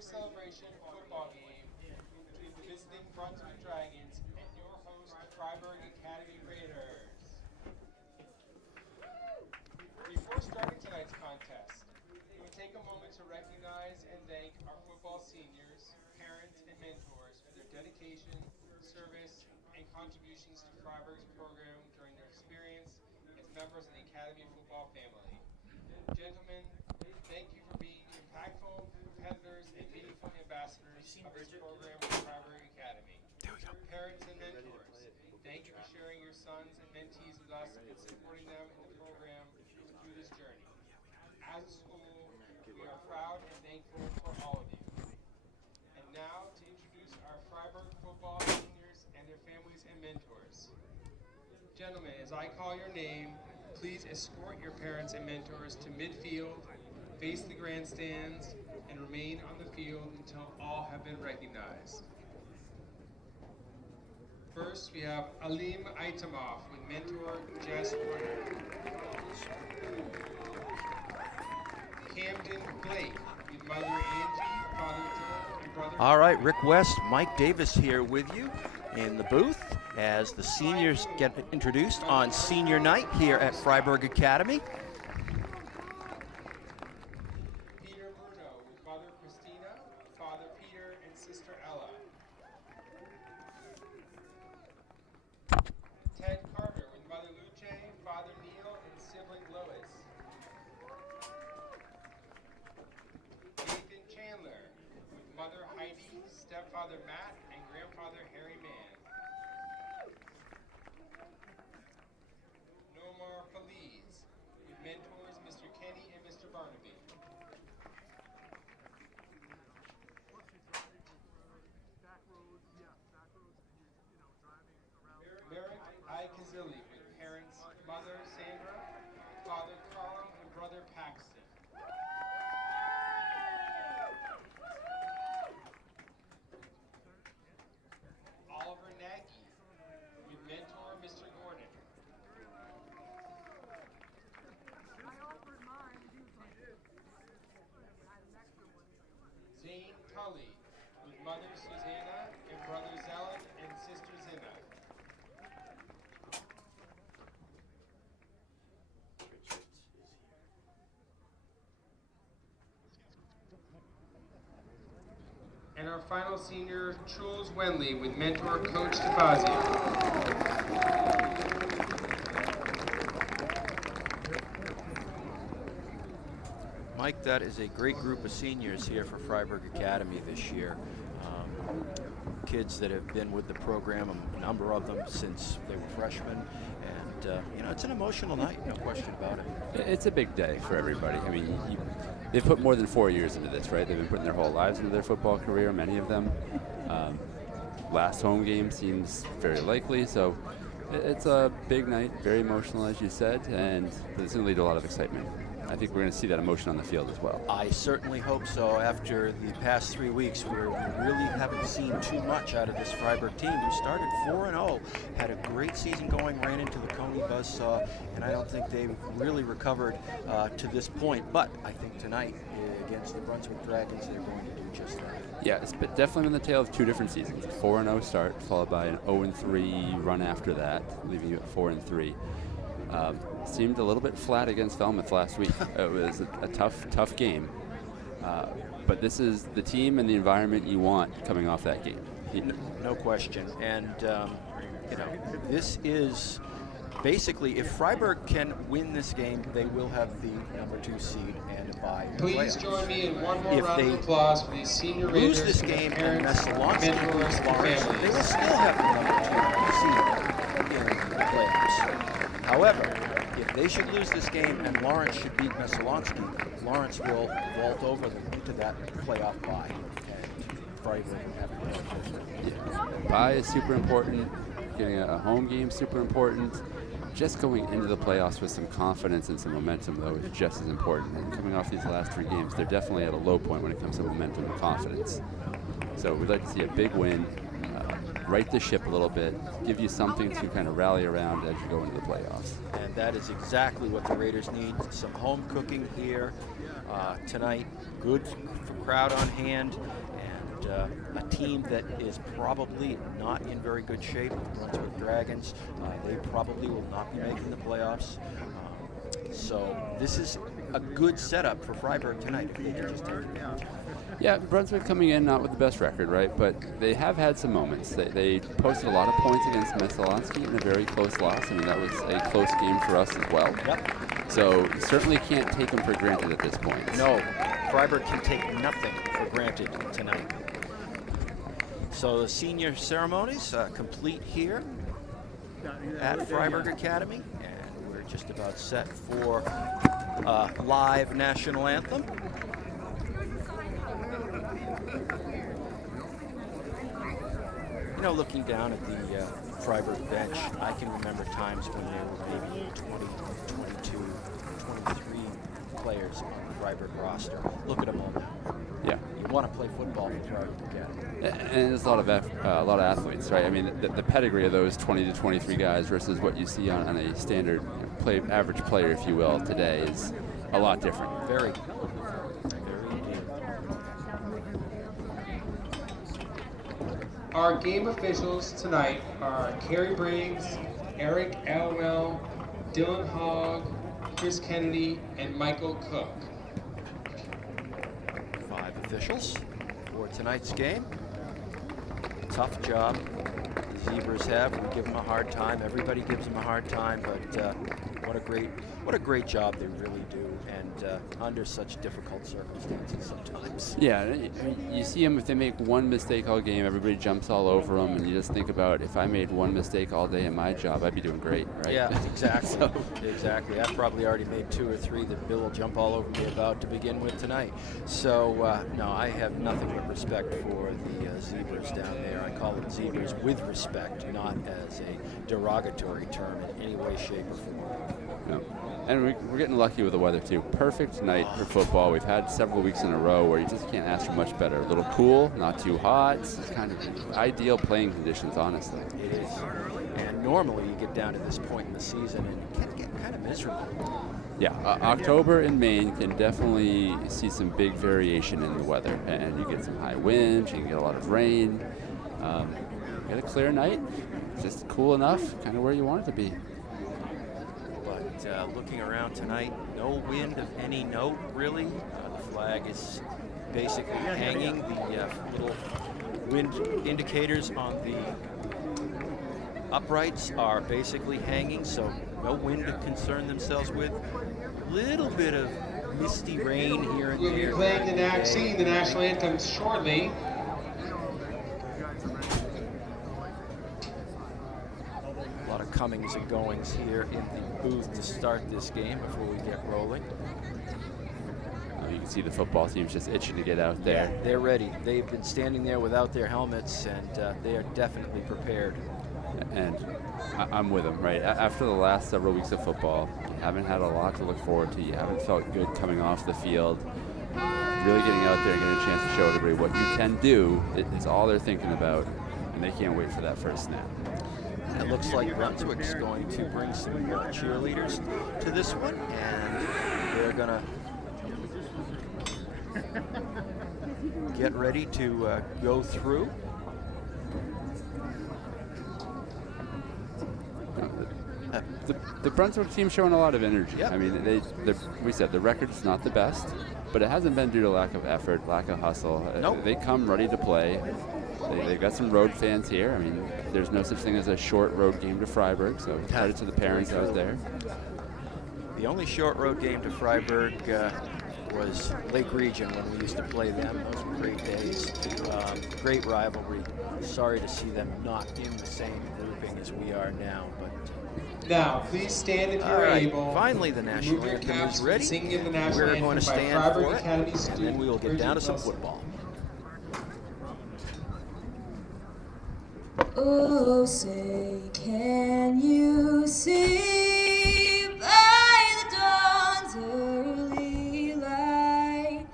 celebration football game between the visiting Brunswick Dragons and your host, Fryeburg Academy Raiders. Before starting tonight's contest, we would take a moment to recognize and thank our football seniors, parents, and mentors for their dedication, service, and contributions to Fryeburg's program during their experience as members of the Academy football family. Gentlemen, thank you for being impactful competitors and meaningful ambassadors of this program with Fryeburg Academy. Parents and mentors, thank you for sharing your sons and mentees with us and supporting them in the program through this journey. As a school, we are proud and thankful for all of you. And now to introduce our Fryeburg football seniors and their families and mentors. Gentlemen, as I call your name, please escort your parents and mentors to midfield, face the grandstands, and remain on the field until all have been recognized. First, we have Alim Aitamov with mentor Jess Warner. Camden Blake with mother Angie, father Joel, and brother. All right, Rick West, Mike Davis here with you in the booth as the seniors get introduced on senior night here at Fryeburg Academy. Peter Bruno with mother Christina, father Peter, and sister Ella. Ted Carter with mother Luce, father Neil, and sibling Lois. Nathan Chandler with mother Heidi, stepfather Matt, and grandfather Harry Mann. Nomar Feliz with mentors Mr. Kenny and Mr. Barnaby. Merrick I. Kazili with parents mother Sandra, father Carl, and brother Paxton. Oliver Nagy with mentor Mr. Gordon. Zane Tully with mother Susanna and brother Zelen and sister Zina. And our final senior, Truls Wenley with mentor Coach DeFazio. Mike, that is a great group of seniors here for Fryeburg Academy this year. Kids that have been with the program, a number of them since they were freshmen. And, you know, it's an emotional night, no question about it. It's a big day for everybody. I mean, they've put more than 4 years into this, right? They've been putting their whole lives into their football career, many of them. Last home game seems very likely, so it's a big night, very emotional, as you said, and it's going to lead to a lot of excitement. I think we're going to see that emotion on the field as well. I certainly hope so. After the past 3 weeks, we really haven't seen too much out of this Fryeburg team, who started 4-0, had a great season going, ran into the Coney buzzsaw, and I don't think they've really recovered to this point. But I think tonight, against the Brunswick Dragons, they're going to do just that. Yeah, it's definitely been the tale of two different seasons. A 4-0 start, followed by an 0-3 run after that, leaving you at 4-3. Seemed a little bit flat against Falmouth last week. It was a tough game. But this is the team and the environment you want coming off that game. No question. And, you know, this is basically, if Fryeburg can win this game, they will have the #2 seed and a bye. Please join me in one more round of applause for these senior Raiders. Lose this game and Messalonski mentors, and Lawrence, families. they will still have the #2 seed in the playoffs. However, if they should lose this game and Lawrence should beat Messalonski, Lawrence will vault over them into that playoff bye. And Fryeburg will have it. Bye is super important. Getting a home game super important. Just going into the playoffs with some confidence and some momentum, though, is just as important. And coming off these last 3 games, they're definitely at a low point when it comes to momentum and confidence. So we'd like to see a big win, right the ship a little bit, give you something to kind of rally around as you go into the playoffs. And that is exactly what the Raiders need. Some home cooking here. tonight. Good for crowd on hand, and a team that is probably not in very good shape, the Brunswick Dragons. They probably will not be making the playoffs. So this is a good setup for Fryeburg tonight if they can just take it. Yeah, Brunswick coming in not with the best record, right? But they have had some moments. They posted a lot of points against Messalonsky in a very close loss. I mean, that was a close game for us as well. Yep. So certainly can't take them for granted at this point. No, Fryeburg can take nothing for granted tonight. So the senior ceremonies complete here at Fryeburg Academy, and we're just about set for live national anthem. You know, looking down at the Fryeburg bench, I can remember times when there were maybe 20, 22, 23 players on the Fryeburg roster. Look at them all now. Yeah. You want to play football with Fryeburg Academy. And there's a lot of athletes, right? I mean, the pedigree of those 20 to 23 guys versus what you see on a standard average player, if you will, today is a lot different. Very. Very indeed. Our game officials tonight are Carrie Briggs, Eric Elwell, Dylan Hogg, Chris Kennedy, and Michael Cook. 5 officials for tonight's game. Tough job the Zebras have. We give them a hard time. Everybody gives them a hard time, but what a great job they really do, and under such difficult circumstances sometimes. Yeah, I mean, you see them, if they make one mistake all game, everybody jumps all over them, and you just think about, if I made one mistake all day in my job, I'd be doing great, right? Yeah, exactly. Exactly. I've probably already made 2 or 3 that Bill will jump all over me about to begin with tonight. So, no, I have nothing but respect for the Zebras down there. I call them Zebras with respect, not as a derogatory term in any way, shape, or form. No. And we're getting lucky with the weather, too. Perfect night for football. We've had several weeks in a row where you just can't ask for much better. A little cool, not too hot. It's kind of ideal playing conditions, honestly. It is. And normally you get down to this point in the season and it can get kind of miserable. Yeah, October in Maine can definitely see some big variation in the weather. And you get some high winds, you can get a lot of rain. Get a clear night, just cool enough, kind of where you want it to be. Looking around tonight, no wind of any note, really. The flag is basically hanging. The little wind indicators on the uprights are basically hanging, so no wind to concern themselves with. Little bit of misty rain here and there. We'll be playing the national anthem shortly. A lot of comings and goings here in the booth to start this game before we get rolling. You can see the football team's just itching to get out there. Yeah, they're ready. They've been standing there without their helmets, and they are definitely prepared. And I'm with them, right? After the last several weeks of football, you haven't had a lot to look forward to. You haven't felt good coming off the field. Really getting out there and getting a chance to show everybody what you can do is all they're thinking about, and they can't wait for that first snap. It looks like Brunswick's going to bring some cheerleaders to this one, and they're going to get ready to go through. The Brunswick team's showing a lot of energy. Yep. I mean, we said the record's not the best, but it hasn't been due to lack of effort, lack of hustle. Nope. They come ready to play. They've got some road fans here. I mean, there's no such thing as a short road game to Fryeburg, so credit to the parents out there. The only short road game to Fryeburg was Lake Region when we used to play them. Those were great days. Great rivalry. Sorry to see them not in the same grouping as we are now, but now, please stand if you're able. Finally, the national anthem is ready. We're going to stand for it, and then we will get down to some football. Oh, say, can you see by the dawn's early light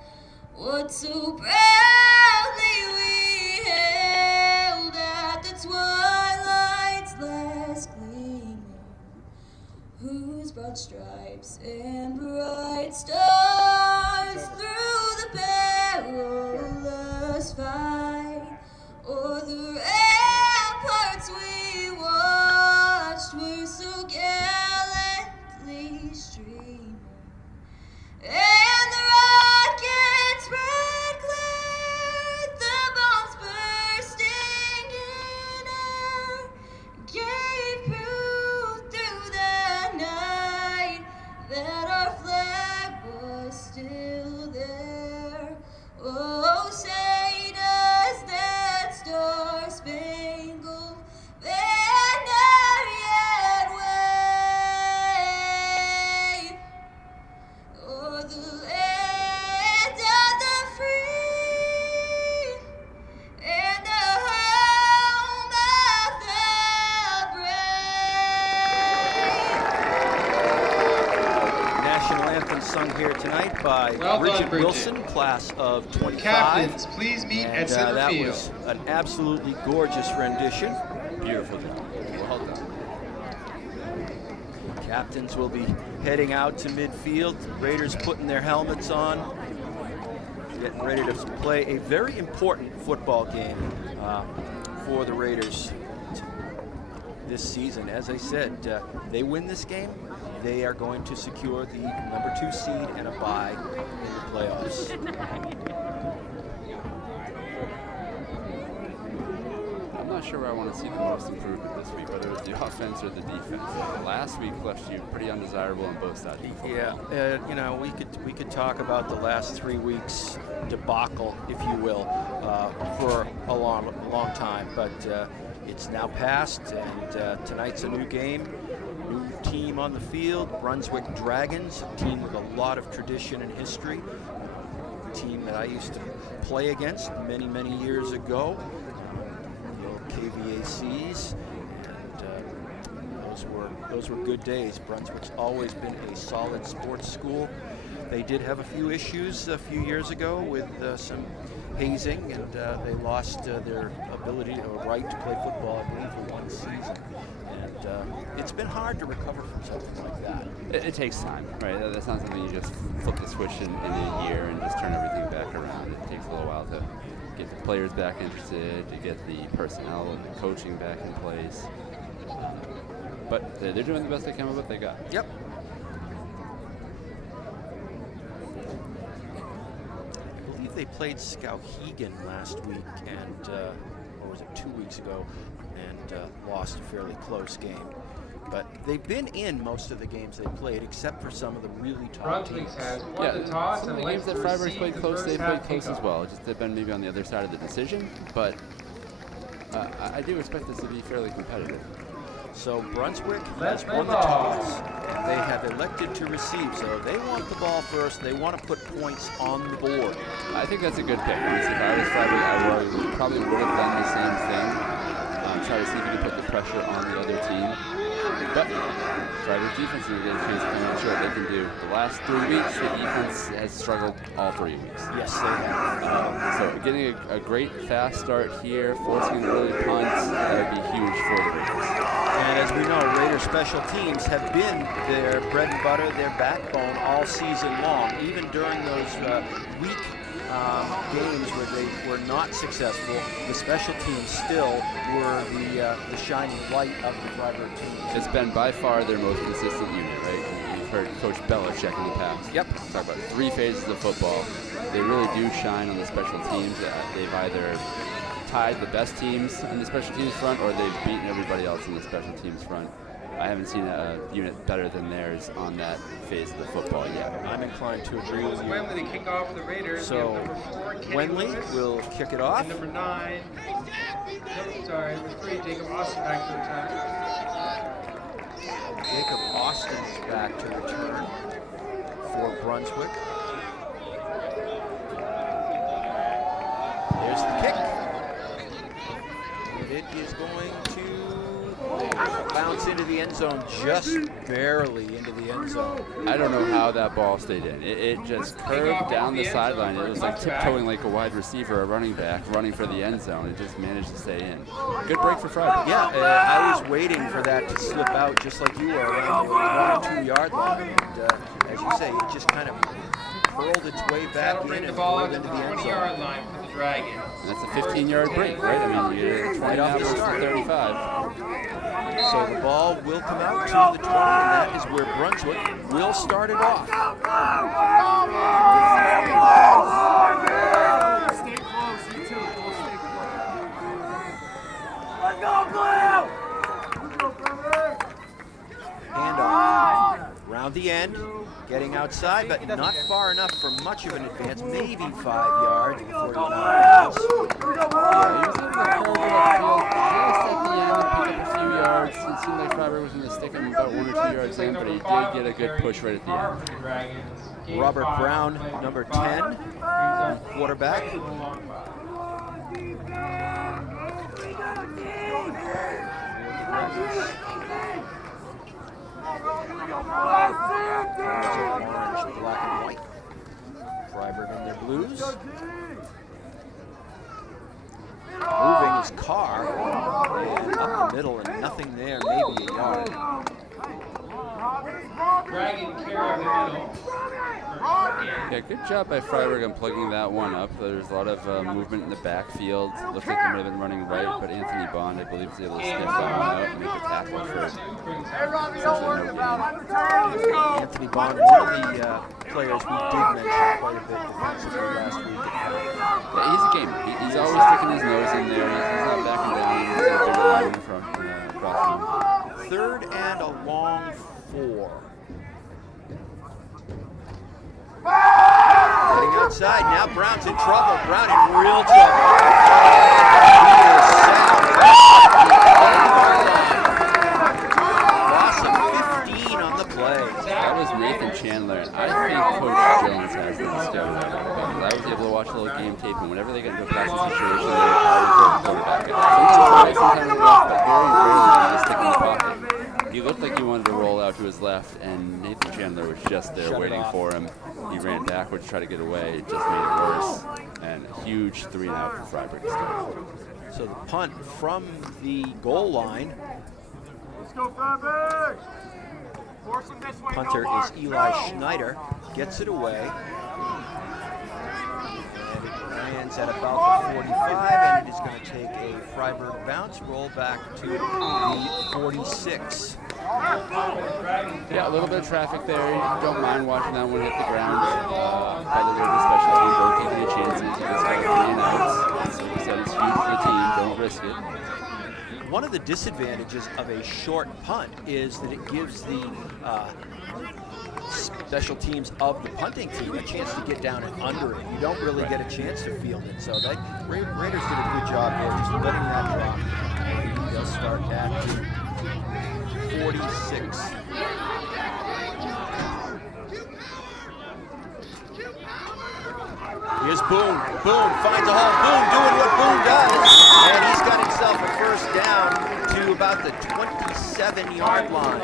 what so proudly we hailed at the twilight's last gleaming, whose broad stripes and bright stars stream. And the rocket's red glare, the bombs bursting in air, gave proof through the night that our flag was still there. Oh, say does that star-spangled banner yet wave o'er the land of the free and the home of the brave? National anthem sung here tonight by Well done, Bridget Bridget. Wilson, class of 25. Captains, please meet And at center that field. was an absolutely gorgeous rendition. Beautiful job. Well done. Captains will be heading out to midfield. Raiders putting their helmets on, getting ready to play a very important football game for the Raiders this season. As I said, they win this game, they are going to secure the number 2 seed and a bye in the playoffs. I'm not sure where I want to see the most improvement this week, whether it's the offense or the defense. Last week left you pretty undesirable on both sides. Yeah, you know, we could talk about the last 3 weeks debacle, if you will, for a long time, but it's now passed, and tonight's a new game, new team on the field, Brunswick Dragons, a team with a lot of tradition and history, a team that I used to play against many years ago, the old KVACs, and those were good days. Brunswick's always been a solid sports school. They did have a few issues a few years ago with some hazing, and they lost their ability or right to play football, I believe, for 1 season. And it's been hard to recover from something like that. It takes time, right? That's not something you just flip the switch in a year and just turn everything back around. It takes a little while to get the players back interested, to get the personnel and the coaching back in place. But they're doing the best they can with what they got. Yep. I believe they played Skowhegan last week, and or was it 2 weeks ago, and lost a fairly close game. But they've been in most of the games they played, except for some of the really top Brunswick teams. has won the toss some of and the games likes that to Fryeburg's receive played the close, first they've half played close as kickoff. well. Just they've been maybe on the other side of the decision, but I do expect this to be fairly competitive. So Brunswick Let's has won the play ball. toss, and they have elected to receive. So they want the ball first. They want to put points on the board. I think that's a good pick. Honestly, if I was Fryeburg, I probably would have done the same thing. Try to see if you can put the pressure on the other team. But Fryeburg defense is getting a chance to come out and show what they can do. The last 3 weeks, the defense has struggled all 3 weeks. Yes, they have. So getting a great fast start here, forcing an early punt, that would be huge for the Raiders. And as we know, Raider special teams have been their bread and butter, their backbone all season long. Even during those weak games where they were not successful, the special teams still were the shining light of the Fryeburg team. It's been by far their most consistent unit, right? You've heard Coach Belichick in the past. Yep. Talk about 3 phases of football. They really do shine on the special teams. They've either tied the best teams on the special teams front, or they've beaten everybody else on the special teams front. I haven't seen a unit better than theirs on that phase of the football yet. I'm inclined to agree with you. Wembley to kick off the Raiders. So We have number 4, Kenny Wembley Lewis, will kick it off. and number 9, number 3, Jacob Austin back to return. Jacob Austin is back to return for Brunswick. There's the kick. It is going to bounce into the end zone, just barely into the end zone. I don't know how that ball stayed in. It just curved down the sideline. It was like tiptoeing like a wide receiver, a running back, running for the end zone. It just managed to stay in. Good break for Fryeburg. Yeah, I was waiting for that to slip out just like you were around the 1 or 2 yard line. And as you say, it just kind of curled its way back in Bring the and ball rolled at into the the end 20-yard zone. line for the Dragons. And that's a 15-yard break, right? I mean, you're 20 Right now off the versus start. 35. So the ball will come out to the 20, and that is where Brunswick will start it off. Stay close, you two. Stay close. Handoff. Round the end, getting outside, but not far enough for much of an advance, maybe 5 yards before he went out of bounds. Yeah, he was able to curl it upfield just at the end and pick up a few yards. It seemed like Fryeburg was going to stick him about 1 or 2 yards in, but he did get a good push right at the end. Robert Brown, number 10, quarterback. Orange, black, and white. Fryeburg in their blues. Moving his car, and up the middle, and nothing there, maybe a yard. Dragon care of the middle. Yeah, good job by Fryeburg on plugging that one up. There's a lot of movement in the backfield. Looked like they might have been running right, but Anthony Bond, I believe, was able to sniff that one out and make a tackle for essentially no gain. Anthony Bond, one of the players we did mention quite a bit defensively last week. Yeah, he's a gamer. He's always sticking his nose in there. He's not backing down. He's a big line from across him. 3rd and a long 4. Getting outside, now Brown's in trouble. Brown in real trouble. He is loss of 15 on the play. That was Nathan Chandler, and I think Coach Jones has this going. I was able to watch a little game tape, and whenever they get into a passing situation, they always go quarterback. Sometimes rough, but very rarely they stick in the pocket. He looked like he wanted to roll out to his left, and Nathan Chandler was just there waiting for him. He ran backwards to try to get away. It just made it worse. And a huge 3-and-out for Fryeburg to start. So the punt from the goal line. Let's go, Fryeburg! Force him this way. Punter is Eli Schneider. Gets it away. And it lands at about the 45, and it is going to take a Fryeburg bounce, roll back to the 46. Yeah, a little bit of traffic there. Don't mind watching that one hit the ground. By the way, the special team, don't take any chances. You just got 3 and outs. Like I said, it's huge for the team. Don't risk it. One of the disadvantages of a short punt is that it gives the special teams of the punting team a chance to get down and under it. You don't really get a chance to field it. So Raiders did a good job there, just letting that drop. They'll start at the 46. Here's Boone. Boone finds a hole. Boone doing what Boone does. And he's got himself a first down to about the 27-yard line.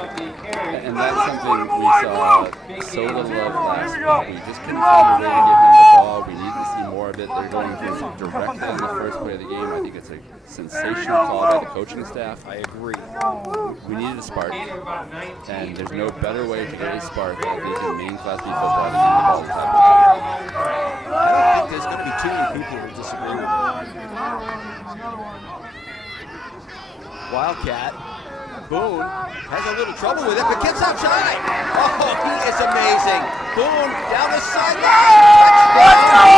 And that's something we saw so little of last week. We just couldn't find a way to give him the ball. We need to see more of it. They're going to directly on the first play of the game. I think it's a sensational call by the coaching staff. I agree. We needed a spark, and there's no better way to get a spark at least in main Class B football than getting the ball to tackle. I don't think there's going to be too many people who disagree with that. Wildcat. Boone has a little trouble with it, but gets outside. Oh, he is amazing. Boone down the sideline. Touchdown.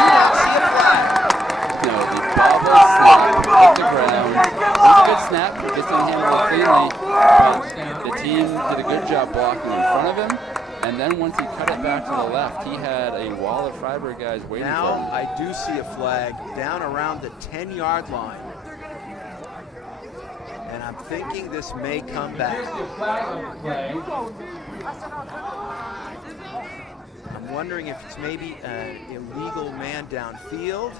Do not see a flag. No, the bobble snap hit the ground. It was a good snap, just didn't handle it cleanly. But the team did a good job blocking in front of him. And then once he cut it back to the left, he had a wall of Fryeburg guys waiting for him. Now I do see a flag down around the 10-yard line. And I'm thinking this may come back. I'm wondering if it's maybe an illegal man downfield.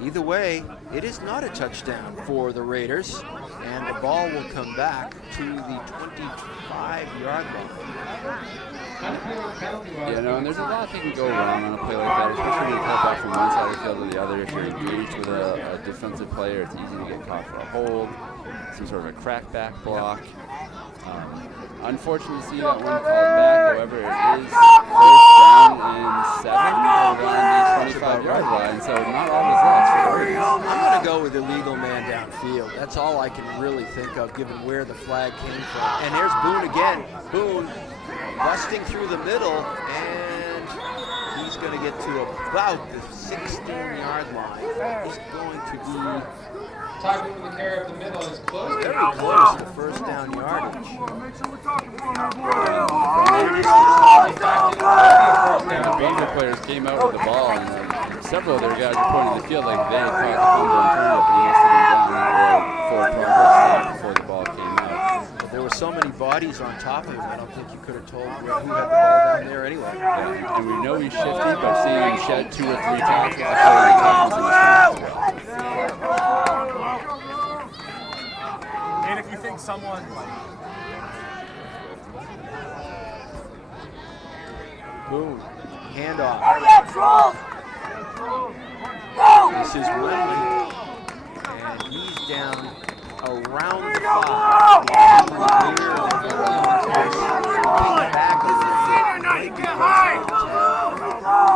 Either way, it is not a touchdown for the Raiders, and the ball will come back to the 25-yard line. Yeah, no, and there's a lot that can go wrong on a play like that, especially when you cut back from one side of the field to the other. If you're engaged with a defensive player, it's easy to get caught for a hold, some sort of a crackback block. Unfortunately, to see that one called back. However, it is first down and 7 around the 25-yard line, so not all is lost for the Raiders. I'm going to go with illegal man downfield. That's all I can really think of, given where the flag came from. And there's Boone again. Boone busting through the middle, and he's going to get to about the 16-yard line. He's going to be Talking with the carry up the middle is close. very close to first down yardage. The Brunswick players came out with the ball, and several of their guys were pointing the field like they had caught the fumble and turned it, but he must have been down or forward progress before the ball came out. There were so many bodies on top of him, I don't think you could have told who had the ball down there anyway. Yeah, and we know he's shifty, but seeing him shed 2 or 3 tackles, I feel like he's in the strength as well. And if you think someone Boone, handoff. This is Wembley, and he's down around the 5.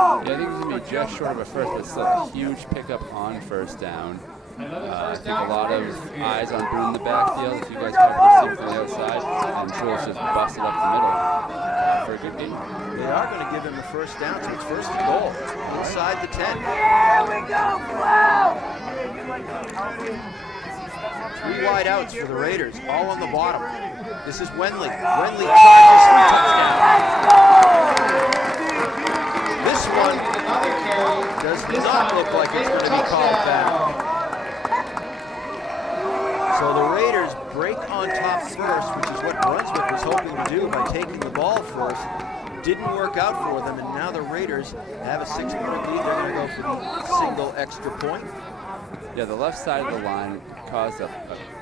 Yeah, I think he's going to be just short of a first, but still a huge pickup on first down. I think a lot of eyes on Boone in the backfield. If you guys cover the receiver from the outside, and Jules just busted up the middle for a good game. They are going to give him the first down, so it's first and goal inside the 10. Three wide outs for the Raiders, all on the bottom. This is Wendley. Wendley charges for a touchdown. This one does not look like it's going to be called back. So the Raiders break on top first, which is what Brunswick was hoping to do by taking the ball first. Didn't work out for them, and now the Raiders have a 6-point lead. They're going to go for the single extra point. Yeah, the left side of the line caused a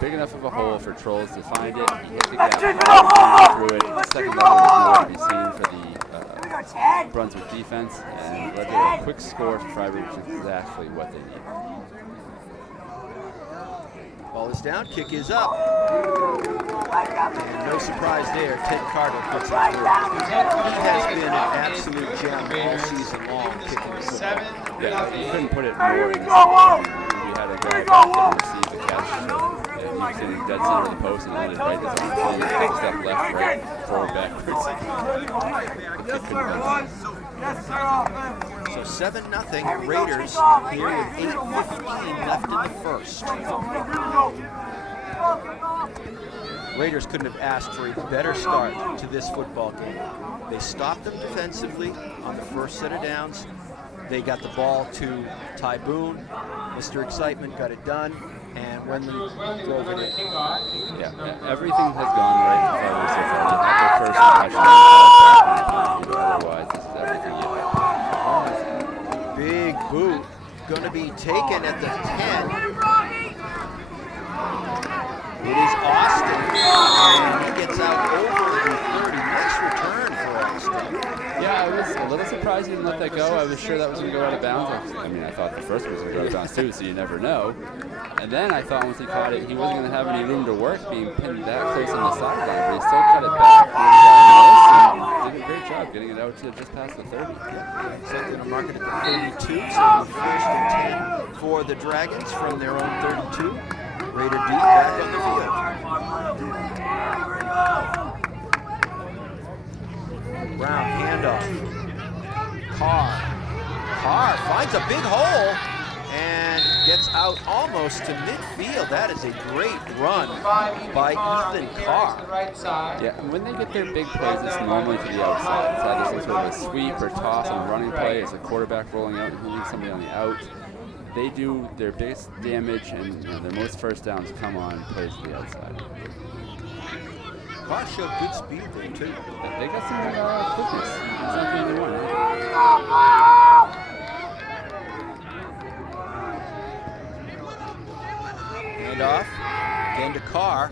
big enough of a hole for Trolls to find it. He hit the gap through it. The second level was nowhere to be seen for the Brunswick defense, and led to a quick score for Fryeburg, which is exactly what they need. Ball is down, kick is up. And no surprise there, Ted Carter puts it through. He has been an absolute gem all season long kicking the football. Yeah, he couldn't put it more in this game. We had a guy back there receive the catch, and he was in dead center of the post and landed right as on the field. Take a step left, right, forward, backwards. So 7-0 Raiders here with 8:15 left in the first. Raiders couldn't have asked for a better start to this football game. They stopped them defensively on the first set of downs. They got the ball to Ty Boone. Mr. Excitement got it done, and Wendley drove it in. Yeah, everything has gone right for Fryeburg so far. They have their first touchdown. Otherwise, this is everything you have. Big boot going to be taken at the 10. It is Austin, and he gets out over the 30. Nice return for Austin. Yeah, I was a little surprised he didn't let that go. I was sure that was going to go out of bounds. I mean, I thought the first one was going to go out of bounds too, so you never know. And then I thought once he caught it, he wasn't going to have any room to work being pinned that close on the sideline, but he still cut it back. And did a great job getting it out to just past the 30. So they're going to mark it at the 32, so first and 10 for the Dragons from their own 32. Raider D back on the field. Brown handoff. Carr finds a big hole and gets out almost to midfield. That is a great run by Ethan Carr. Yeah, and when they get their big plays, it's normally to the outside. It's either some sort of a sweep or toss on a running play. It's a quarterback rolling out and hitting somebody on the out. They do their biggest damage and their most first downs come on plays to the outside. Carr showed good speed there too. They got some quickness. It's not the only one. Handoff. Again to Carr.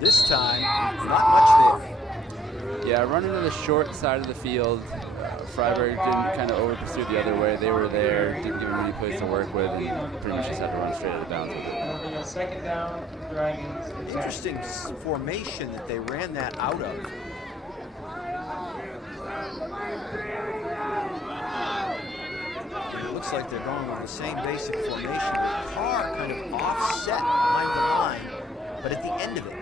This time, not much there. Yeah, running to the short side of the field. Fryeburg didn't kind of over-pursue the other way. They were there, didn't give him any place to work with, and pretty much just had to run straight out of bounds with it. It'll be a second down, Dragons. Interesting formation that they ran that out of. It looks like they're going with the same basic formation with Carr kind of offset behind the line, but at the end of it.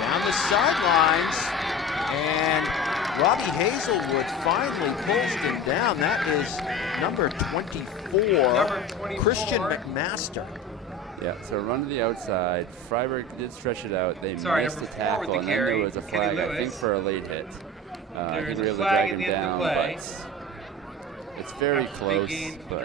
Down the sidelines, and Robbie Hazelwood finally pulls him down. That is number 24, Christian McMaster. Yeah, so run to the outside. Fryeburg did stretch it out. They missed the tackle, and then there was a flag, I think, for a late hit. I think they were able to drag him down, but it's very close. But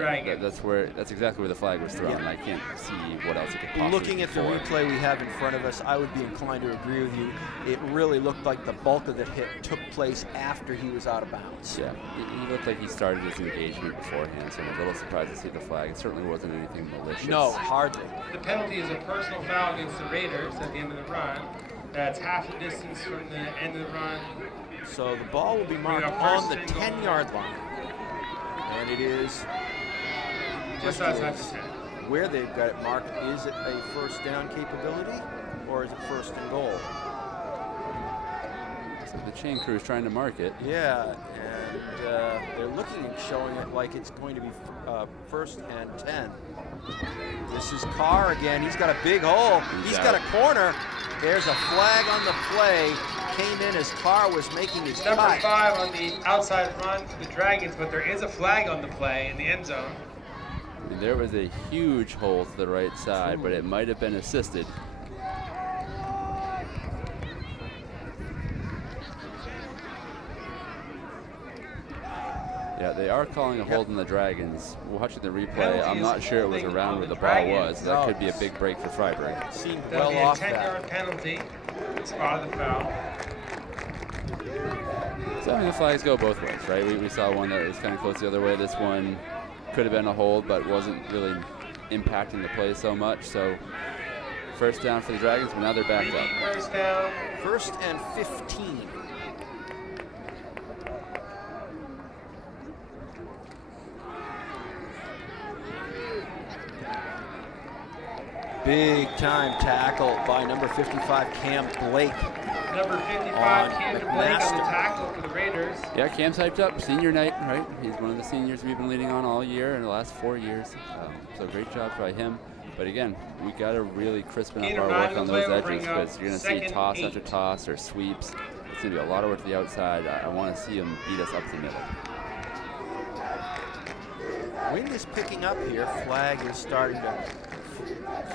that's exactly where the flag was thrown. Yeah. I can't see what else it could possibly Looking at the replay we have in front of us, I would be inclined to agree with you. It really looked like the bulk of the hit took place after he was out of bounds. Yeah, he looked like he started his engagement beforehand, so I'm a little surprised to see the flag. It certainly wasn't anything malicious. No, hardly. The penalty is a personal foul against the Raiders at the end of the run. That's half the distance from the end of the run. So the ball will be marked on the 10-yard line. And it is Just outside the 10. Where they've got it marked, is it a first down capability or is it first and goal? So the chain crew is trying to mark it. Yeah, and they're looking and showing it like it's going to be first and 10. This is Carr again. He's got a big hole. He's got a corner. There's a flag on the play. Came in as Carr was making his Number cut. 5 on the outside run for the Dragons, but there is a flag on the play in the end zone. And there was a huge hole to the right side, but it might have been assisted. Yeah, they are calling a hold on the Dragons. Watching the replay, I'm not sure it was around where the ball was. That could be a big break for Fryeburg. Seemed That'll well be a off 10-yard that. penalty. Spot of the foul. So I mean, the flags go both ways, right? We saw one that was kind of close the other way. This one could have been a hold, but wasn't really impacting the play so much. So first down for the Dragons, but now they're backed up. First down. First and 15. Big time tackle by number 55, Cam Blake. Number 55, Cam Blake on the McMaster. tackle for the Raiders. Yeah, Cam's hyped up. Senior night, right? He's one of the seniors we've been leading on all year in the last 4 years. So great job by him. But again, we got to really crispen up our work on those edges because you're going to see toss after toss or sweeps. It's going to be a lot of work to the outside. I want to see him beat us up the middle. Wind is picking up here. Flag is starting to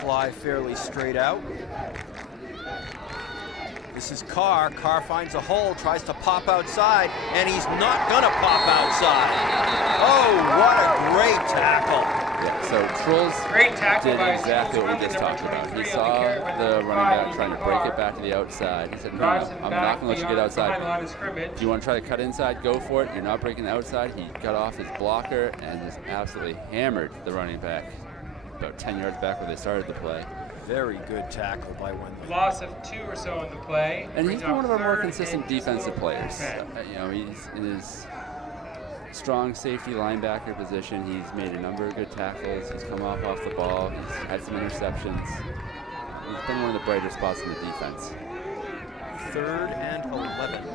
fly fairly straight out. This is Carr. Carr finds a hole, tries to pop outside, and he's not gonna pop outside. Oh, what a great tackle. Yeah, so Trolls Great tackle did by exactly what we just talked about. He saw the running back trying to break it back to the outside. He said, no, I'm not gonna let you get outside. Do you want to try to cut inside? Go for it. You're not breaking the outside. He cut off his blocker and just absolutely hammered the running back about 10 yards back where they started the play. Very good tackle by Wendell. Loss of 2 or so on the play. And he's one of our more Third consistent and defensive 10. players. You know, he's in his strong safety linebacker position. He's made a number of good tackles. He's come off the ball. He's had some interceptions. He's been one of the brighter spots in the defense. 3rd and 11.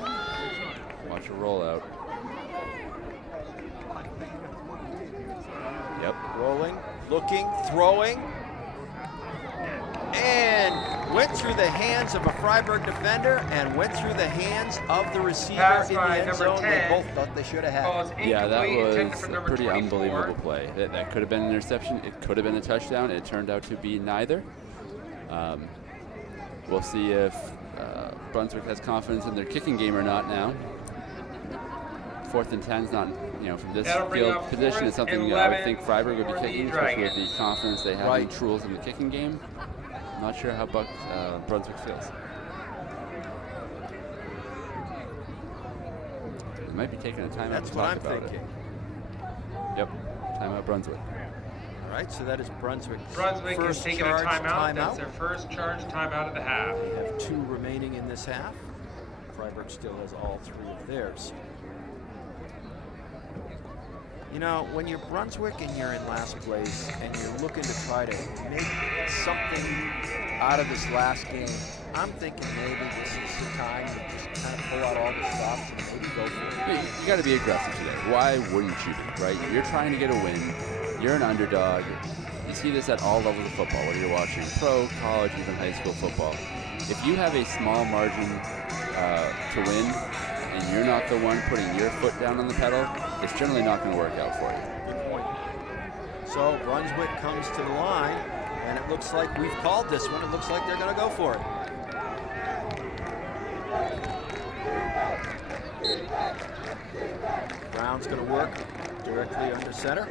Watch a rollout. Yep. Rolling, looking, throwing, and went through the hands of a Fryeburg defender and went through the hands of the receiver Pass in the by end number zone. 10. They both thought they should have had Ball is it. Yeah, that incomplete, intended was for a number pretty 24. unbelievable play. That could have been an interception. It could have been a touchdown. It turned out to be neither. We'll see if Brunswick has confidence in their kicking game or not now. 4th and 10 is not, you know, from this That'll bring field up position 4th is something and I would 11 think Fryeburg would be for the kicking, especially with Dragons. the confidence they have in Right. Trules in the kicking game. I'm not sure how Brunswick feels. They might be taking a timeout That's to what talk I'm about thinking. it. Yep. Timeout Brunswick. All right, so that is Brunswick's Brunswick is first taking a charge timeout. That's their first charge timeout of the half. They have 2 remaining in this half. Fryeburg still has all 3 of theirs. You know, when you're Brunswick and you're in last place and you're looking to try to make something out of this last game, I'm thinking maybe this is the time to just kind of pull out all the stops and maybe go for it. You got to be aggressive today. Why wouldn't you be, right? You're trying to get a win. You're an underdog. You see this at all levels of football, whether you're watching pro, college, even high school football. If you have a small margin to win and you're not the one putting your foot down on the pedal, it's generally not going to work out for you. Good point. So Brunswick comes to the line, and it looks like we've called this one. It looks like they're going to go for it. Brown's going to work directly under center.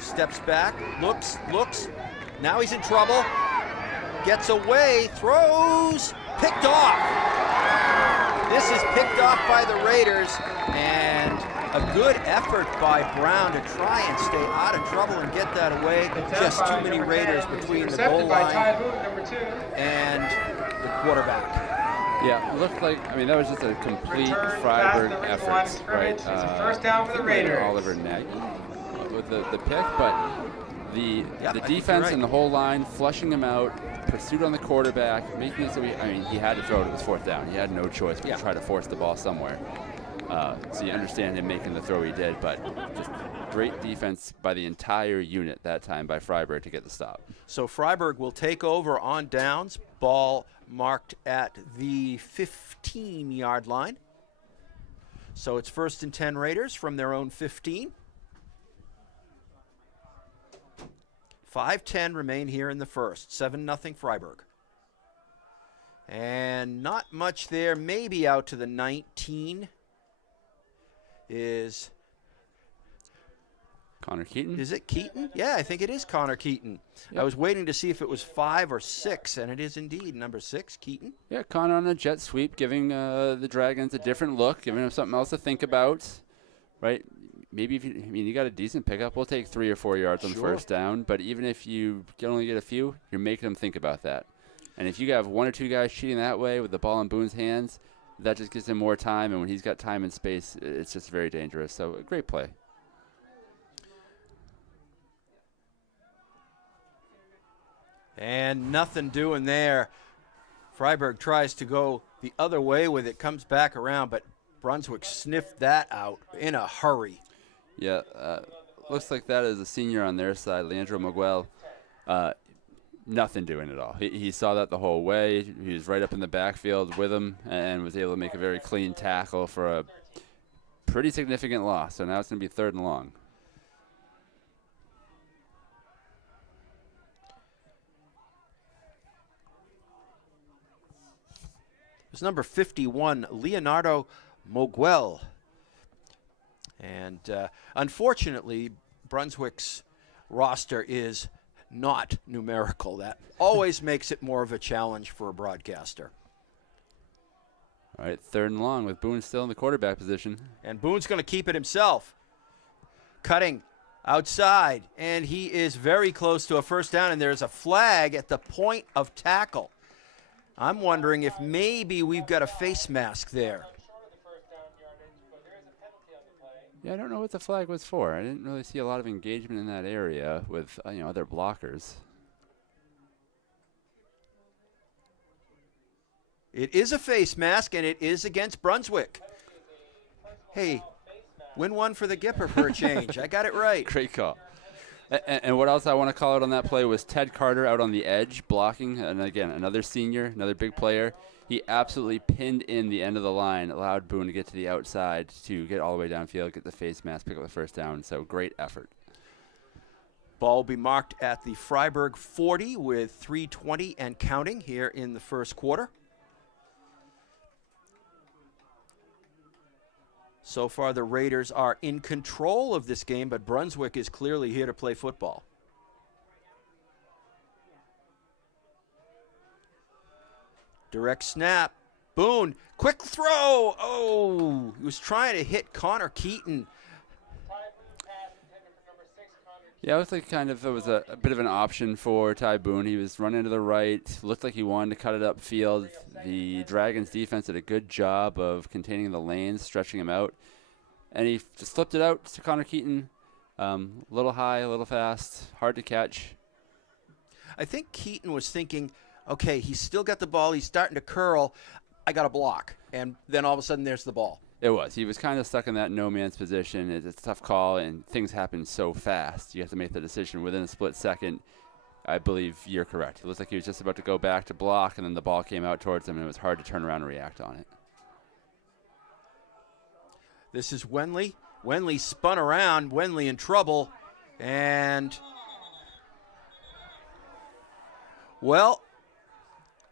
Steps back, looks. Now he's in trouble. Gets away, throws, picked off. This is picked off by the Raiders, and a good effort by Brown to try and stay out of trouble and get that away. Just too many Raiders between the goal line and the quarterback. Yeah, it looked like, I mean, that was just a complete Fryeburg effort, right? First down for the Raiders. Oliver Neck with the pick, but the defense and the whole line flushing him out, pursuit on the quarterback, making it so he had to throw it. It was 4th down. He had no choice but to try to force the ball somewhere. So you understand him making the throw he did, but just great defense by the entire unit that time by Fryeburg to get the stop. So Fryeburg will take over on downs. Ball marked at the 15-yard line. So it's 1st and 10 Raiders from their own 15. 5:10 remain here in the first. 7-0 Fryeburg. And not much there. Maybe out to the 19 is Connor Keaton. Is it Keaton? Yeah, I think it is Connor Keaton. Yep. I was waiting to see if it was 5 or 6, and it is indeed number 6, Keaton. Yeah, Connor on a jet sweep, giving the Dragons a different look, giving them something else to think about, right? Maybe if you got a decent pickup, we'll take 3 or 4 yards on first down. But even if you can only get a few, you're making them think about that. And if you have 1 or 2 guys cheating that way with the ball in Boone's hands, that just gives him more time. And when he's got time and space, it's just very dangerous. So a great play. And nothing doing there. Fryeburg tries to go the other way with it, comes back around, but Brunswick sniffed that out in a hurry. Yeah, looks like that is a senior on their side, Leandro Miguel. Nothing doing at all. He saw that the whole way. He was right up in the backfield with him and was able to make a very clean tackle for a pretty significant loss. So now it's going to be 3rd and long. It was number 51, Leonardo Miguel. And unfortunately, Brunswick's roster is not numerical. That always makes it more of a challenge for a broadcaster. All right, 3rd and long with Boone still in the quarterback position. And Boone's going to keep it himself. Cutting outside, and he is very close to a first down, and there's a flag at the point of tackle. I'm wondering if maybe we've got a face mask there. Yeah, I don't know what the flag was for. I didn't really see a lot of engagement in that area with other blockers. It is a face mask, and it is against Brunswick. Hey, win one for the Gipper for a change. I got it right. Great call. And what else I want to call out on that play was Ted Carter out on the edge blocking. And again, another senior, another big player. He absolutely pinned in the end of the line, allowed Boone to get to the outside to get all the way downfield, get the face mask, pick up the first down. So great effort. Ball will be marked at the Fryeburg 40 with 3:20 and counting here in the first quarter. So far, the Raiders are in control of this game, but Brunswick is clearly here to play football. Direct snap. Boone, quick throw. Oh, he was trying to hit Connor Keaton. Yeah, it looked like it was a bit of an option for Ty Boone. He was running to the right, looked like he wanted to cut it upfield. The Dragons defense did a good job of containing the lanes, stretching him out. And he just flipped it out to Connor Keaton. A little high, a little fast, hard to catch. I think Keaton was thinking, okay, he's still got the ball. He's starting to curl. I got a block. And then all of a sudden there's the ball. It was. He was kind of stuck in that no man's position. It's a tough call, and things happen so fast. You have to make the decision within a split second. I believe you're correct. It looks like he was just about to go back to block, and then the ball came out towards him, and it was hard to turn around and react on it. This is Wenley. Wenley spun around. Wenley in trouble. And, well,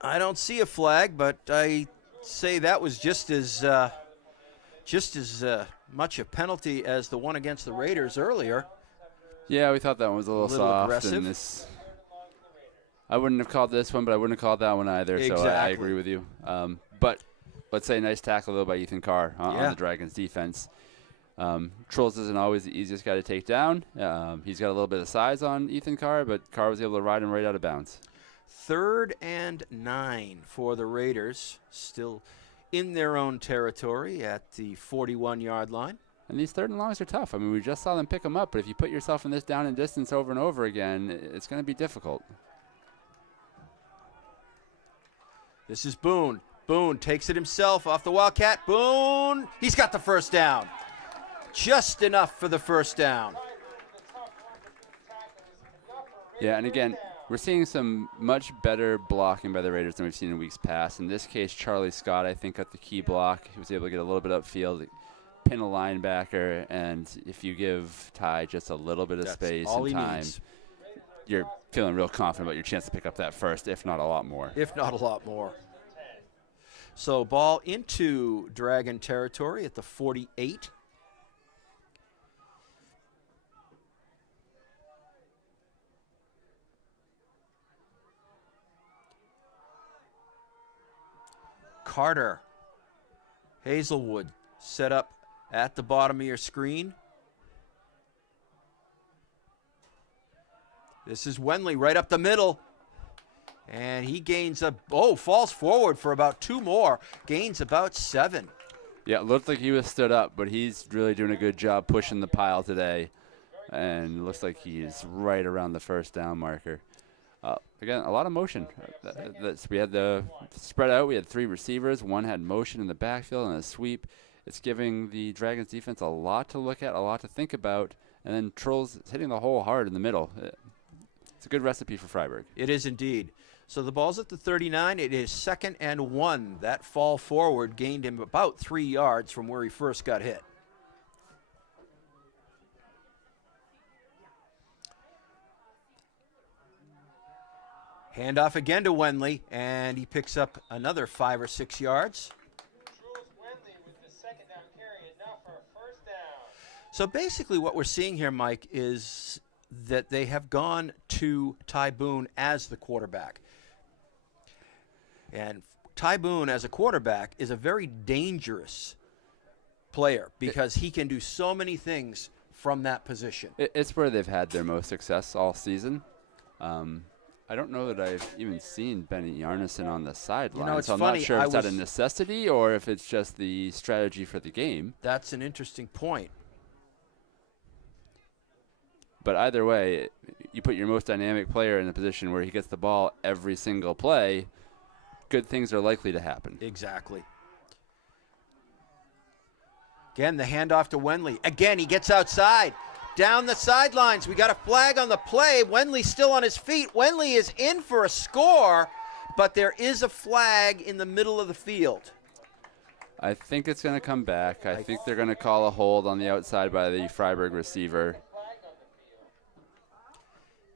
I don't see a flag, but I say that was just as much a penalty as the one against the Raiders earlier. Yeah, we thought that one was a little soft. Aggressive. And I wouldn't have called this one, but I wouldn't have called that one either. Exactly. So I agree with you. But let's say nice tackle, though, by Ethan Carr on the Dragons' defense. Trolls isn't always the easiest guy to take down. He's got a little bit of size on Ethan Carr, but Carr was able to ride him right out of bounds. 3rd and 9 for the Raiders, still in their own territory at the 41-yard line. And these 3rd and longs are tough. I mean, we just saw them pick them up, but if you put yourself in this down and distance over and over again, it's going to be difficult. This is Boone. Boone takes it himself off the Wildcat. Boone, he's got the first down. Just enough for the first down. Yeah, and again, we're seeing some much better blocking by the Raiders than we've seen in weeks past. In this case, Charlie Scott, I think, got the key block. He was able to get a little bit upfield, pin a linebacker, and if you give Ty just a little bit of space and time, you're feeling real confident about your chance to pick up that first, if not a lot more. If not a lot more. So ball into Dragon territory at the 48. Carter, Hazelwood, set up at the bottom of your screen. This is Wenley right up the middle. And he gains falls forward for about 2 more. Gains about 7. Yeah, it looked like he was stood up, but he's really doing a good job pushing the pile today. And it looks like he's right around the first down marker. Again, a lot of motion. We had the spread out. We had 3 receivers. One had motion in the backfield and a sweep. It's giving the Dragons defense a lot to look at, a lot to think about. And then Trolls hitting the hole hard in the middle. It's a good recipe for Fryeburg. It is indeed. So the ball's at the 39. It is 2nd and 1. That fall forward gained him about 3 yards from where he first got hit. Handoff again to Wenley, and he picks up another 5 or 6 yards. So basically what we're seeing here, Mike, is that they have gone to Ty Boone as the quarterback. And Ty Boone as a quarterback is a very dangerous player because he can do so many things from that position. It's where they've had their most success all season. I don't know that I've even seen Benny Yarnison on the sideline, it's so I'm funny, not sure if it's out of necessity or if it's just the strategy for the game. That's an interesting point. But either way, you put your most dynamic player in a position where he gets the ball every single play, good things are likely to happen. Exactly. Again, the handoff to Wenley. Again, he gets outside. Down the sidelines. We got a flag on the play. Wenley's still on his feet. Wenley is in for a score, but there is a flag in the middle of the field. I think it's going to come back. I think they're going to call a hold on the outside by the Fryeburg receiver.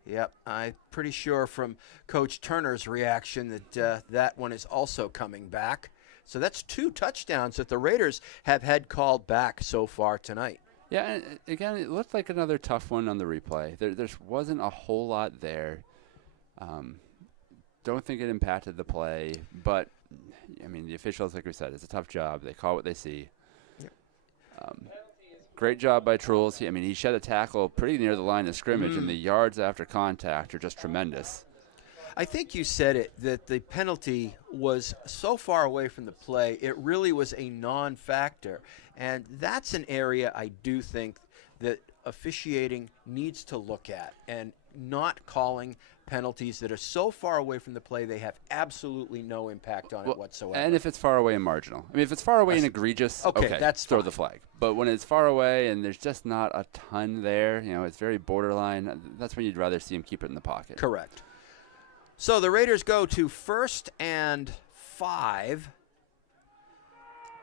Yep, I'm pretty sure from Coach Turner's reaction that that one is also coming back. So that's 2 touchdowns that the Raiders have had called back so far tonight. Yeah, and again, it looked like another tough one on the replay. There wasn't a whole lot there. Don't think it impacted the play, but I mean, the officials, like we said, it's a tough job. They call what they see. Great job by Truls. He shed a tackle pretty near the line of scrimmage, and the yards after contact are just tremendous. I think you said it, that the penalty was so far away from the play, it really was a non-factor. And that's an area I do think that officiating needs to look at, and not calling penalties that are so far away from the play they have absolutely no impact on it whatsoever. And if it's far away and marginal. If it's far away and egregious, okay, that's throw fine. the flag. But when it's far away and there's just not a ton there, it's very borderline, that's when you'd rather see him keep it in the pocket. Correct. So the Raiders go to 1st and 5.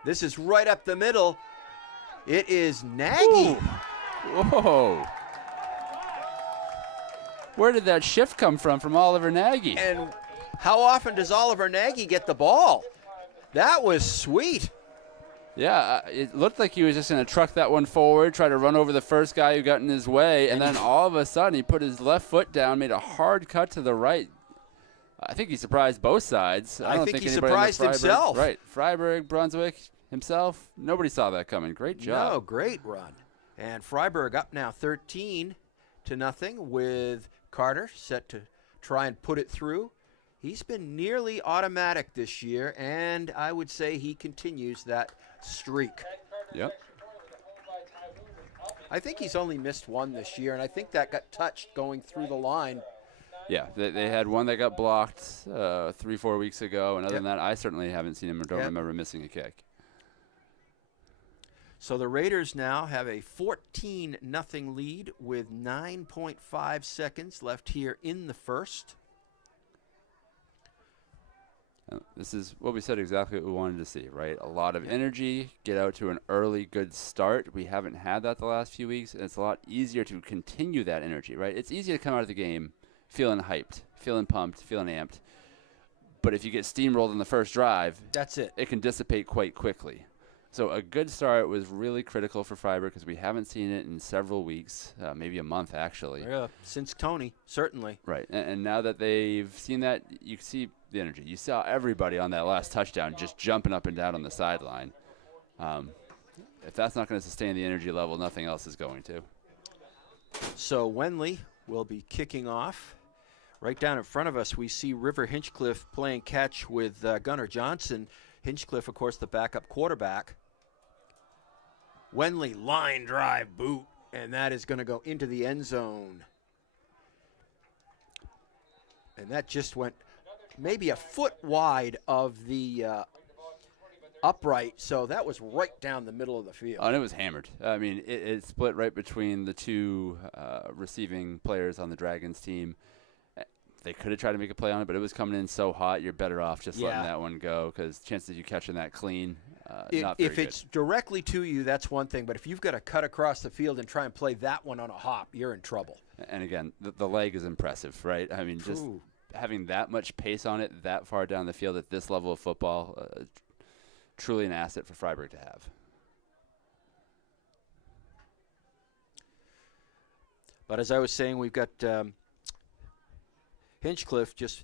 This is right up the middle. It is Nagy. Ooh. Whoa. Where did that shift come from Oliver Nagy? And how often does Oliver Nagy get the ball? That was sweet. Yeah, it looked like he was just going to truck that one forward, try to run over the first guy who got in his way, and then all of a sudden he put his left foot down, made a hard cut to the right. I think he surprised both sides. I don't think he anybody in surprised Fryeburg, himself. Right. Fryeburg, Brunswick, himself, nobody saw that coming. Great job. No, great run. And Fryeburg up now 13-0 with Carter set to try and put it through. He's been nearly automatic this year, and I would say he continues that streak. Yep. I think he's only missed one this year, and I think that got touched going through the line. Yeah, they had one that got blocked 3-4 weeks ago, and other than that, I certainly haven't seen him or don't remember missing a kick. So the Raiders now have a 14-0 lead with 9.5 seconds left here in the first. This is what we said, exactly what we wanted to see, right? A lot of energy, get out to an early good start. We haven't had that the last few weeks, and it's a lot easier to continue that energy, right? It's easy to come out of the game feeling hyped, feeling pumped, feeling amped. But if you get steamrolled in the first drive, that's it. It can dissipate quite quickly. So a good start was really critical for Fryeburg because we haven't seen it in several weeks, maybe a month actually. Yeah, since Tony, certainly. Right, and now that they've seen that, you can see the energy. You saw everybody on that last touchdown just jumping up and down on the sideline. If that's not going to sustain the energy level, nothing else is going to. So Wenley will be kicking off. Right down in front of us, we see River Hinchcliffe playing catch with Gunnar Johnson. Hinchcliffe, of course, the backup quarterback. Wenley, line drive boot, and that is going to go into the end zone. And that just went maybe a foot wide of the upright, so that was right down the middle of the field. And it was hammered. I mean, it split right between the two receiving players on the Dragons team. They could have tried to make a play on it, but it was coming in so hot, you're better off just letting that one go because chances of you catching that clean, not very If good. it's directly to you, that's one thing, but if you've got to cut across the field and try and play that one on a hop, you're in trouble. And again, the leg is impressive, right? I mean, just having that much pace on it that far down the field at this level of football, truly an asset for Fryeburg to have. But as I was saying, we've got Hinchcliffe just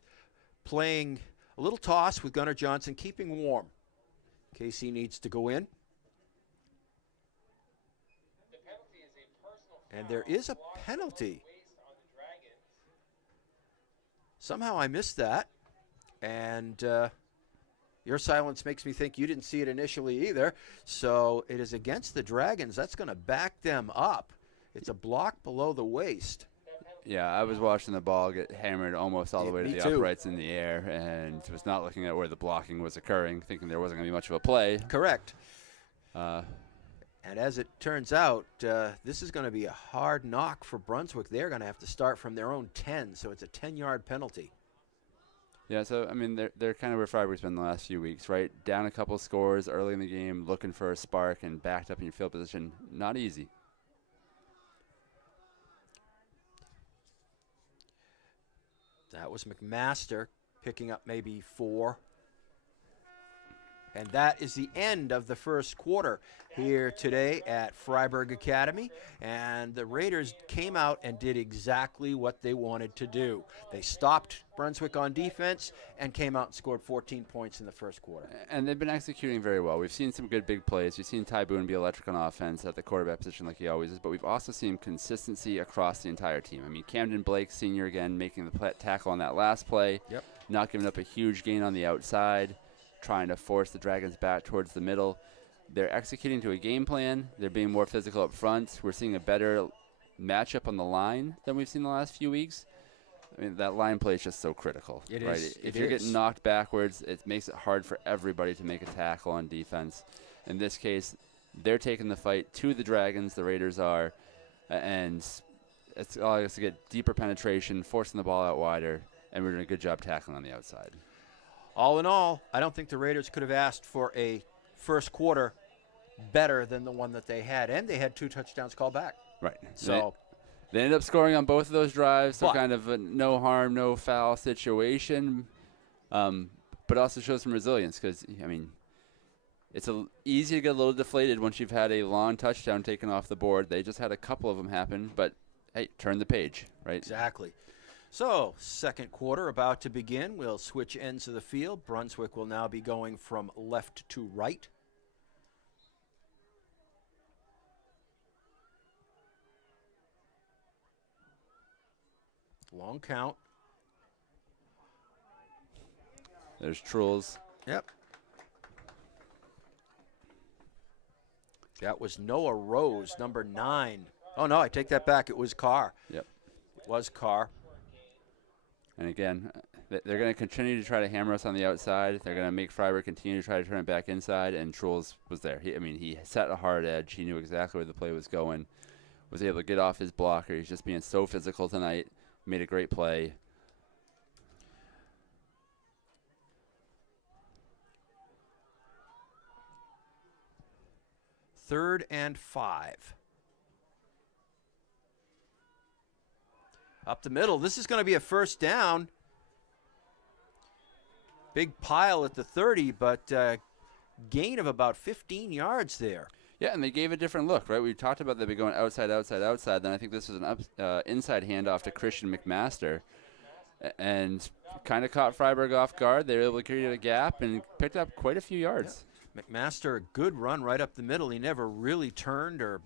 playing a little toss with Gunnar Johnson, keeping warm in case he needs to go in. And there is a penalty. Somehow I missed that. And your silence makes me think you didn't see it initially either. So it is against the Dragons. That's going to back them up. It's a block below the waist. Yeah, I was watching the ball get hammered almost all the way to the uprights in the air and was not looking at where the blocking was occurring, thinking there wasn't going to be much of a play. Correct. And as it turns out, this is going to be a hard knock for Brunswick. They're going to have to start from their own 10, so it's a 10-yard penalty. Yeah, so, I mean, they're kind of where Fryeburg's been the last few weeks, right? Down a couple scores early in the game, looking for a spark and backed up in your field position. Not easy. That was McMaster picking up maybe 4. And that is the end of the first quarter here today at Fryeburg Academy. And the Raiders came out and did exactly what they wanted to do. They stopped Brunswick on defense and came out and scored 14 points in the first quarter. And they've been executing very well. We've seen some good big plays. We've seen Ty Boone be electric on offense at the quarterback position like he always is, but we've also seen consistency across the entire team. I mean, Camden Blake, senior again, making the tackle on that last play, not giving up a huge gain on the outside, trying to force the Dragons back towards the middle. They're executing to a game plan. They're being more physical up front. We're seeing a better matchup on the line than we've seen the last few weeks. I mean, that line play is just so critical. It right? is. If you're getting knocked backwards, it makes it hard for everybody to make a tackle on defense. In this case, they're taking the fight to the Dragons, the Raiders are, and it's allowing us to get deeper penetration, forcing the ball out wider, and we're doing a good job tackling on the outside. All in all, I don't think the Raiders could have asked for a first quarter better than the one that they had, and they had 2 touchdowns called back. Right. So they ended up scoring on both of those drives, so kind of a no harm, no foul situation, but also shows some resilience because, I mean, it's easy to get a little deflated once you've had a long touchdown taken off the board. They just had a couple of them happen, but, hey, turn the page, right? Exactly. So, second quarter about to begin. We'll switch ends of the field. Brunswick will now be going from left to right. Long count. There's Truls. Yep. That was Noah Rose, number 9. Oh, no, I take that back. It was Carr. Yep. It was Carr. And again, they're going to continue to try to hammer us on the outside. They're going to make Fryeburg continue to try to turn it back inside, and Truls was there. He set a hard edge. He knew exactly where the play was going, was able to get off his blocker. He's just being so physical tonight. Made a great play. Third and 5. Up the middle. This is going to be a first down. Big pile at the 30, but gain of about 15 yards there. Yeah, and they gave a different look, right? We talked about they'd be going outside, outside, outside. Then I think this was an inside handoff to Christian McMaster, and kind of caught Fryeburg off guard. They were able to create a gap and picked up quite a few yards. Yeah. McMaster, a good run right up the middle. He never really turned or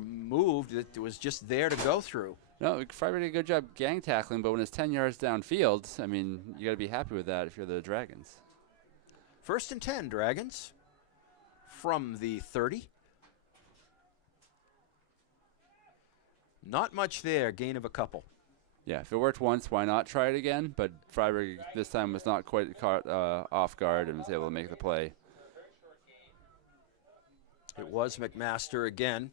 moved. It was just there to go through. No, Fryeburg did a good job gang tackling, but when it's 10 yards downfield, I mean, you got to be happy with that if you're the Dragons. First and 10, Dragons, from the 30. Not much there, gain of a couple. Yeah, if it worked once, why not try it again? But Fryeburg this time was not quite caught off guard and was able to make the play. It was McMaster again.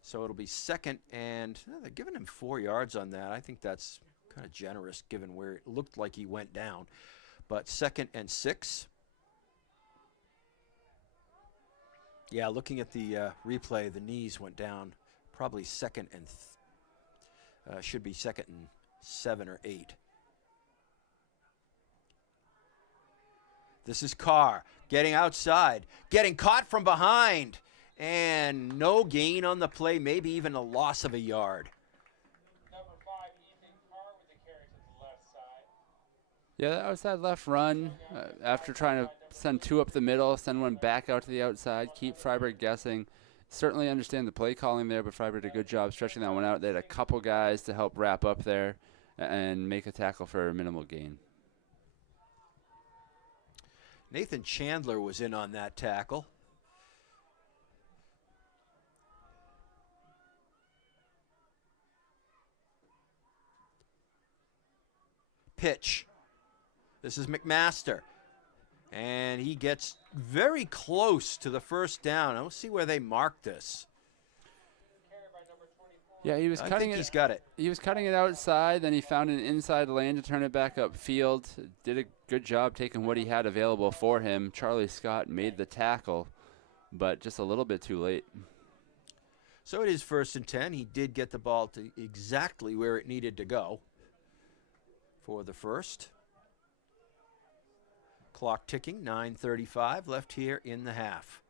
So it'll be second, and they're giving him 4 yards on that. I think that's kind of generous given where it looked like he went down. But second and 6. Yeah, looking at the replay, the knees went down. Probably second and should be second and 7 or 8. This is Carr getting outside, getting caught from behind, and no gain on the play, maybe even a loss of a yard. Number 5, Ethan Carr with the carry to the left side. Yeah, that outside left run, after trying to send 2 up the middle, send 1 back out to the outside, keep Fryeburg guessing. Certainly understand the play calling there, but Fryeburg did a good job stretching that one out. They had a couple guys to help wrap up there and make a tackle for a minimal gain. Nathan Chandler was in on that tackle. Pitch. This is McMaster. And he gets very close to the first down. I don't see where they marked this. Yeah, he was I cutting think it. He's got it. He was cutting it outside, then he found an inside lane to turn it back upfield. Did a good job taking what he had available for him. Charlie Scott made the tackle, but just a little bit too late. So it is first and 10. He did get the ball to exactly where it needed to go for the first. Clock ticking, 9:35 left here in the half.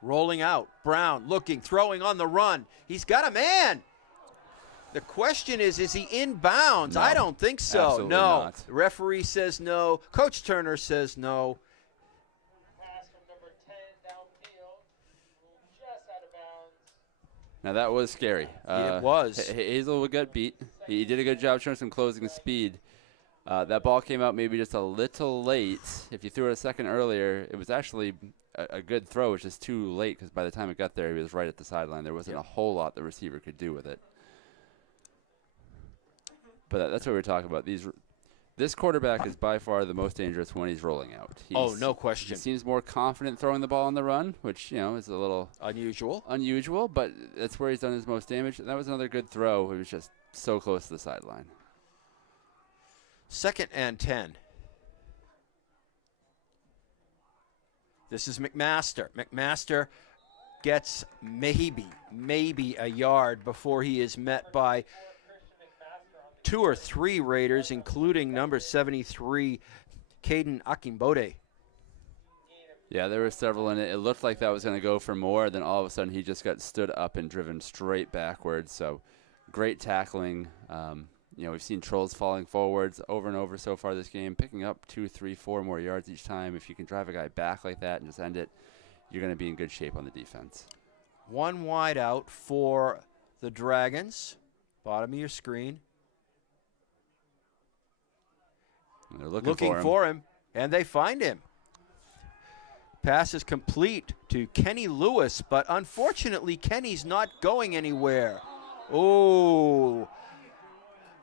Rolling out, Brown looking, throwing on the run. He's got a man. The question is he in bounds? No, I don't think so. absolutely No. not. The referee says no. Coach Turner says no. Pass from number 10 downfield, just out of bounds. Now that was scary. It was. Hazelwood got beat. He did a good job showing some closing speed. That ball came out maybe just a little late. If you threw it a second earlier, it was actually a good throw. It's just too late because by the time it got there, he was right at the sideline. There wasn't a whole lot the receiver could do with it. But that's what we're talking about. This quarterback is by far the most dangerous when he's rolling out. No question. He seems more confident throwing the ball on the run, which, is a little unusual, but that's where he's done his most damage. And that was another good throw. It was just so close to the sideline. 2nd and 10. This is McMaster. McMaster gets maybe a yard before he is met by 2 or 3 Raiders, including number 73, Caden Akinbode. Yeah, there were several, and it looked like that was going to go for more. Then all of a sudden, he just got stood up and driven straight backwards. So, great tackling. We've seen Trolls falling forwards over and over so far this game, picking up 2, 3, 4 more yards each time. If you can drive a guy back like that and just end it, you're going to be in good shape on the defense. 1 wide out for the Dragons. Bottom of your screen. And they're looking for him, and they find him. Pass is complete to Kenny Lewis, but unfortunately, Kenny's not going anywhere. Oh,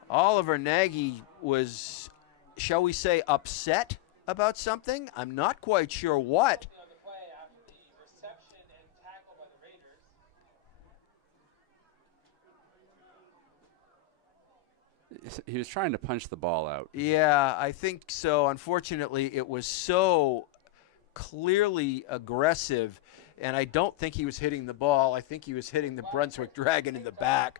Oliver Nagy was, shall we say, upset about something? I'm not quite sure what. He was trying to punch the ball out. Yeah, I think so. Unfortunately, it was so clearly aggressive, and I don't think he was hitting the ball. I think he was hitting the Brunswick Dragon in the back.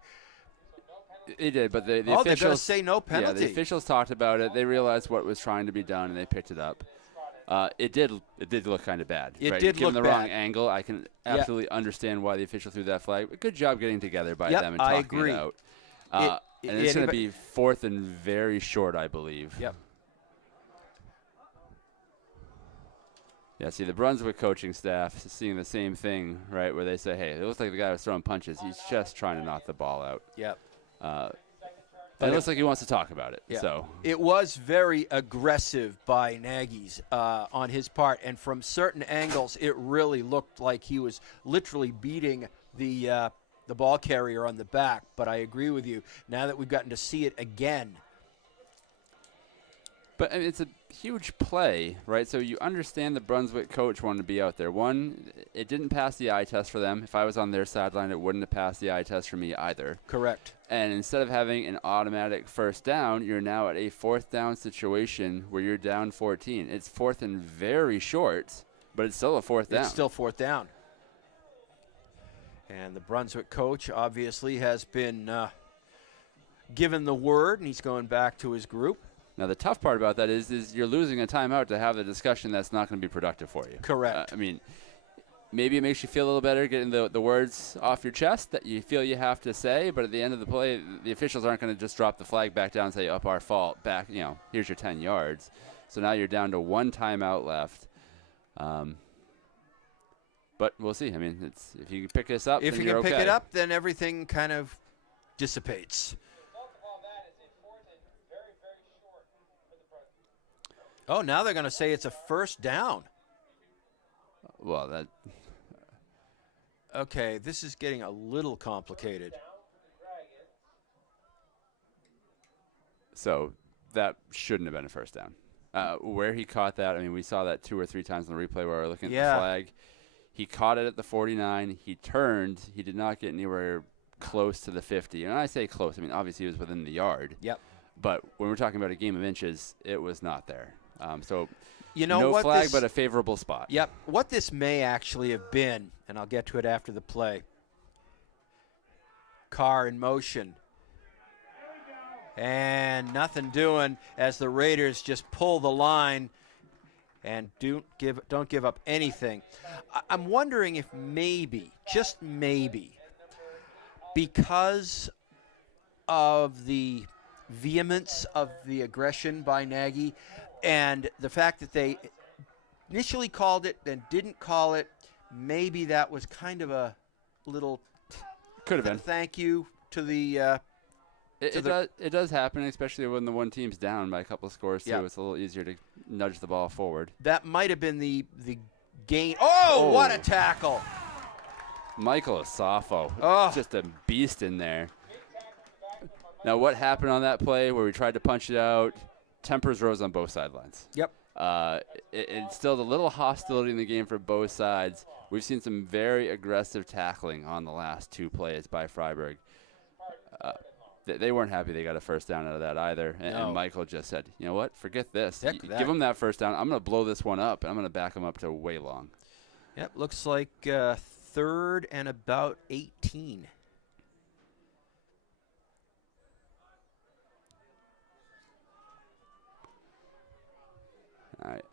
He did, but the they're officials going to say no penalty. Yeah, the officials talked about it. They realized what was trying to be done, and they picked it up. It did look kind of bad. It right? did Given look the bad. wrong angle, I can absolutely understand why the official threw that flag. But good job getting together by them and I talking agree. it out. And it's going to be 4th and very short, I believe. Yep. Yeah, see, the Brunswick coaching staff is seeing the same thing, right, where they say, hey, it looks like the guy was throwing punches. He's just trying to knock the ball out. Yep. But it looks like he wants to talk about it. Yeah. So it was very aggressive by Nagy's on his part, and from certain angles, it really looked like he was literally beating the ball carrier on the back. But I agree with you. Now that we've gotten to see it again. But I mean, it's a huge play, right? So you understand the Brunswick coach wanted to be out there. One, it didn't pass the eye test for them. If I was on their sideline, it wouldn't have passed the eye test for me either. Correct. And instead of having an automatic 1st down, you're now at a 4th down situation where you're down 14. It's 4th and very short, but it's still a 4th down. It's still 4th down. And the Brunswick coach obviously has been given the word, and he's going back to his group. Now, the tough part about that is you're losing a timeout to have a discussion that's not going to be productive for you. Correct. I mean, maybe it makes you feel a little better getting the words off your chest that you feel you have to say, but at the end of the play, the officials aren't going to just drop the flag back down and say, up our fault, back, here's your 10 yards. So now you're down to 1 timeout left. But we'll see. I mean, if you can pick this up, if then you you're can pick okay. it up, then everything kind of dissipates. Oh, now they're going to say it's a 1st down. Well, that. Okay, this is getting a little complicated. So that shouldn't have been a 1st down. Where he caught that, I mean, we saw that 2 or 3 times in the replay where we're looking at the flag. He caught it at the 49. He turned. He did not get anywhere close to the 50. And I say close. I mean, obviously he was within the yard. Yep. But when we're talking about a game of inches, it was not there. So no flag, but a favorable spot. Yep. What this may actually have been, and I'll get to it after the play. car in motion. And nothing doing as the Raiders just pull the line and don't give up anything. I'm wondering if maybe, just maybe, because of the vehemence of the aggression by Nagy and the fact that they initially called it then didn't call it, maybe that was kind of a little could have been thank you to the it does happen, especially when the one team's down by a couple of scores too. Yeah. It's a little easier to nudge the ball forward. That might have been the gain. Oh, what a tackle. Michael Asafo, Oh. just a beast in there. Now, what happened on that play where we tried to punch it out? Tempers rose on both sidelines. Yep. It instilled a little hostility in the game for both sides. We've seen some very aggressive tackling on the last two plays by Fryeburg. They weren't happy they got a first down out of that either. And Michael just said, you know what, forget this. Heck that. Give him that first down. I'm going to blow this one up, and I'm going to back him up to way long. Yep, looks like third and about 18. All right.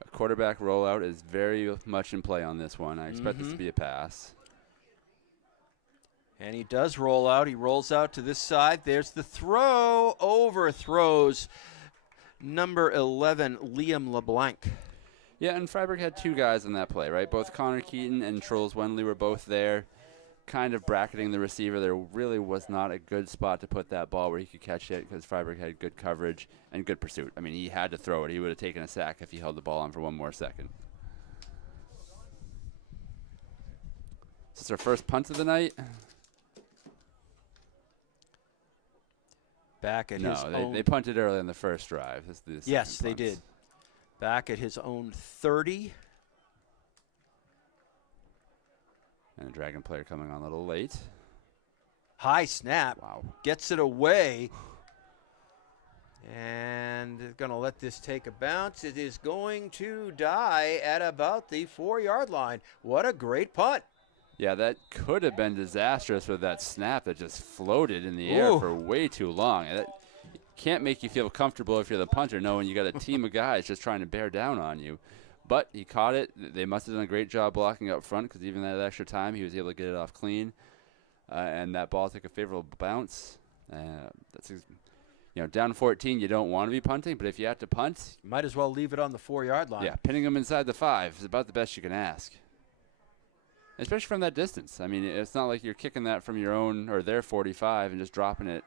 A quarterback rollout is very much in play on this one. I expect this to be a pass. And he does roll out. He rolls out to this side. There's the throw. Overthrows number 11, Liam LeBlanc. Yeah, and Fryeburg had two guys on that play, right? Both Connor Keaton and Truls Wendley were both there, kind of bracketing the receiver. There really was not a good spot to put that ball where he could catch it because Fryeburg had good coverage and good pursuit. I mean, he had to throw it. He would have taken a sack if he held the ball on for one more second. Is this our first punt of the night? Back at his own. They punted early in the first drive. Yes, they did. Back at his own 30. And a Dragon player coming on a little late. High snap. Wow. Gets it away. And they're going to let this take a bounce. It is going to die at about the 4-yard line. What a great punt. Yeah, that could have been disastrous with that snap that just floated in the air for way too long. And that can't make you feel comfortable if you're the punter, knowing you got a team of guys just trying to bear down on you. But he caught it. They must have done a great job blocking up front because even that extra time, he was able to get it off clean. And that ball took a favorable bounce. Down 14, you don't want to be punting, but if you have to punt, might as well leave it on the 4-yard line. Yeah, pinning them inside the 5 is about the best you can ask. Especially from that distance. I mean, it's not like you're kicking that from your own or their 45 and just dropping it.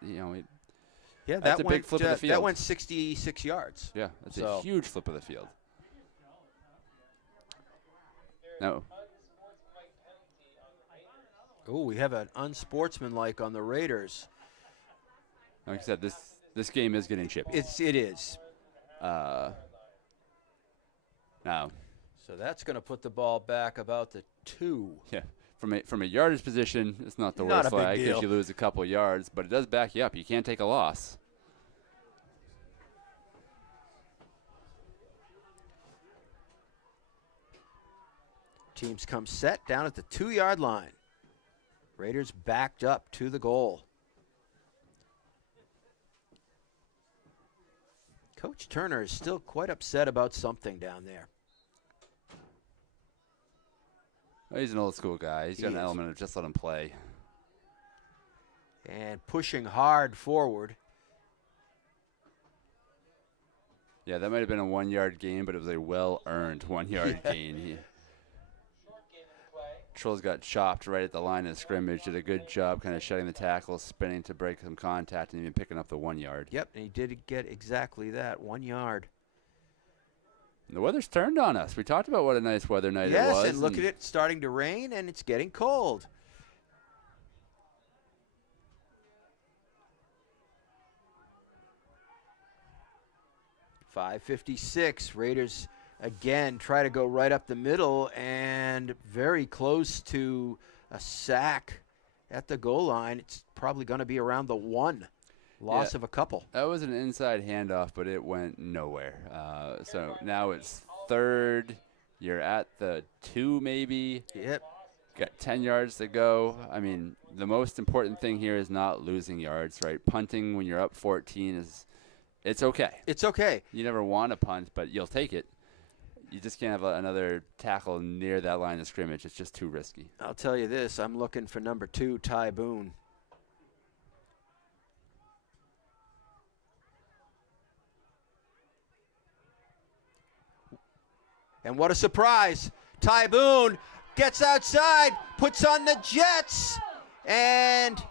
Yeah, that's a big flip of the field. That went 66 yards. Yeah, that's a huge flip of the field. No. Oh, we have an unsportsmanlike on the Raiders. Like I said, this game is getting chippy. It is. Now. So that's going to put the ball back about the 2. Yeah, from a yardage position, it's not the worst flag if you lose a couple of yards, but it does back you up. You can't take a loss. Teams come set down at the 2-yard line. Raiders backed up to the goal. Coach Turner is still quite upset about something down there. He's an old school guy. He's got an element of just let him play. And pushing hard forward. Yeah, that might have been a 1-yard gain, but it was a well-earned 1-yard gain. Trolls got chopped right at the line of scrimmage. Did a good job kind of shutting the tackle, spinning to break some contact, and even picking up the 1 yard. Yep, and he did get exactly that, 1 yard. And the weather's turned on us. We talked about what a nice weather night it was. Yes, and look at it, starting to rain, and it's getting cold. .556, Raiders again try to go right up the middle and very close to a sack at the goal line. It's probably going to be around the 1. Loss of a couple. That was an inside handoff, but it went nowhere. So now it's 3rd. You're at the 2 maybe. Yep. Got 10 yards to go. I mean, the most important thing here is not losing yards, right? Punting when you're up 14 it's okay. It's okay. You never want to punt, but you'll take it. You just can't have another tackle near that line of scrimmage. It's just too risky. I'll tell you this. I'm looking for number 2, Ty Boone. And what a surprise. Ty Boone gets outside, puts on the Jets, and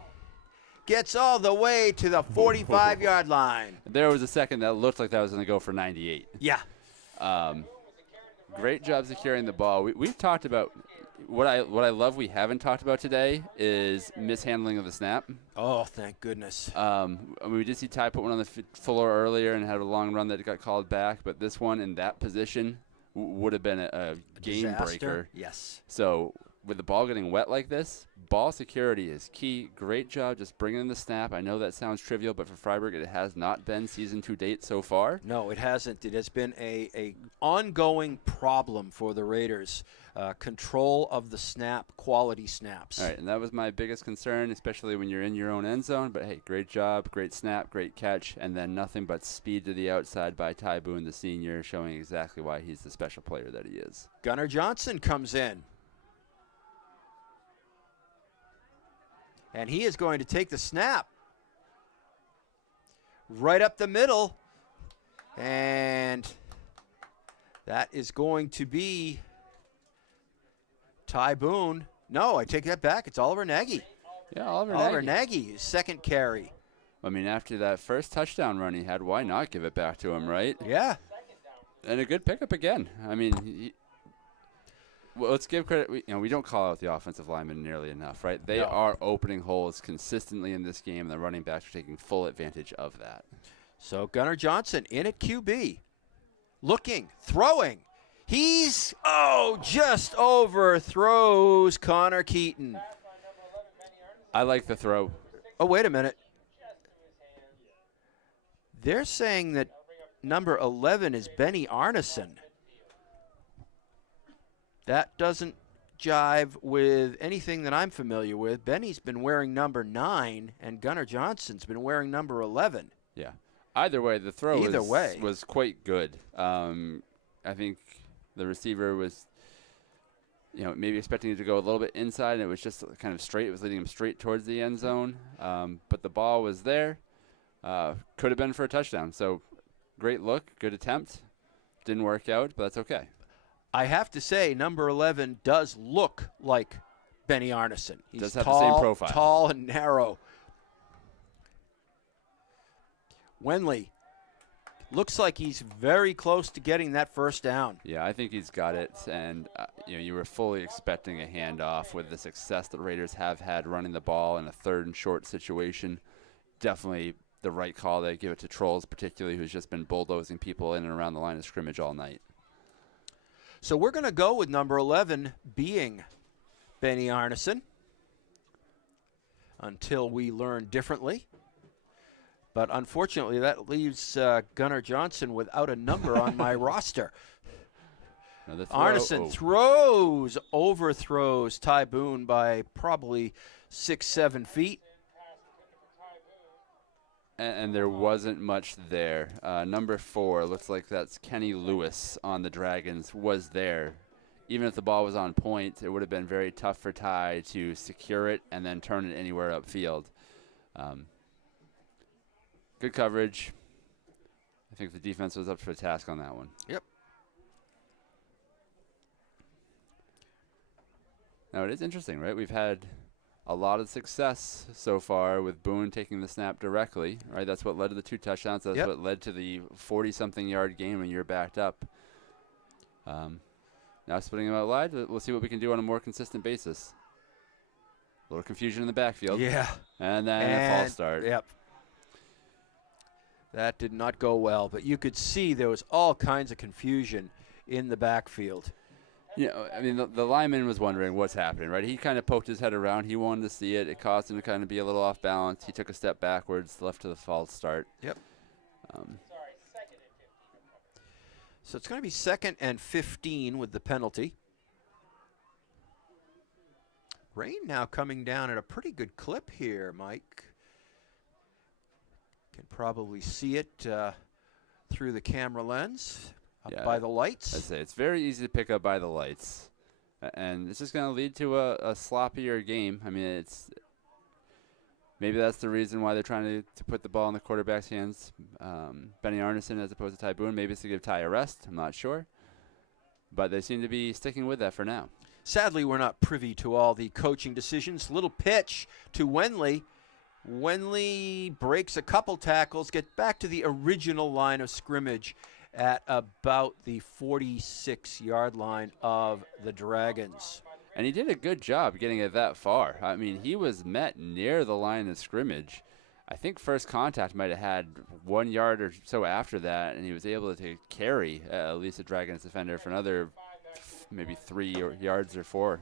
gets all the way to the 45-yard line. There was a second that looked like that was going to go for 98. Yeah. Great job securing the ball. We've talked about what I love we haven't talked about today is mishandling of the snap. Oh, thank goodness. We did see Ty put one on the floor earlier and had a long run that got called back, but this one in that position would have been a game disaster. breaker. Yes. So with the ball getting wet like this, ball security is key. Great job just bringing in the snap. I know that sounds trivial, but for Fryeburg, it has not been season to date so far. No, it hasn't. It has been a ongoing problem for the Raiders. Control of the snap, quality snaps. All right, and that was my biggest concern, especially when you're in your own end zone. But, hey, great job, great snap, great catch, and then nothing but speed to the outside by Ty Boone, the senior, showing exactly why he's the special player that he is. Gunnar Johnson comes in. And he is going to take the snap right up the middle. And that is going to be Ty Boone. No, I take that back. It's Oliver Nagy. Yeah, Oliver Nagy, his second carry. I mean, after that first touchdown run he had, why not give it back to him, right? Yeah. And a good pickup again. I mean, well, let's give credit. We don't call out the offensive linemen nearly enough, right? They are opening holes consistently in this game, and the running backs are taking full advantage of that. So Gunnar Johnson in at QB. Looking, throwing. He's, just overthrows Connor Keaton. I like the throw. Oh, wait a minute. They're saying that number 11 is Benny Arneson. That doesn't jive with anything that I'm familiar with. Benny's been wearing number 9, and Gunnar Johnson's been wearing number 11. Yeah. Either way, the throw was quite good. I think the receiver was, maybe expecting it to go a little bit inside, and it was just kind of straight. It was leading him straight towards the end zone. But the ball was there. Could have been for a touchdown. So great look, good attempt. Didn't work out, but that's okay. I have to say, number 11 does look like Benny Arneson. He's does have tall, the same profile. Tall and narrow. Wenley looks like he's very close to getting that first down. Yeah, I think he's got it. And, you were fully expecting a handoff with the success that Raiders have had running the ball in a third and short situation. Definitely the right call. They give it to Trolls, particularly, who's just been bulldozing people in and around the line of scrimmage all night. So we're going to go with number 11 being Benny Arneson until we learn differently. But unfortunately, that leaves Gunnar Johnson without a number on my roster. Arneson overthrows Ty Boone by probably 6-7 feet. And there wasn't much there. Number 4, looks like that's Kenny Lewis on the Dragons, was there. Even if the ball was on point, it would have been very tough for Ty to secure it and then turn it anywhere upfield. Good coverage. I think the defense was up to the task on that one. Yep. Now, it is interesting, right? We've had a lot of success so far with Boone taking the snap directly, right? That's what led to the 2 touchdowns. That's what led to the 40-something yard game when you're backed up. Now splitting them out wide, we'll see what we can do on a more consistent basis. A little confusion in the backfield. Yeah. And then a false start. Yep. That did not go well, but you could see there was all kinds of confusion in the backfield. I mean, the lineman was wondering what's happening, right? He kind of poked his head around. He wanted to see it. It caused him to kind of be a little off balance. He took a step backwards, left to the false start. Yep. So it's going to be 2nd and 15 with the penalty. Rain now coming down at a pretty good clip here, Mike. Can probably see it through the camera lens, up by the lights. I'd say it's very easy to pick up by the lights. And it's just going to lead to a sloppier game. I mean, maybe that's the reason why they're trying to put the ball in the quarterback's hands. Benny Arneson as opposed to Ty Boone. Maybe it's to give Ty a rest. I'm not sure. But they seem to be sticking with that for now. Sadly, we're not privy to all the coaching decisions. Little pitch to Wenley. Wenley breaks a couple tackles, gets back to the original line of scrimmage at about the 46-yard line of the Dragons. And he did a good job getting it that far. I mean, he was met near the line of scrimmage. I think first contact might have had 1 yard or so after that, and he was able to carry at least a Dragons defender for another maybe 3 yards or 4.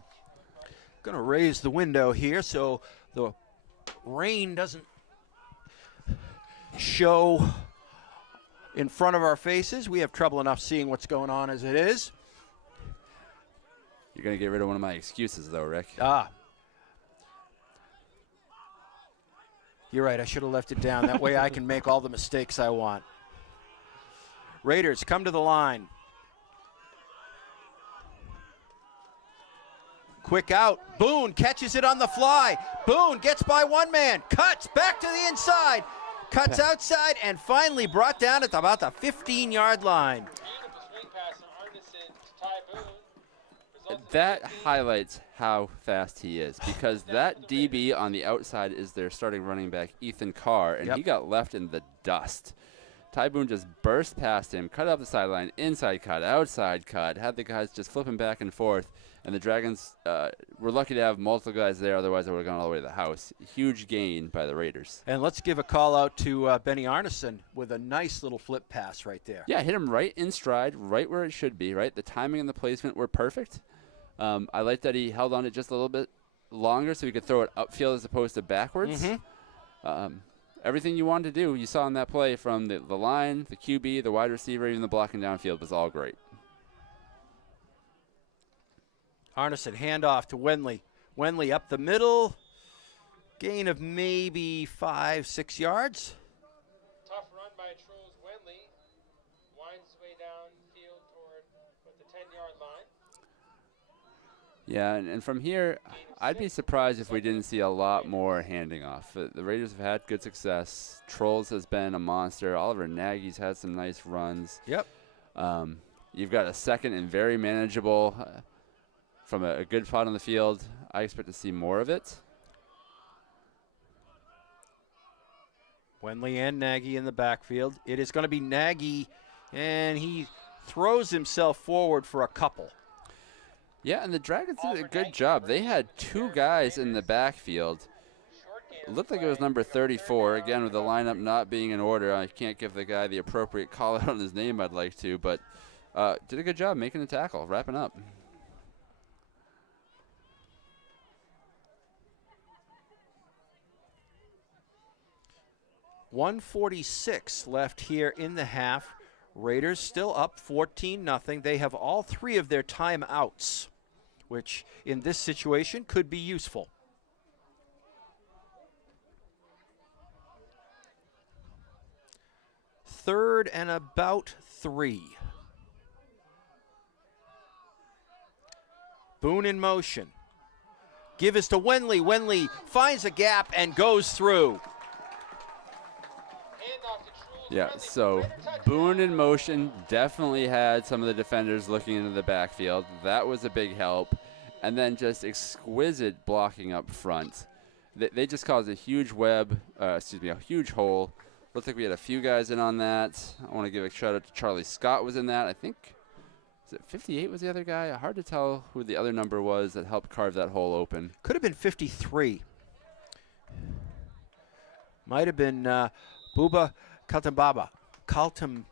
Going to raise the window here so the rain doesn't show in front of our faces. We have trouble enough seeing what's going on as it is. You're going to get rid of one of my excuses, though, Rick. You're right. I should have left it down. That way I can make all the mistakes I want. Raiders come to the line. Quick out. Boone catches it on the fly. Boone gets by one man. Cuts back to the inside. Cuts outside and finally brought down at about the 15-yard line. Beautiful swing pass from Arneson to Ty Boone. That highlights how fast he is, because that DB on the outside is their starting running back, Ethan Carr, and he got left in the dust. Ty Boone just burst past him, cut up the sideline, inside cut, outside cut, had the guys just flipping back and forth, and the Dragons were lucky to have multiple guys there, otherwise they would have gone all the way to the house. Huge gain by the Raiders. And let's give a call out to Benny Arneson with a nice little flip pass right there. Yeah, hit him right in stride, right where it should be, right? The timing and the placement were perfect. I like that he held on it just a little bit longer so he could throw it upfield as opposed to backwards. Everything you wanted to do, you saw in that play from the line, the QB, the wide receiver, even the blocking downfield was all great. Arneson, handoff to Wenley. Wenley up the middle. Gain of maybe 5-6 yards. Tough run by Truls Wenley. Winds his way downfield toward the 10-yard line. Yeah, and from here, I'd be surprised if we didn't see a lot more handing off. The Raiders have had good success. Trolls has been a monster. Oliver Nagy's had some nice runs. Yep. You've got a second and very manageable from a good spot on the field. I expect to see more of it. Wenley and Nagy in the backfield. It is going to be Nagy, and he throws himself forward for a couple. Yeah, and the Dragons did a good job. They had two guys in the backfield. It looked like it was number 34. Again, with the lineup not being in order, I can't give the guy the appropriate call out on his name I'd like to, but did a good job making the tackle, wrapping up. .146 left here in the half. Raiders still up 14-0. They have all three of their timeouts, which in this situation could be useful. Third and about 3. Boone in motion. Give is to Wenley. Wenley finds a gap and goes through. Yeah, so Boone in motion definitely had some of the defenders looking into the backfield. That was a big help. And then just exquisite blocking up front. They just caused a huge a huge hole. Looks like we had a few guys in on that. I want to give a shout out to Charlie Scott was in that. I think, is it 58 was the other guy? Hard to tell who the other number was that helped carve that hole open. Could have been 53. Might have been Buba Kaltamba. Kaltamba.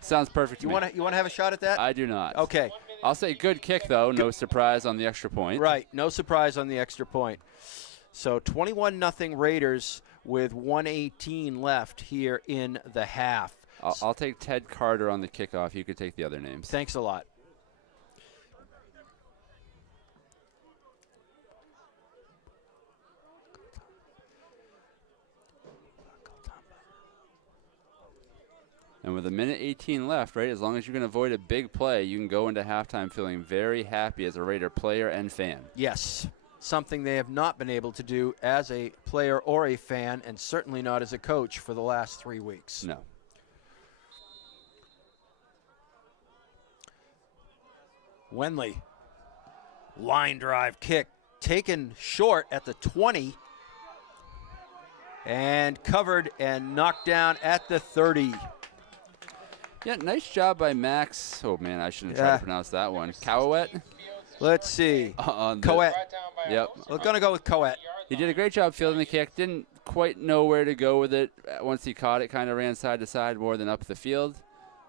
Sounds perfect to you me. want to have a shot at that? I do not. Okay. I'll say good kick, though. No surprise on the extra point. Right. No surprise on the extra point. So 21-0 Raiders with 1:18 left here in the half. I'll take Ted Carter on the kickoff. You could take the other names. Thanks a lot. And with 1:18 left, right, as long as you can avoid a big play, you can go into halftime feeling very happy as a Raider player and fan. Yes, something they have not been able to do as a player or a fan, and certainly not as a coach for the last 3 weeks. No. Wenley, line drive kick, taken short at the 20, and covered and knocked down at the 30. Yeah, nice job by Max. Oh, man, I shouldn't try to pronounce that one. Cowett? Let's see. Coet. Yep. We're going to go with Coet. He did a great job fielding the kick. Didn't quite know where to go with it. Once he caught it, kind of ran side to side more than up the field.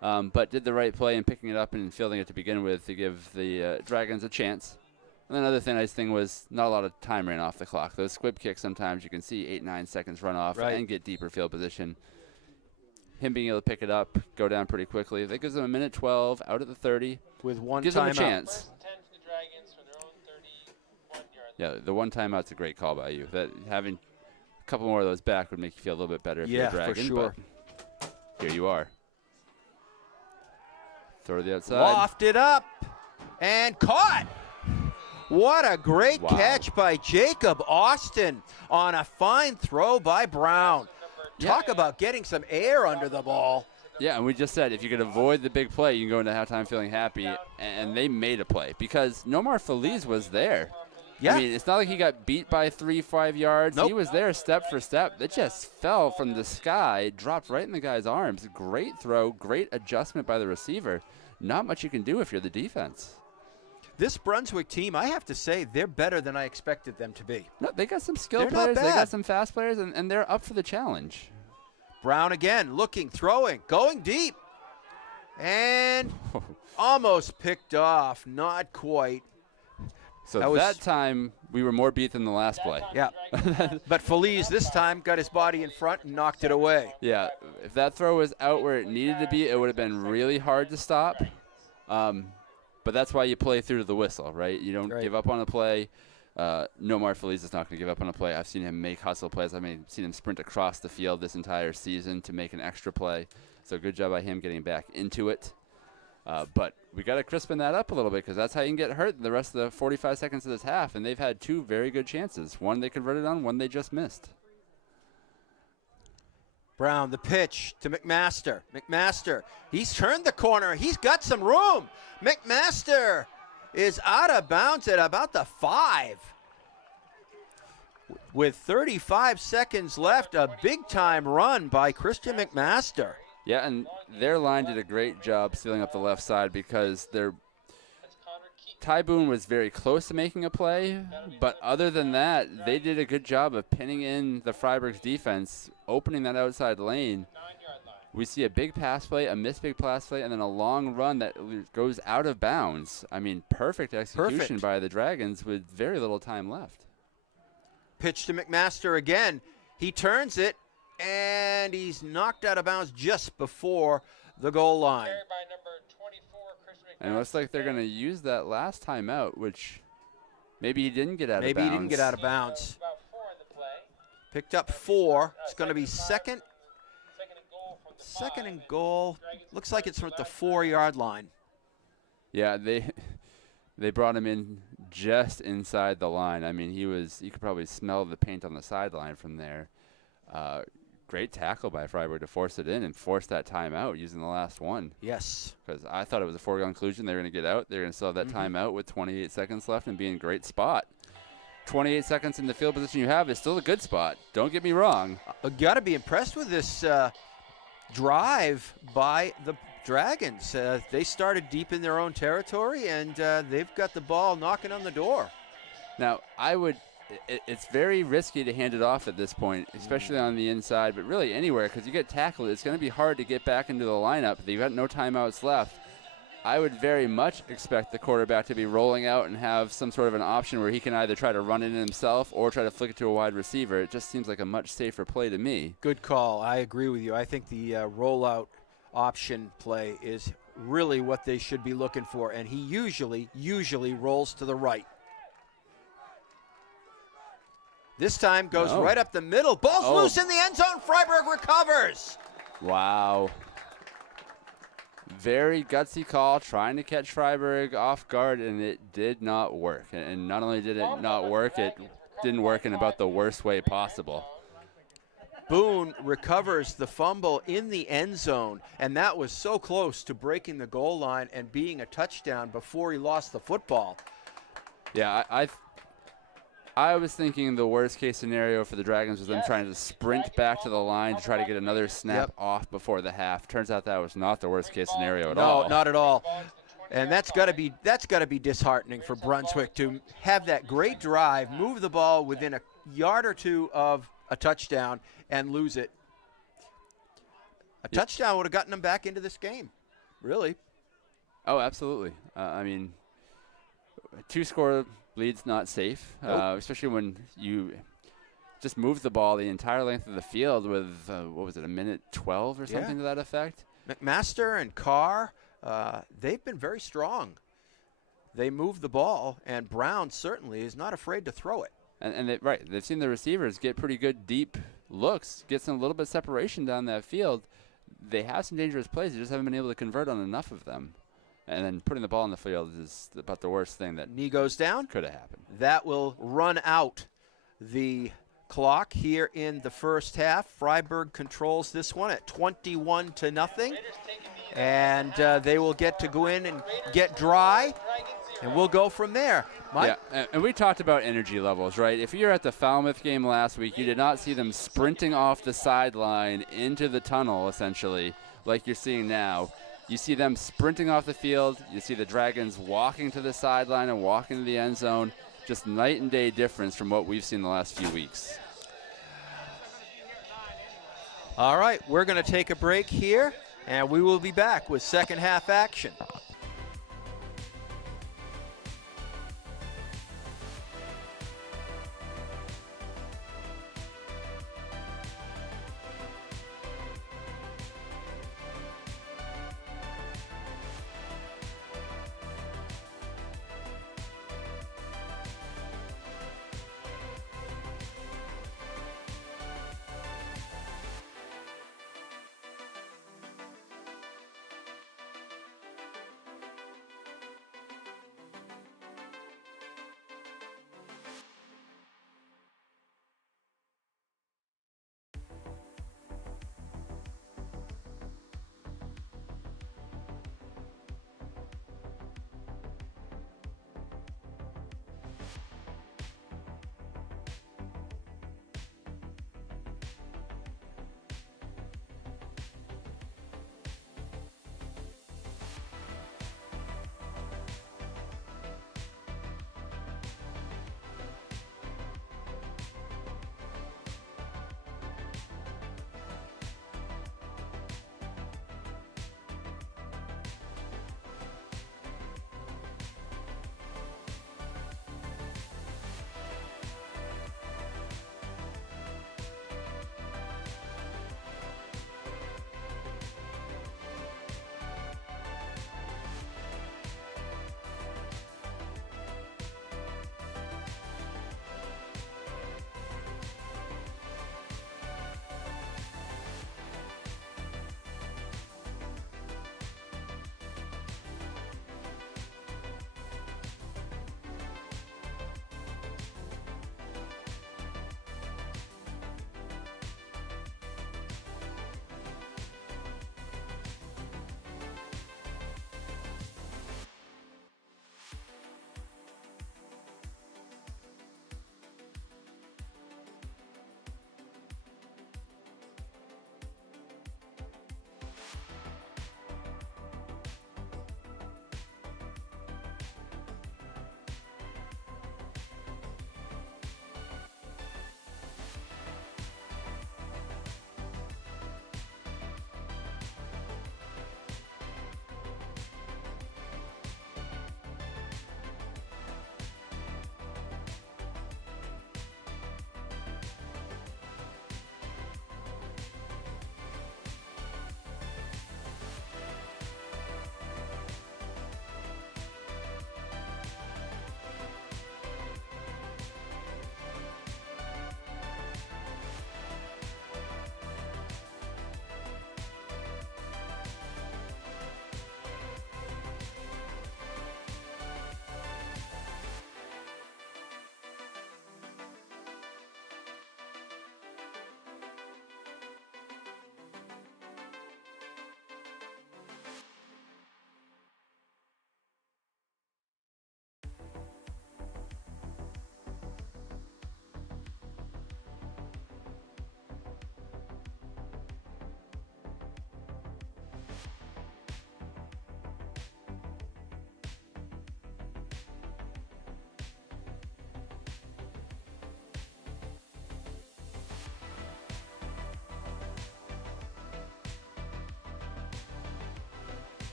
But did the right play in picking it up and fielding it to begin with to give the Dragons a chance. And then another nice thing was not a lot of time ran off the clock. Those squib kicks, sometimes you can see 8-9 seconds run off and get deeper field position. Him being able to pick it up, go down pretty quickly. That gives him 1:12 out at the 30. With one gives him a timeout. chance. Yeah, the one timeout's a great call by you. That having a couple more of those back would make you feel a little bit better if you're a Dragon. For sure. But here you are. Throw to the outside. Lofted up and caught. What a great catch by Jacob Austin on a fine throw by Brown. Talk about getting some air under the ball. Yeah, and we just said if you could avoid the big play, you can go into halftime feeling happy, and they made a play because Nomar Feliz was there. Yeah. I mean, it's not like he got beat by 3-5 yards. Nope. He was there step for step. It just fell from the sky, dropped right in the guy's arms. Great throw, great adjustment by the receiver. Not much you can do if you're the defense. This Brunswick team, I have to say, they're better than I expected them to be. No, they got some skilled They're not players. They bad. got some fast players, and they're up for the challenge. Brown again, looking, throwing, going deep. And almost picked off, not quite. So that time, we were more beat than the last play. Yeah. But Feliz this time got his body in front and knocked it away. Yeah, if that throw was out where it needed to be, it would have been really hard to stop. But that's why you play through to the whistle, right? You don't give up on a play. Nomar Feliz is not going to give up on a play. I've seen him make hustle plays. I've seen him sprint across the field this entire season to make an extra play. So good job by him getting back into it. But we got to crispen that up a little bit because that's how you can get hurt the rest of the 45 seconds of this half. And they've had two very good chances. One they converted on, one they just missed. Brown, the pitch to McMaster. McMaster, he's turned the corner. He's got some room. McMaster is out of bounds at about the 5. With 35 seconds left, a big-time run by Christian McMaster. Yeah, and their line did a great job sealing up the left side because Ty Boone was very close to making a play, but other than that, they did a good job of pinning in the Fryeburg's defense, opening that outside lane. We see a big pass play, a missed big pass play, and then a long run that goes out of bounds. I mean, perfect execution by the Dragons with very little time left. Pitch to McMaster again. He turns it, and he's knocked out of bounds just before the goal line. And it looks like they're going to use that last timeout, which maybe he didn't get out of bounds. Maybe he didn't get out of bounds. Picked up 4. It's going to be second and goal. Looks like it's at the 4-yard line. Yeah, they brought him in just inside the line. I mean, you could probably smell the paint on the sideline from there. Great tackle by Fryeburg to force it in and force that timeout using the last one. Yes. Because I thought it was a foregone conclusion. They were going to get out. They're going to still have that timeout with 28 seconds left and be in a great spot. 28 seconds in the field position you have is still a good spot. Don't get me wrong. Got to be impressed with this drive by the Dragons. They started deep in their own territory, and they've got the ball knocking on the door. Now, it's very risky to hand it off at this point, especially on the inside, but really anywhere, because you get tackled. It's going to be hard to get back into the lineup. You've got no timeouts left. I would very much expect the quarterback to be rolling out and have some sort of an option where he can either try to run it in himself or try to flick it to a wide receiver. It just seems like a much safer play to me. Good call. I agree with you. I think the rollout option play is really what they should be looking for, and he usually rolls to the right. This time goes right up the middle. Ball's loose in the end zone. Fryeburg recovers. Wow. very gutsy call, trying to catch Fryeburg off guard, and it did not work. And not only did it not work, it didn't work in about the worst way possible. Boone recovers the fumble in the end zone, and that was so close to breaking the goal line and being a touchdown before he lost the football. Yeah, I was thinking the worst case scenario for the Dragons was them trying to sprint back to the line to try to get another snap off before the half. Turns out that was not the worst case scenario at all. No, not at all. And that's got to be disheartening for Brunswick to have that great drive, move the ball within a yard or two of a touchdown, and lose it. A touchdown would have gotten them back into this game, really. Oh, absolutely. I mean, 2-score lead's not safe, especially when you just move the ball the entire length of the field with, what was it, a minute 12 or something to that effect? McMaster and Carr, they've been very strong. They move the ball, and Brown certainly is not afraid to throw it. And they've seen the receivers get pretty good deep looks, get some little bit of separation down that field. They have some dangerous plays. They just haven't been able to convert on enough of them. And then putting the ball in the field is about the worst thing that knee goes down. Could have happened. That will run out the clock here in the first half. Fryeburg controls this one at 21-0. And they will get to go in and get dry, and we'll go from there. Mike? Yeah, and we talked about energy levels, right? If you're at the Falmouth game last week, you did not see them sprinting off the sideline into the tunnel, essentially, like you're seeing now. You see them sprinting off the field. You see the Dragons walking to the sideline and walking to the end zone. Just night and day difference from what we've seen the last few weeks. All right, we're going to take a break here, and we will be back with second half action.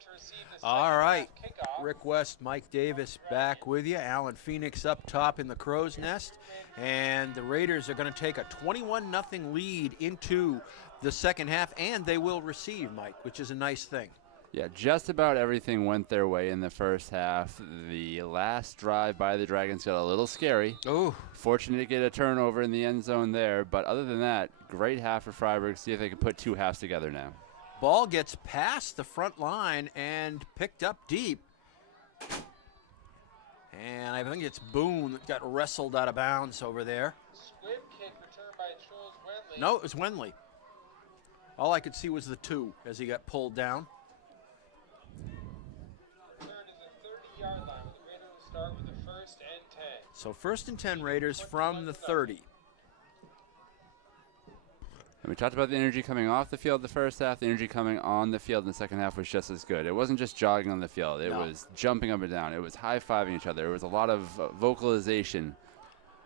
to receive the All second right, half kickoff. Rick West, Mike Davis back with you. Alan Phoenix up top in the crow's nest. And the Raiders are going to take a 21-0 lead into the second half, and they will receive, Mike, which is a nice thing. Yeah, just about everything went their way in the first half. The last drive by the Dragons got a little scary. Oh, Fortunate to get a turnover in the end zone there, but other than that, great half for Fryeburg. See if they can put two halves together now. ball gets past the front line and picked up deep. And I think it's Boone that got wrestled out of bounds over there. Squib kick returned by Charles Wenley. No, it was Wenley. All I could see was the 2 as he got pulled down. Return to the 30-yard line. The Raiders will start with the 1st and 10. So 1st and 10 Raiders from the 30. And we talked about the energy coming off the field the first half. The energy coming on the field in the second half was just as good. It wasn't just jogging on the field. It was jumping up and down. It was high-fiving each other. It was a lot of vocalization.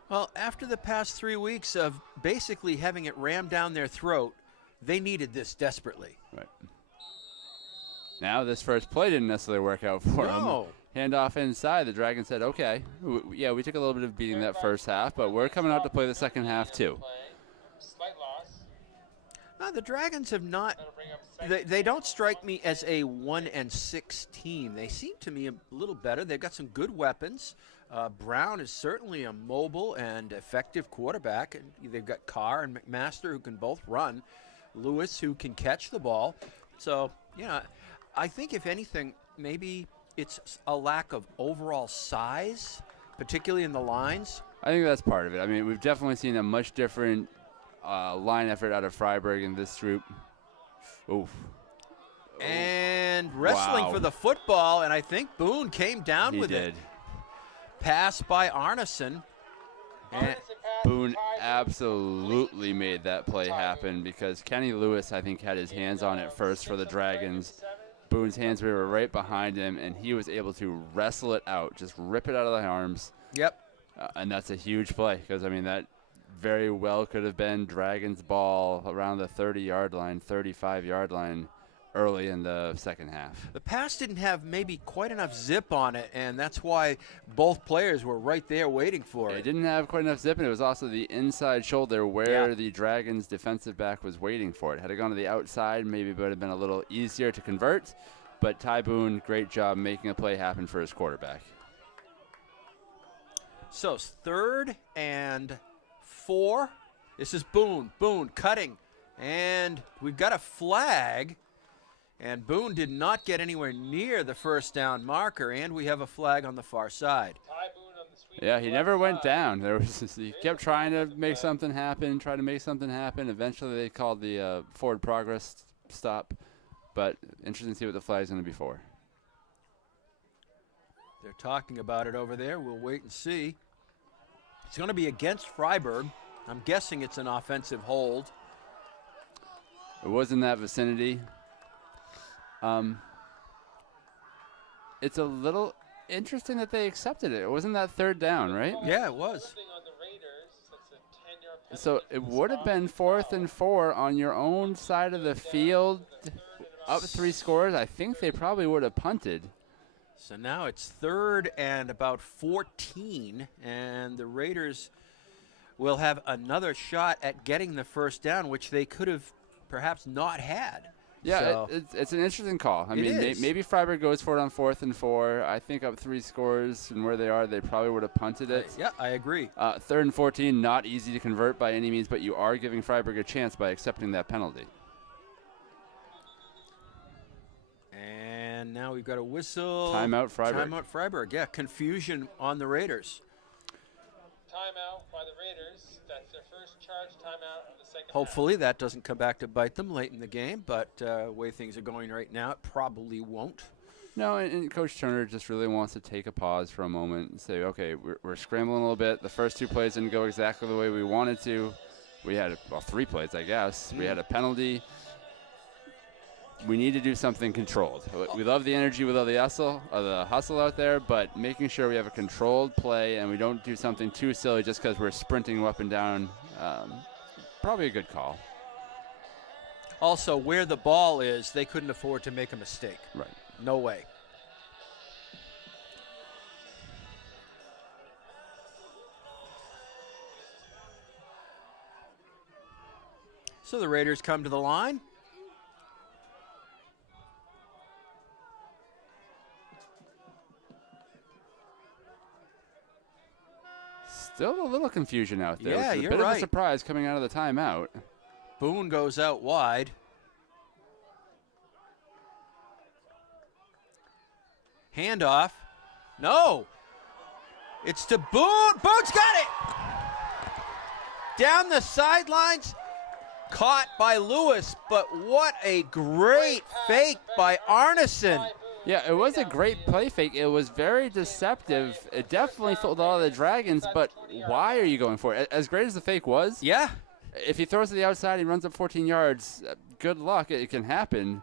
Well, after the past 3 weeks of basically having it rammed down their throat, they needed this desperately. Right. Now this first play didn't necessarily work out for them. Handoff inside. The Dragons said, okay, yeah, we took a little bit of beating that first half, but we're coming out to play the second half too. Slight loss. No, the Dragons have not. That'll bring up They don't strike me as a 1-6 team. They seem to me a little better. They've got some good weapons. Brown is certainly a mobile and effective quarterback. And they've got Carr and McMaster who can both run. Lewis who can catch the ball. So, I think if anything, maybe it's a lack of overall size, particularly in the lines. I think that's part of it. I mean, we've definitely seen a much different line effort out of Fryeburg in this group. Oof. And wrestling for the football, and I think Boone came down with did. it. Pass by Arneson. And Boone absolutely made that play happen because Kenny Lewis, I think, had his hands on it first for the Dragons. Boone's hands were right behind him, and he was able to wrestle it out, just rip it out of the arms. Yep. And that's a huge play because, I mean, that very well could have been Dragons ball around the 30-yard line, 35-yard line early in the second half. The pass didn't have maybe quite enough zip on it, and that's why both players were right there waiting for It it. didn't have quite enough zip, and it was also the inside shoulder where the Dragons' defensive back was waiting for it. Had it gone to the outside, maybe it would have been a little easier to convert, but Ty Boone, great job making a play happen for his quarterback. So 3rd and 4. This is Boone. Boone cutting, and we've got a flag. And Boone did not get anywhere near the first down marker, and we have a flag on the far side. Yeah, he never went down. He kept trying to make something happen, Eventually they called the forward progress stop, but interesting to see what the flag's going to be for. They're talking about it over there. We'll wait and see. It's going to be against Fryeburg. I'm guessing it's an offensive hold. It was in that vicinity. It's a little interesting that they accepted it. It wasn't that 3rd down, right? Yeah, it was. So it would have been 4th and 4 on your own side of the field, up 3 scores. I think they probably would have punted. So now it's 3rd and about 14, and the Raiders will have another shot at getting the first down, which they could have perhaps not had. Yeah, so it's an interesting call. I mean, is. maybe Fryeburg goes for it on 4th and 4. I think up 3 scores and where they are, they probably would have punted it. Yeah, I agree. 3rd and 14, not easy to convert by any means, but you are giving Fryeburg a chance by accepting that penalty. And now we've got a whistle. Timeout Fryeburg. Timeout Fryeburg. Yeah, confusion on the Raiders. Timeout by the Raiders. That's their first charge timeout of the second Hopefully that doesn't come back to bite them late in the game, but the way things are going right now, it probably won't. No, and Coach Turner just really wants to take a pause for a moment and say, okay, we're scrambling a little bit. The first 2 plays didn't go exactly the way we wanted to. We had, 3 plays, I guess. We had a penalty. We need to do something controlled. We love the energy, we love the hustle out there, but making sure we have a controlled play and we don't do something too silly just because we're sprinting up and down, probably a good call. Also, where the ball is, they couldn't afford to make a mistake. Right. No way. So the Raiders come to the line. Still a little confusion out there. Yeah, which is you're a bit of right. a surprise coming out of the timeout. Boone goes out wide. Handoff. No. It's to Boone. Boone's got it. Down the sidelines. Caught by Lewis, but what a great fake by Arneson. Yeah, it was a great play fake. It was very deceptive. It definitely fooled all of the Dragons, but why are you going for it? As great as the fake was, Yeah. if he throws to the outside, he runs up 14 yards, good luck. It can happen.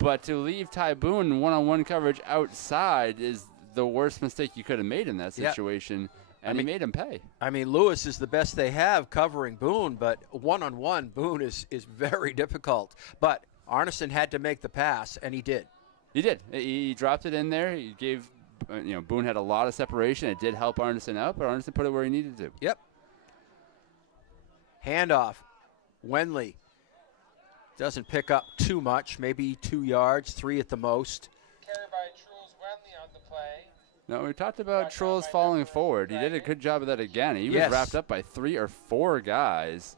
But to leave Ty Boone one-on-one coverage outside is the worst mistake you could have made in that situation, and he made him pay. I mean, Lewis is the best they have covering Boone, but one-on-one, Boone is very difficult. But Arneson had to make the pass, and he did. He did. He dropped it in there. He gave, Boone had a lot of separation. It did help Arneson out, but Arneson put it where he needed to. Yep. Handoff. Wenley doesn't pick up too much, maybe 2 yards, 3 at the most. Carried by Truls Wenley on the play. No, we talked about Truls falling forward. He did a good job of that again. He was Yes. wrapped up by 3 or 4 guys.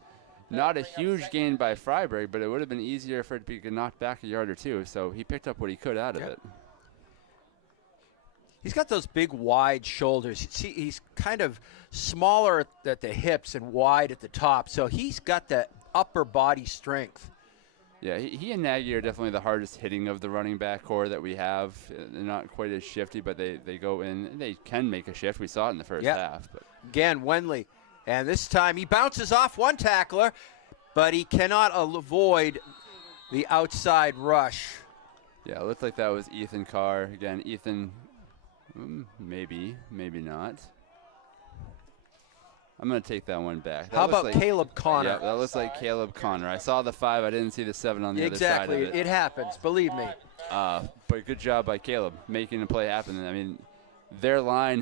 Not a huge gain by Fryeburg, but it would have been easier for it to be knocked back a yard or two, so he picked up what he could out of it. He's got those big, wide shoulders. See, he's kind of smaller at the hips and wide at the top, so he's got that upper body strength. Yeah, he and Nagy are definitely the hardest hitting of the running back core that we have. They're not quite as shifty, but they go in, and they can make a shift. We saw it in the first half. But Again, Wenley. And this time he bounces off one tackler, but he cannot avoid the outside rush. yeah, it looked like that was Ethan Carr. Again, Ethan, maybe not. I'm going to take that one back. That How looks about like, Caleb Connor? Yeah, that looks like Caleb Connor. I saw the 5. I didn't see the 7 on the other side of Exactly. It happens, believe me. But good job by Caleb making the play happen. I mean, their line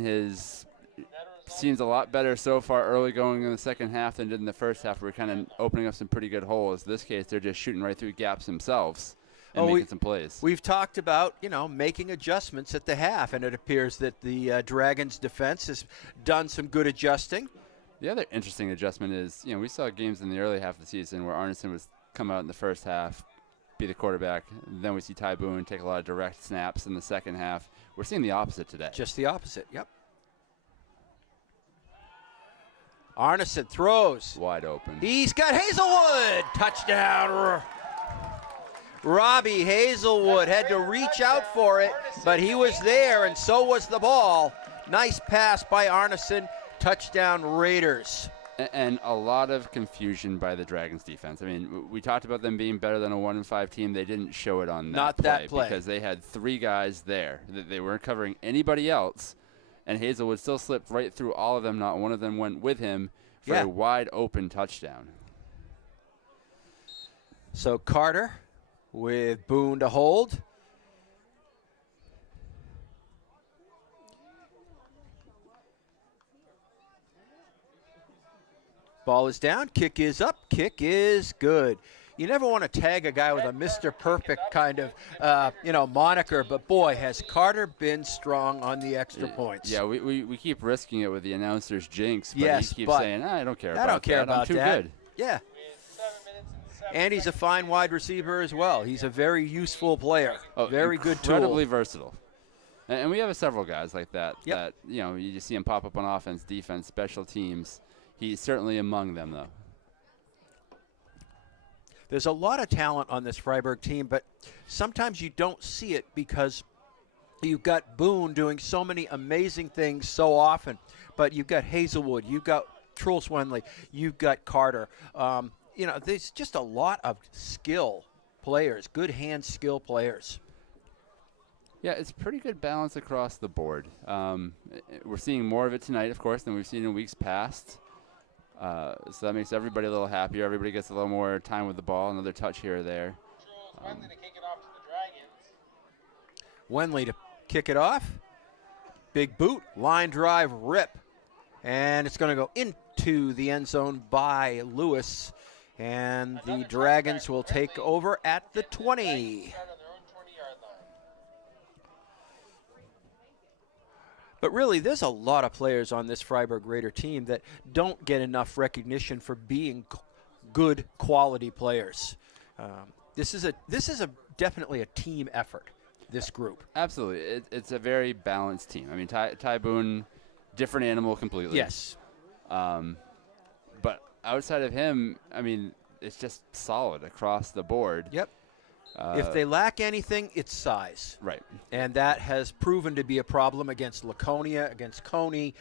seems a lot better so far early going in the second half than did in the first half. We're kind of opening up some pretty good holes. In this case, they're just shooting right through gaps themselves and making some plays. We've talked about, making adjustments at the half, and it appears that the Dragons' defense has done some good adjusting. The other interesting adjustment is, we saw games in the early half of the season where Arneson was come out in the first half, be the quarterback. Then we see Ty Boone take a lot of direct snaps in the second half. We're seeing the opposite today. Just the opposite, yep. Arneson throws. Wide open. He's got Hazelwood. Touchdown. Robbie Hazelwood had to reach out for it, but he was there, and so was the ball. Nice pass by Arneson. Touchdown Raiders. And a lot of confusion by the Dragons defense. I mean, we talked about them being better than a 1-5 team. They didn't show it on that play because they had 3 guys there. They weren't covering anybody else. And Hazelwood still slipped right through all of them. Not one of them went with him for a wide open touchdown. So Carter with Boone to hold. Ball is down. Kick is up. Kick is good. You never want to tag a guy with a Mr. Perfect kind of, moniker, but boy, has Carter been strong on the extra points. Yeah, we keep risking it with the announcer's jinx, but yes, he keeps saying, I don't care about that. I don't care about I'm too that. good. Yeah. And he's a fine wide receiver as well. He's a very useful player. Very good tool. Incredibly versatile. And we have several guys like that. Yep. That, you just see him pop up on offense, defense, special teams. He's certainly among them, though. There's a lot of talent on this Fryeburg team, but sometimes you don't see it because you've got Boone doing so many amazing things so often. But you've got Hazelwood, you've got Truls Wenley, you've got Carter. There's just a lot of skill players, good hand skill players. Yeah, it's pretty good balance across the board. We're seeing more of it tonight, of course, than we've seen in weeks past. So that makes everybody a little happier. Everybody gets a little more time with the ball, another touch here or there. Truls Wenley to kick it off to the Dragons. Wenley to kick it off. Big boot, line drive, rip. And it's going to go into the end zone by Lewis. And the Dragons will take over at the 20. But really, there's a lot of players on this Fryeburg Raider team that don't get enough recognition for being good quality players. This is definitely a team effort, this group. Absolutely. It's a very balanced team. I mean, Ty Boone, different animal completely. Yes. But outside of him, I mean, it's just solid across the board. Yep. If they lack anything, it's size. Right. And that has proven to be a problem against Laconia, against Coney,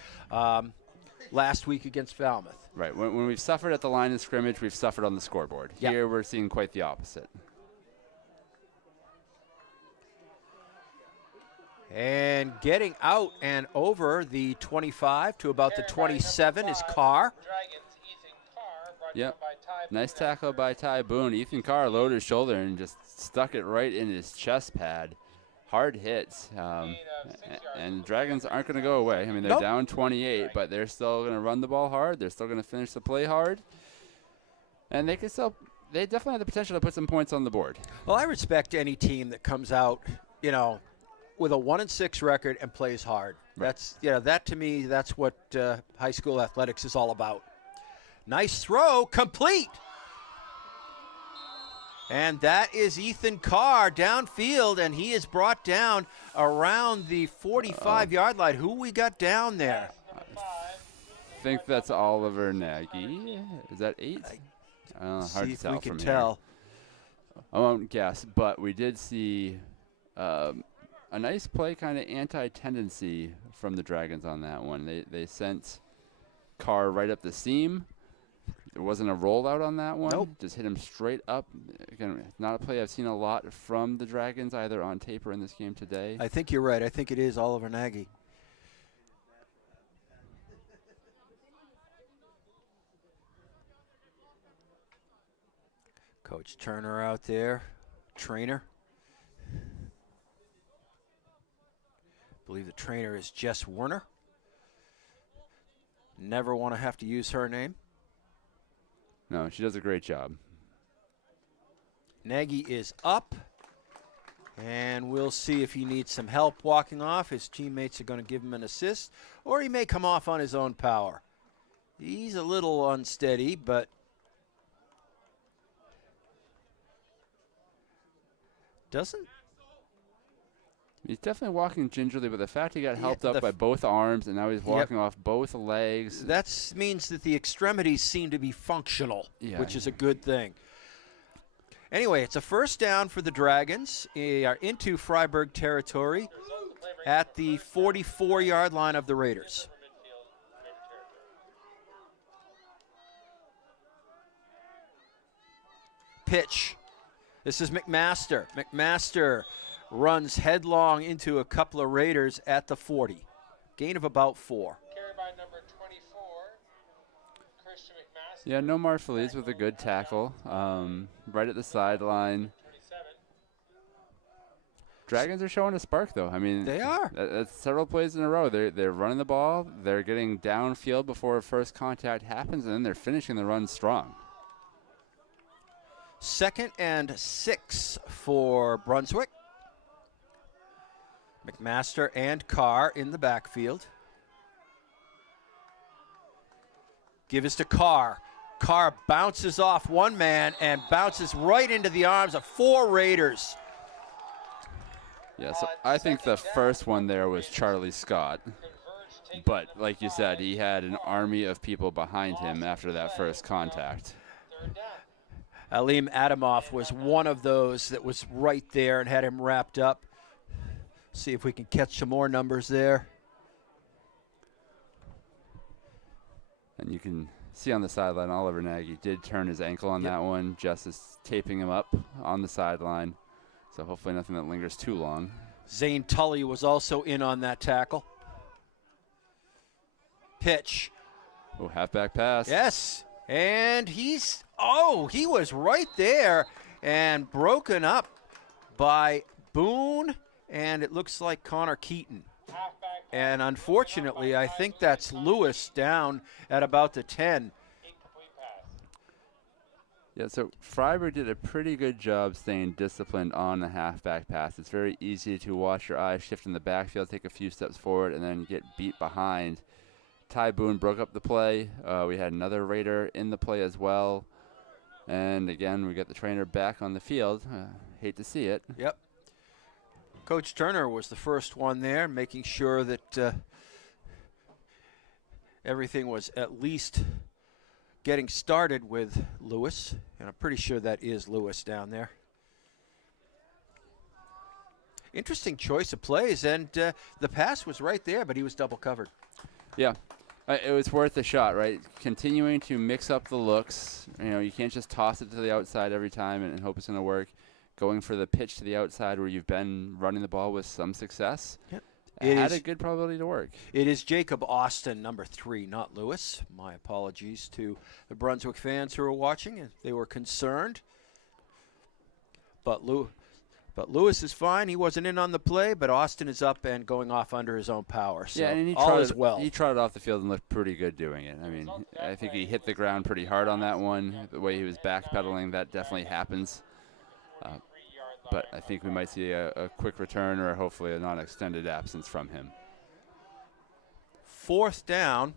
last week against Falmouth. Right. When we've suffered at the line of scrimmage, we've suffered on the scoreboard. Yep. Here we're seeing quite the opposite. And getting out and over the 25 to about the 27 is Carr. Yep. Nice tackle by Ty Boone. Ethan Carr lowered his shoulder and just stuck it right in his chest pad. Hard hits. And Dragons aren't going to go away. I mean, they're down 28, but they're still going to run the ball hard. They're still going to finish the play hard. And they definitely have the potential to put some points on the board. Well, I respect any team that comes out, with a 1-6 record and plays hard. Right. That to me, that's what high school athletics is all about. Nice throw, complete. And that is Ethan Carr downfield, and he is brought down around the 45-yard line. Who we got down there? I think that's Oliver Nagy. Is that 8? Hard See to if tell we can from tell. Here. I won't guess, but we did see a nice play, kind of anti-tendency from the Dragons on that one. They sent Carr right up the seam. There wasn't a rollout on that one. Nope. Just hit him straight up. Again, not a play I've seen a lot from the Dragons, either on tape or in this game today. I think you're right. I think it is Oliver Nagy. Coach Turner out there, trainer. I believe the trainer is Jess Werner. Never want to have to use her name. No, she does a great job. Nagy is up, and we'll see if he needs some help walking off. His teammates are going to give him an assist, or he may come off on his own power. He's a little unsteady, but doesn't. He's definitely walking gingerly, but the fact he got helped up by both arms and now he's walking off both legs. That means that the extremities seem to be functional, which is a good thing. Anyway, it's a first down for the Dragons. They are into Fryeburg territory at the 44-yard line of the Raiders. Pitch. This is McMaster. McMaster runs headlong into a couple of Raiders at the 40. Gain of about 4. Carried by number 24, Christian McMaster. Yeah, no Marfeliz with a good tackle. Right at the sideline. 27. Dragons are showing a spark, though. I mean, they are. That's several plays in a row. They're running the ball. They're getting downfield before first contact happens, and then they're finishing the run strong. 2nd and 6 for Brunswick. McMaster and Carr in the backfield. Give us to Carr. Carr bounces off one man and bounces right into the arms of 4 Raiders. Yeah, so I think the first one there was Charlie Scott. But like you said, he had an army of people behind him after that first contact. Alim Adamoff was one of those that was right there and had him wrapped up. See if we can catch some more numbers there. And you can see on the sideline, Oliver Nagy did turn his ankle on that one. Jess is taping him up on the sideline. So hopefully nothing that lingers too long. Zane Tully was also in on that tackle. Pitch. Oh, halfback pass. Yes. And he was right there and broken up by Boone and it looks like Connor Keaton. Halfback And unfortunately, I think that's Lewis down at about the 10. incomplete pass. Yeah, so Fryeburg did a pretty good job staying disciplined on the halfback pass. It's very easy to watch your eyes shift in the backfield, take a few steps forward, and then get beat behind. Ty Boone broke up the play. We had another Raider in the play as well. And again, we got the trainer back on the field. Hate to see it. Yep. Coach Turner was the first one there, making sure that everything was at least getting started with Lewis. And I'm pretty sure that is Lewis down there. Interesting choice of plays, and the pass was right there, but he was double covered. Yeah. It was worth a shot, right? Continuing to mix up the looks. You know, you can't just toss it to the outside every time and hope it's going to work. Going for the pitch to the outside where you've been running the ball with some success. Yep. It had a good probability to work. It is Jacob Austin, number 3, not Lewis. My apologies to the Brunswick fans who are watching. If they were concerned. But Lewis is fine. He wasn't in on the play, but Austin is up and going off under his own power. So yeah, and all is well. He trotted off the field and looked pretty good doing it. I mean, I think he hit the ground pretty hard on that one. The way he was backpedaling, that definitely happens. But I think we might see a quick return or hopefully a non-extended absence from him. 4th down.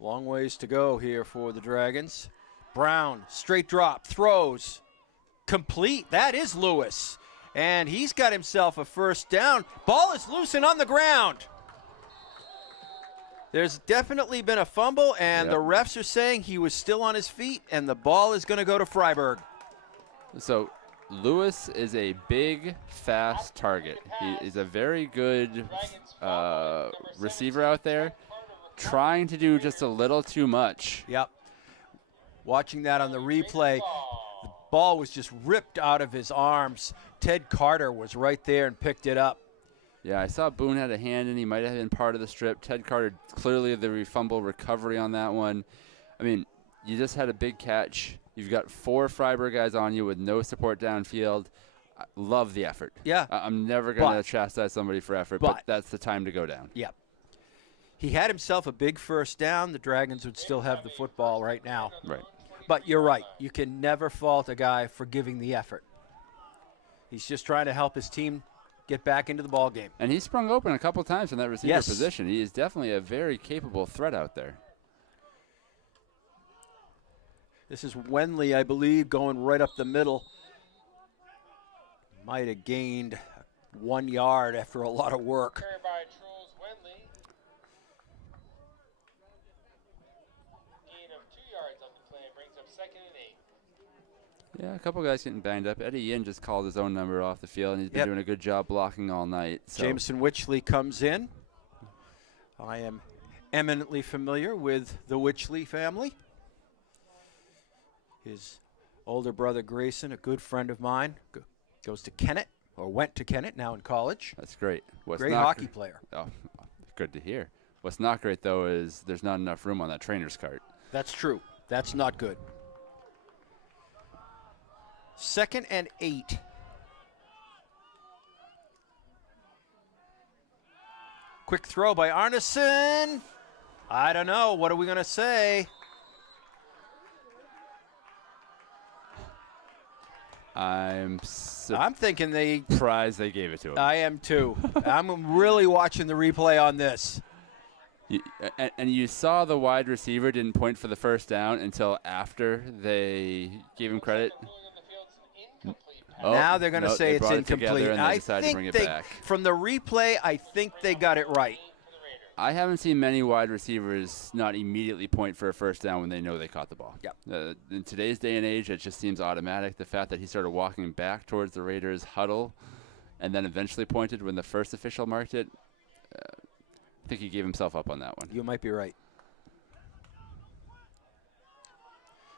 Long ways to go here for the Dragons. Brown, straight drop, throws, complete. That is Lewis. And he's got himself a first down. Ball is loose and on the ground. There's definitely been a fumble, and the refs are saying he was still on his feet, and the ball is going to go to Fryeburg. So Lewis is a big, fast target. He is a very good receiver out there, trying to do just a little too much. Yep. Watching that on the replay, the ball was just ripped out of his arms. Ted Carter was right there and picked it up. Yeah, I saw Boone had a hand in. He might have been part of the strip. Ted Carter, clearly the fumble recovery on that one. I mean, you just had a big catch. You've got 4 Fryeburg guys on you with no support downfield. I love the effort. Yeah. I'm never going to chastise somebody for effort, but that's the time to go down. Yep. He had himself a big first down. The Dragons would still have the football right now. Right. But you're right. You can never fault a guy for giving the effort. He's just trying to help his team get back into the ball game. And he sprung open a couple times in that receiver position. He is definitely a very capable threat out there. This is Wenley, I believe, going right up the middle. Might have gained 1 yard after a lot of work. Carried by Truls Wenley. Gain of 2 yards on the play brings up 2nd and 8. Yeah, a couple guys getting banged up. Eddie Yin just called his own number off the field, and he's been doing a good job blocking all night. So. Jameson Witchley comes in. I am eminently familiar with the Witchley family. His older brother Grayson, a good friend of mine, goes to Kennett, or went to Kennett, now in college. That's great. Great hockey player. Oh, good to hear. What's not great, though, is there's not enough room on that trainer's cart. That's true. That's not good. 2nd and 8. Quick throw by Arneson. I don't know. What are we going to say? I'm thinking they surprised they gave it to him. I am too. I'm really watching the replay on this. And you saw the wide receiver didn't point for the first down until after they gave him credit. Now they're going to say it's incomplete. I think from the replay, I think they got it right. I haven't seen many wide receivers not immediately point for a first down when they know they caught the ball. Yep. In today's day and age, it just seems automatic. The fact that he started walking back towards the Raiders' huddle and then eventually pointed when the first official marked it, I think he gave himself up on that one. You might be right.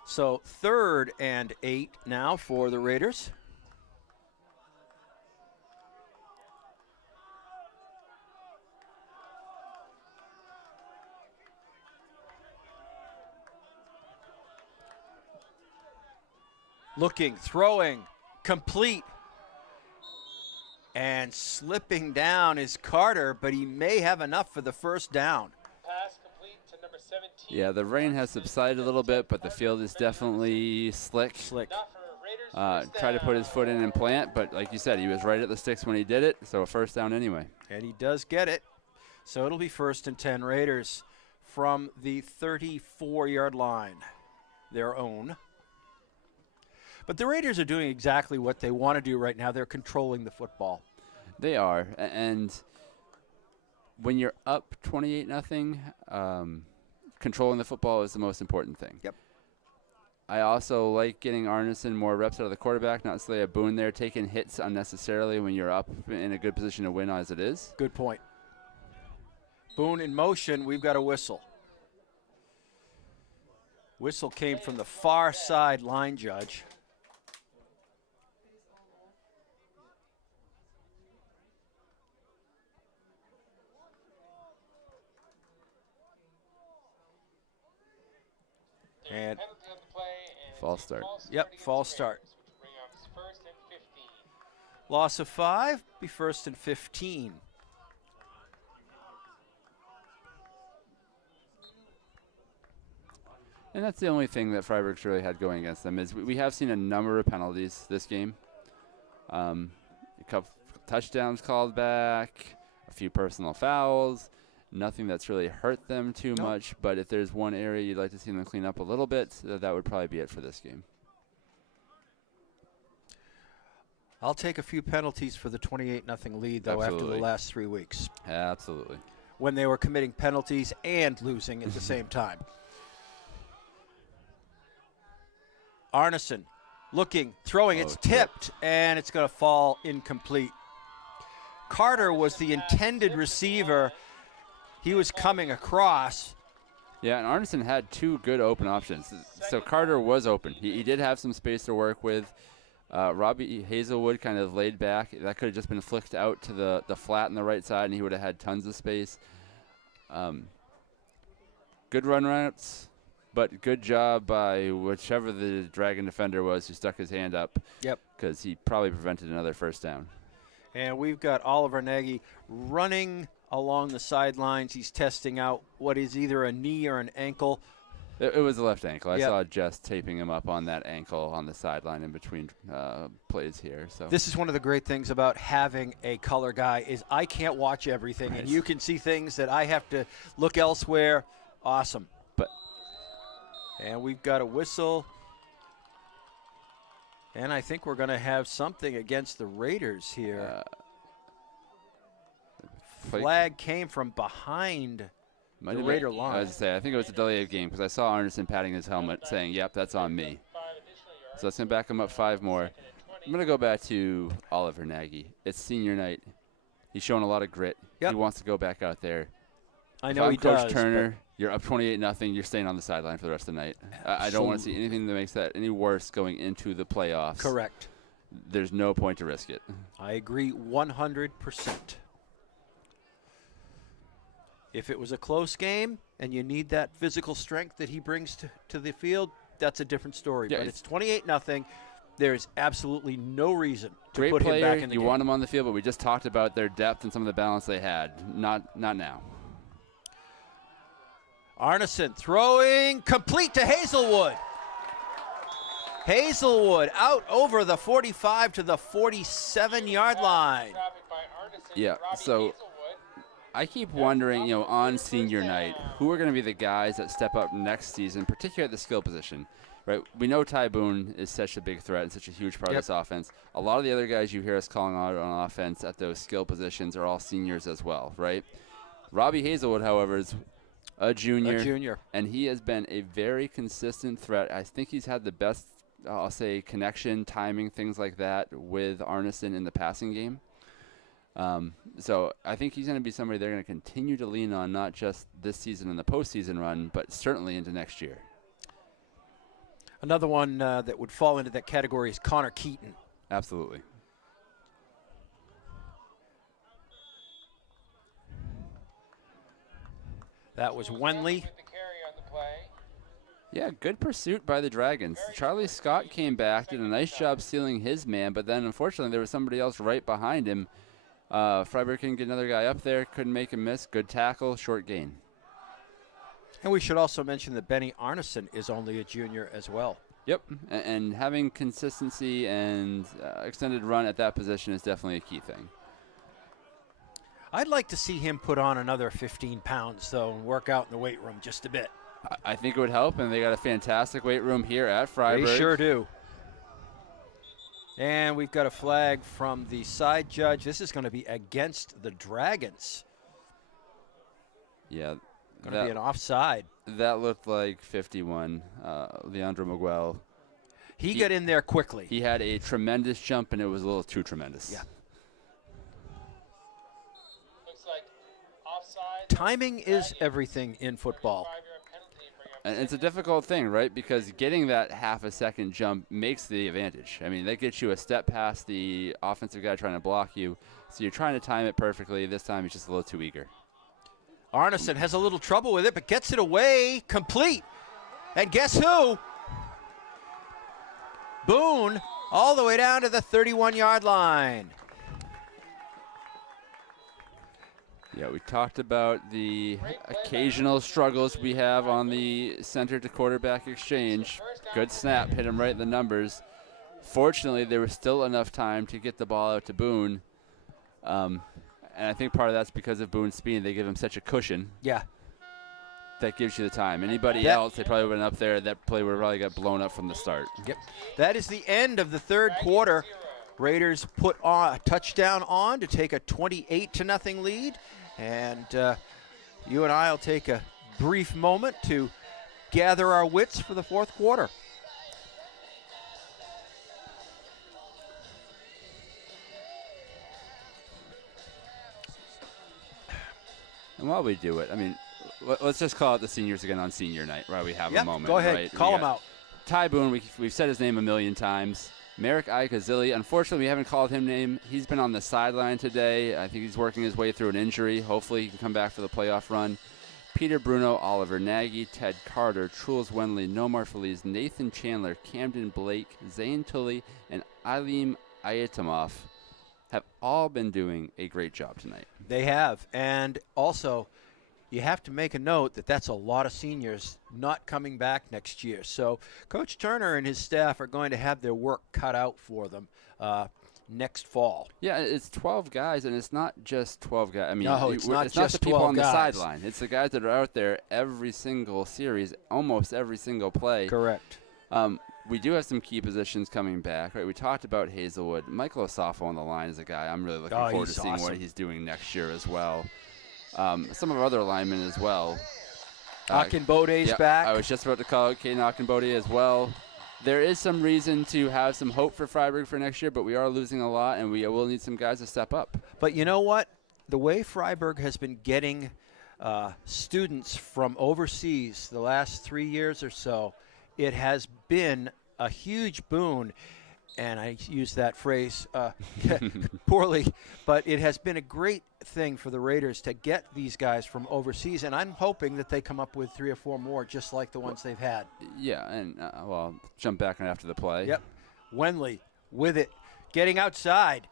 So 3rd and 8 now for the Raiders. Looking, throwing, complete. And slipping down is Carter, but he may have enough for the first down. Pass complete to number 17. Yeah, the rain has subsided a little bit, but the field is definitely slick. Enough for Raiders first Tried to put his down. foot in and plant, but like you said, he was right at the sticks when he did it, so a first down anyway. And he does get it. So it'll be 1st and 10 Raiders from the 34-yard line, their own. But the Raiders are doing exactly what they want to do right now. They're controlling the football. They are, and when you're up 28-0, controlling the football is the most important thing. Yep. I also like getting Arneson more reps out of the quarterback, not necessarily a Boone there, taking hits unnecessarily when you're up in a good position to win as it is. Good point. Boone in motion. We've got a whistle. Whistle came from the far side line judge. And Penalty on the play and False start. Yep, against false the start. Raiders, which will bring up 1st and 15. loss of 5, be 1st and 15. And that's the only thing that Fryeburg's really had going against them is we have seen a number of penalties this game. A couple touchdowns called back, a few personal fouls. Nothing that's really hurt them too much, but if there's one area you'd like to see them clean up a little bit, that would probably be it for this game. I'll take a few penalties for the 28-0 lead, though, after the last 3 weeks, Absolutely. when they were committing penalties and losing at the same time. Arneson looking, throwing, it's tipped, and it's going to fall incomplete. Carter was the intended receiver. He was coming across. Yeah, and Arneson had 2 good open options. So Carter was open. He did have some space to work with. Robbie Hazelwood kind of laid back. That could have just been flicked out to the flat on the right side, and he would have had tons of space. Good run routes, but good job by whichever the Dragon defender was who stuck his hand up. Yep. Because he probably prevented another first down. And we've got Oliver Nagy running along the sidelines. He's testing out what is either a knee or an ankle. It was the left ankle. I saw Jess taping him up on that ankle on the sideline in between plays here. So this is one of the great things about having a color guy is I can't watch everything, and you can see things that I have to look elsewhere. Awesome. And we've got a whistle. And I think we're going to have something against the Raiders here. Flag came from behind the Raider line. I was say, I think it was a delay of game because I saw Arneson patting his helmet saying, yep, that's on me. So let's going to back him up 5 more. I'm going to go back to Oliver Nagy. It's senior night. He's showing a lot of grit. He wants to go back out there. I know he Coach does. Turner, you're up 28-0. You're staying on the sideline for the rest of the night. I don't want to see anything that makes that any worse going into the playoffs. Correct. There's no point to risk it. I agree 100%. If it was a close game and you need that physical strength that he brings to the field, that's a different story. Yeah, but it's 28-0. There's absolutely no reason to Great put player, him back in the you game. want him on the field, but we just talked about their depth and some of the balance they had. Not now. Arneson throwing complete to Hazelwood. Hazelwood out over the 45 to the 47-yard line. Yeah, so I keep wondering, on senior night, who are going to be the guys that step up next season, particularly at the skill position, right? We know Ty Boone is such a big threat and such a huge part of this offense. A lot of the other guys you hear us calling out on offense at those skill positions are all seniors as well, right? Robbie Hazelwood, however, is a junior. And he has been a very consistent threat. I think he's had the best, I'll say, connection, timing, things like that with Arneson in the passing game. So I think he's going to be somebody they're going to continue to lean on, not just this season and the postseason run, but certainly into next year. Another one that would fall into that category is Connor Keaton. Absolutely. That was Wenley. Yeah, good pursuit by the Dragons. Charlie Scott came back, did a nice job sealing his man, but then unfortunately there was somebody else right behind him. Fryeburg couldn't get another guy up there, couldn't make him miss. Good tackle, short gain. And we should also mention that Benny Arneson is only a junior as well. Yep, and having consistency and extended run at that position is definitely a key thing. I'd like to see him put on another 15 pounds, though, and work out in the weight room just a bit. I think it would help, and they got a fantastic weight room here at Fryeburg. They sure do. And we've got a flag from the side judge. This is going to be against the Dragons. Yeah. Going to be an offside. That looked like 51, Leandro Miguel. He got in there quickly. He had a tremendous jump, and it was a little too tremendous. Yeah. Looks like offside. Timing is everything in football. And it's a difficult thing, right? Because getting that half a second jump makes the advantage. I mean, that gets you a step past the offensive guy trying to block you. So you're trying to time it perfectly. This time he's just a little too eager. Arneson has a little trouble with it, but gets it away complete. And guess who? Boone, all the way down to the 31-yard line. Yeah, we talked about the occasional struggles we have on the center to quarterback exchange. Good snap, hit him right in the numbers. Fortunately, there was still enough time to get the ball out to Boone. And I think part of that's because of Boone's speed. They give him such a cushion. Yeah. That gives you the time. Anybody else, they probably went up there. That play would have probably got blown up from the start. Yep. That is the end of the third quarter. Raiders put a touchdown on to take a 28-0 lead. And you and I will take a brief moment to gather our wits for the fourth quarter. And while we do it, I mean, let's just call it the seniors again on senior night, right? We have a moment. Go ahead. Right? Call him out. Ty Boone, we've said his name a million times. Merrick Ikazili, unfortunately, we haven't called him name. He's been on the sideline today. I think he's working his way through an injury. Hopefully he can come back for the playoff run. Peter Bruno, Oliver Nagy, Ted Carter, Truls Wenley, Nomar Feliz, Nathan Chandler, Camden Blake, Zane Tully, and Alim Ayatamov have all been doing a great job tonight. They have. And also, you have to make a note that that's a lot of seniors not coming back next year. So Coach Turner and his staff are going to have their work cut out for them next fall. Yeah, it's 12 guys, and it's not just 12 guys. I mean, no, it's not just the people 12 on guys. the sideline. It's the guys that are out there every single series, almost every single play. Correct. We do have some key positions coming back. Right, we talked about Hazelwood. Michael Osafo on the line is a guy I'm really looking forward to seeing what he's doing next year as well. Some of our other linemen as well. Akinbode's back. I was just about to call out Caden Akinbode as well. There is some reason to have some hope for Fryeburg for next year, but we are losing a lot, and we will need some guys to step up. But you know what? The way Fryeburg has been getting students from overseas the last 3 years or so, it has been a huge boon. And I use that phrase poorly, but it has been a great thing for the Raiders to get these guys from overseas, and I'm hoping that they come up with 3 or 4 more just like the ones they've had. Yeah, and well, jump back after the play. Yep. Wenley with it, getting outside,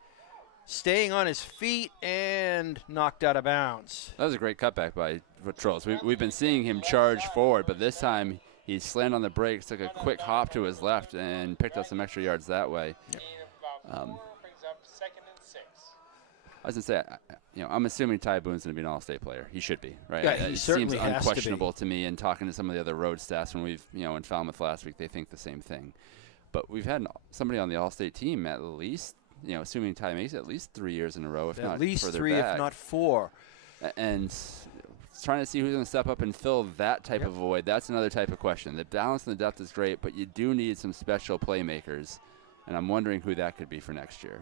staying on his feet, and knocked out of bounds. That was a great cutback by Trolls. We've been seeing him charge forward, but this time he slammed on the brakes, took a quick hop to his left, and picked up some extra yards that way. Brings up 2nd and 6. I was going to say, I'm assuming Ty Boone's going to be an all-state player. He should be, right? Yeah, it he certainly seems has to unquestionable to me, and talking to some of the other road staffs when we've, in Falmouth last week, they think the same thing. But we've had somebody on the all-state team at least, assuming Ty makes it, at least 3 years in a row, if not further back. At least 3, if not 4. And trying to see who's going to step up and fill that type of void, that's another type of question. The balance and the depth is great, but you do need some special playmakers, and I'm wondering who that could be for next year.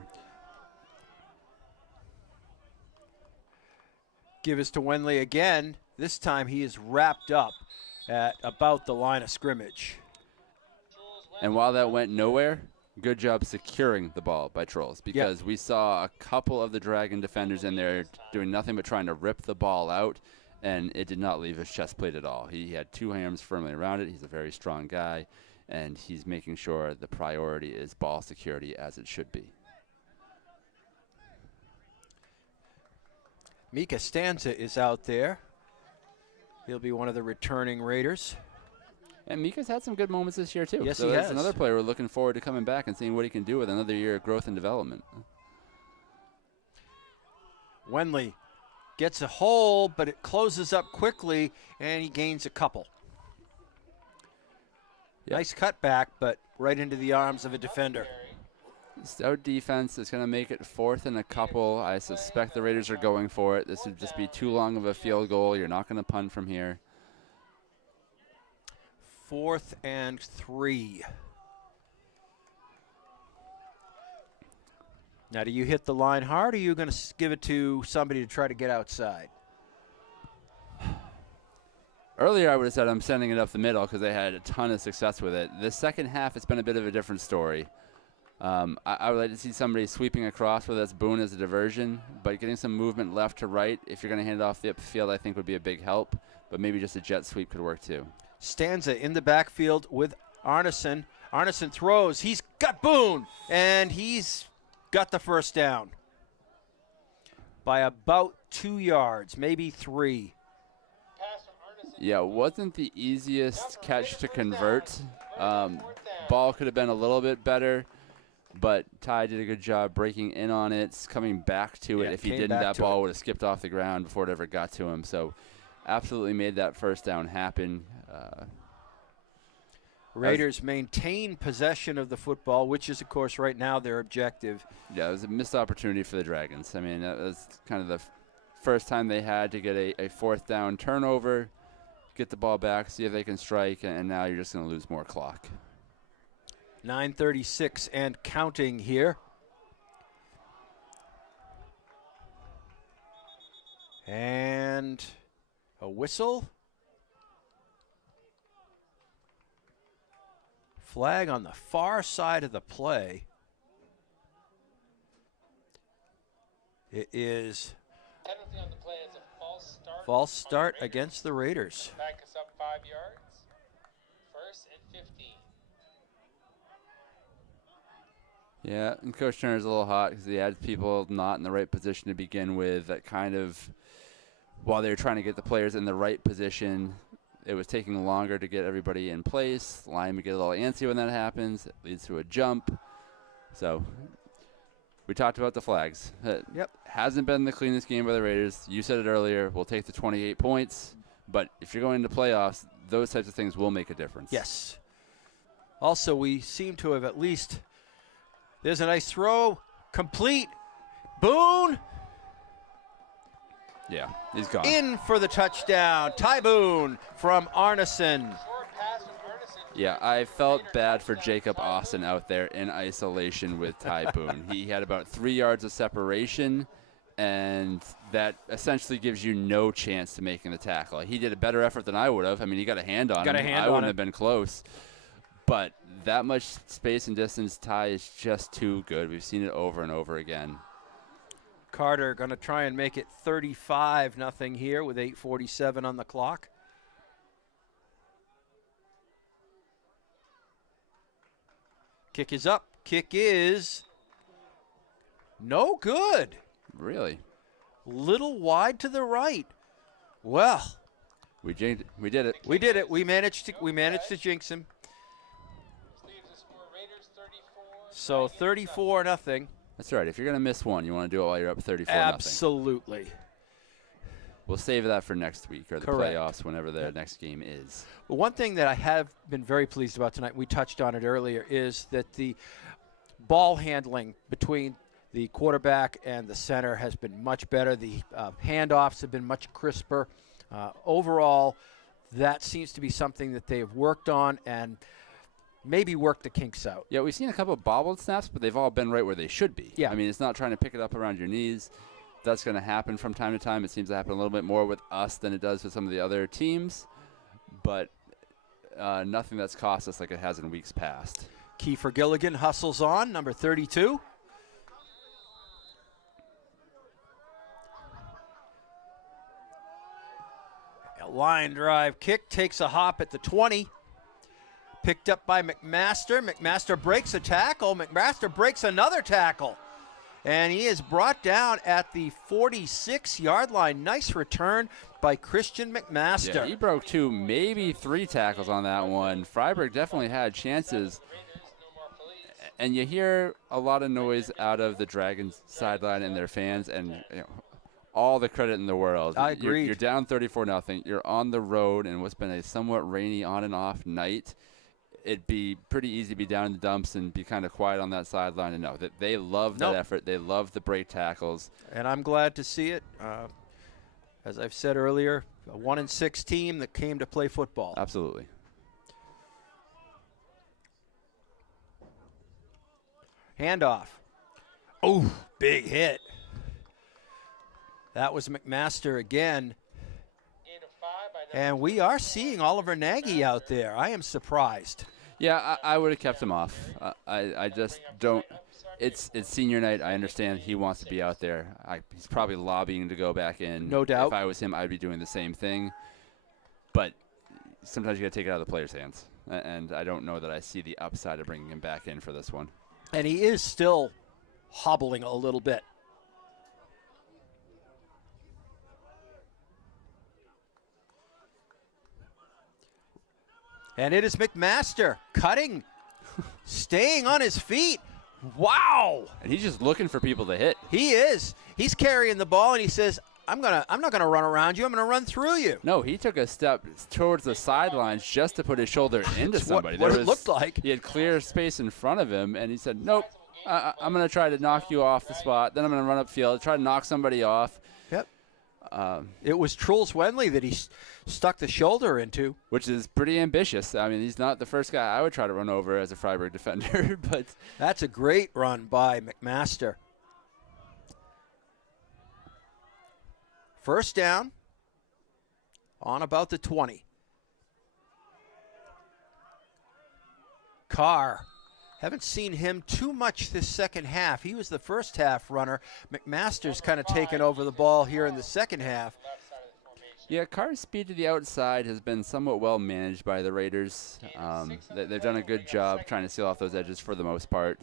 Give us to Wenley again. This time he is wrapped up at about the line of scrimmage. And while that went nowhere, good job securing the ball by Trolls, because we saw a couple of the Dragon defenders in there doing nothing but trying to rip the ball out. and it did not leave his chest plate at all. He had 2 arms firmly around it. He's a very strong guy, and he's making sure the priority is ball security as it should be. Mika Stanza is out there. He'll be one of the returning Raiders. And Mika's had some good moments this year, too. Yes, so he that's has. another player we're looking forward to coming back and seeing what he can do with another year of growth and development. Wenley gets a hole, but it closes up quickly, and he gains a couple. Yep. Nice cutback, but right into the arms of a defender. Stout defense is going to make it 4th and a couple. I suspect the Raiders are going for it. This would just be too long of a field goal. You're not going to punt from here. 4th and 3. Now, do you hit the line hard, or are you going to give it to somebody to try to get outside? Earlier, I would have said I'm sending it up the middle because they had a ton of success with it. The second half, it's been a bit of a different story. I would like to see somebody sweeping across, whether that's Boone as a diversion, but getting some movement left to right, if you're going to hand it off the upfield, I think would be a big help, but maybe just a jet sweep could work too. Stanza in the backfield with Arneson. Arneson throws. He's got Boone, and he's got the first down by about 2 yards, maybe 3. Yeah, it wasn't the easiest catch to convert. Ball could have been a little bit better, but Ty did a good job breaking in on it, coming back to it. If he didn't, that ball would have skipped off the ground before it ever got to him. So absolutely made that first down happen. Raiders maintain possession of the football, which is, of course, right now their objective. Yeah, it was a missed opportunity for the Dragons. I mean, that was kind of the first time they had to get a 4th down turnover, get the ball back, see if they can strike, and now you're just going to lose more clock. 9:36 and counting here. And a whistle. Flag on the far side of the play. It is Penalty on the play is a false start against the Raiders. Back us up 5 yards. 1st and 15. Yeah, and Coach Turner's a little hot because he had people not in the right position to begin with. That kind of, while they were trying to get the players in the right position, it was taking longer to get everybody in place. The line would get a little antsy when that happens. It leads to a jump. So we talked about the flags. Yep. Hasn't been the cleanest game by the Raiders. You said it earlier. We'll take the 28 points. But if you're going into playoffs, those types of things will make a difference. Yes. Also, we seem to have at least, there's a nice throw, complete. Boone. Yeah, he's gone. In for the touchdown. Ty Boone from Arneson. Short pass from Arneson. Yeah, I felt bad for Jacob Austin out there in isolation with Ty Boone. He had about 3 yards of separation, and that essentially gives you no chance to making the tackle. He did a better effort than I would have. I mean, he got a hand on him. I wouldn't have been close. But that much space and distance, Ty is just too good. We've seen it over and over again. Carter going to try and make it 35-0 here with 8:47 on the clock. Kick is up. Kick is no good. Really? Little wide to the right. Well, we did it. We did it. We managed to jinx him. So 34-0. That's right. If you're going to miss one, you want to do it while you're up 34-0. Absolutely. We'll save that for next week or the Correct. playoffs, whenever the next game is. But one thing that I have been very pleased about tonight, we touched on it earlier, is that the ball handling between the quarterback and the center has been much better. The handoffs have been much crisper. Overall, that seems to be something that they've worked on and maybe work the kinks out. Yeah, we've seen a couple of bobbled snaps, but they've all been right where they should be. Yeah. I mean, it's not trying to pick it up around your knees. That's going to happen from time to time. It seems to happen a little bit more with us than it does with some of the other teams, but nothing that's cost us like it has in weeks past. Kiefer Gilligan hustles on, number 32. A line drive kick takes a hop at the 20. Picked up by McMaster. McMaster breaks a tackle. McMaster breaks another tackle. And he is brought down at the 46-yard line. Nice return by Christian McMaster. Yeah, he broke 2, maybe 3 tackles on that one. Fryeburg definitely had chances. And you hear a lot of noise out of the Dragons sideline and their fans, and all the credit in the world. I agree. You're down 34-0. You're on the road in what's been a somewhat rainy on and off night. It'd be pretty easy to be down in the dumps and be kind of quiet on that sideline and know that they love that effort. They love the break tackles. And I'm glad to see it. As I've said earlier, a 1-6 team that came to play football. Absolutely. Handoff. Oh, big hit. That was McMaster again. And we are seeing Oliver Nagy out there. I am surprised. Yeah, I would have kept him off. I just don't. It's senior night. I understand he wants to be out there. He's probably lobbying to go back in. No doubt. If I was him, I'd be doing the same thing. But sometimes you got to take it out of the player's hands. And I don't know that I see the upside of bringing him back in for this one. And he is still hobbling a little bit. And it is McMaster cutting, staying on his feet. Wow. And he's just looking for people to hit. He is. He's carrying the ball, and he says, I'm not gonna run around you. I'm gonna run through you. No, he took a step towards the sidelines just to put his shoulder into somebody. What it looked like. He had clear space in front of him, and he said, nope, I'm going to try to knock you off the spot. Then I'm going to run upfield, try to knock somebody off. Yep. It was Truls Wenley that he stuck the shoulder into. Which is pretty ambitious. I mean, he's not the first guy I would try to run over as a Fryeburg defender. But that's a great run by McMaster. First down on about the 20. Carr. Haven't seen him too much this second half. He was the first half runner. McMaster's kind of taken over the ball here in the second half. Yeah, Carr's speed to the outside has been somewhat well managed by the Raiders. They've done a good job trying to seal off those edges for the most part.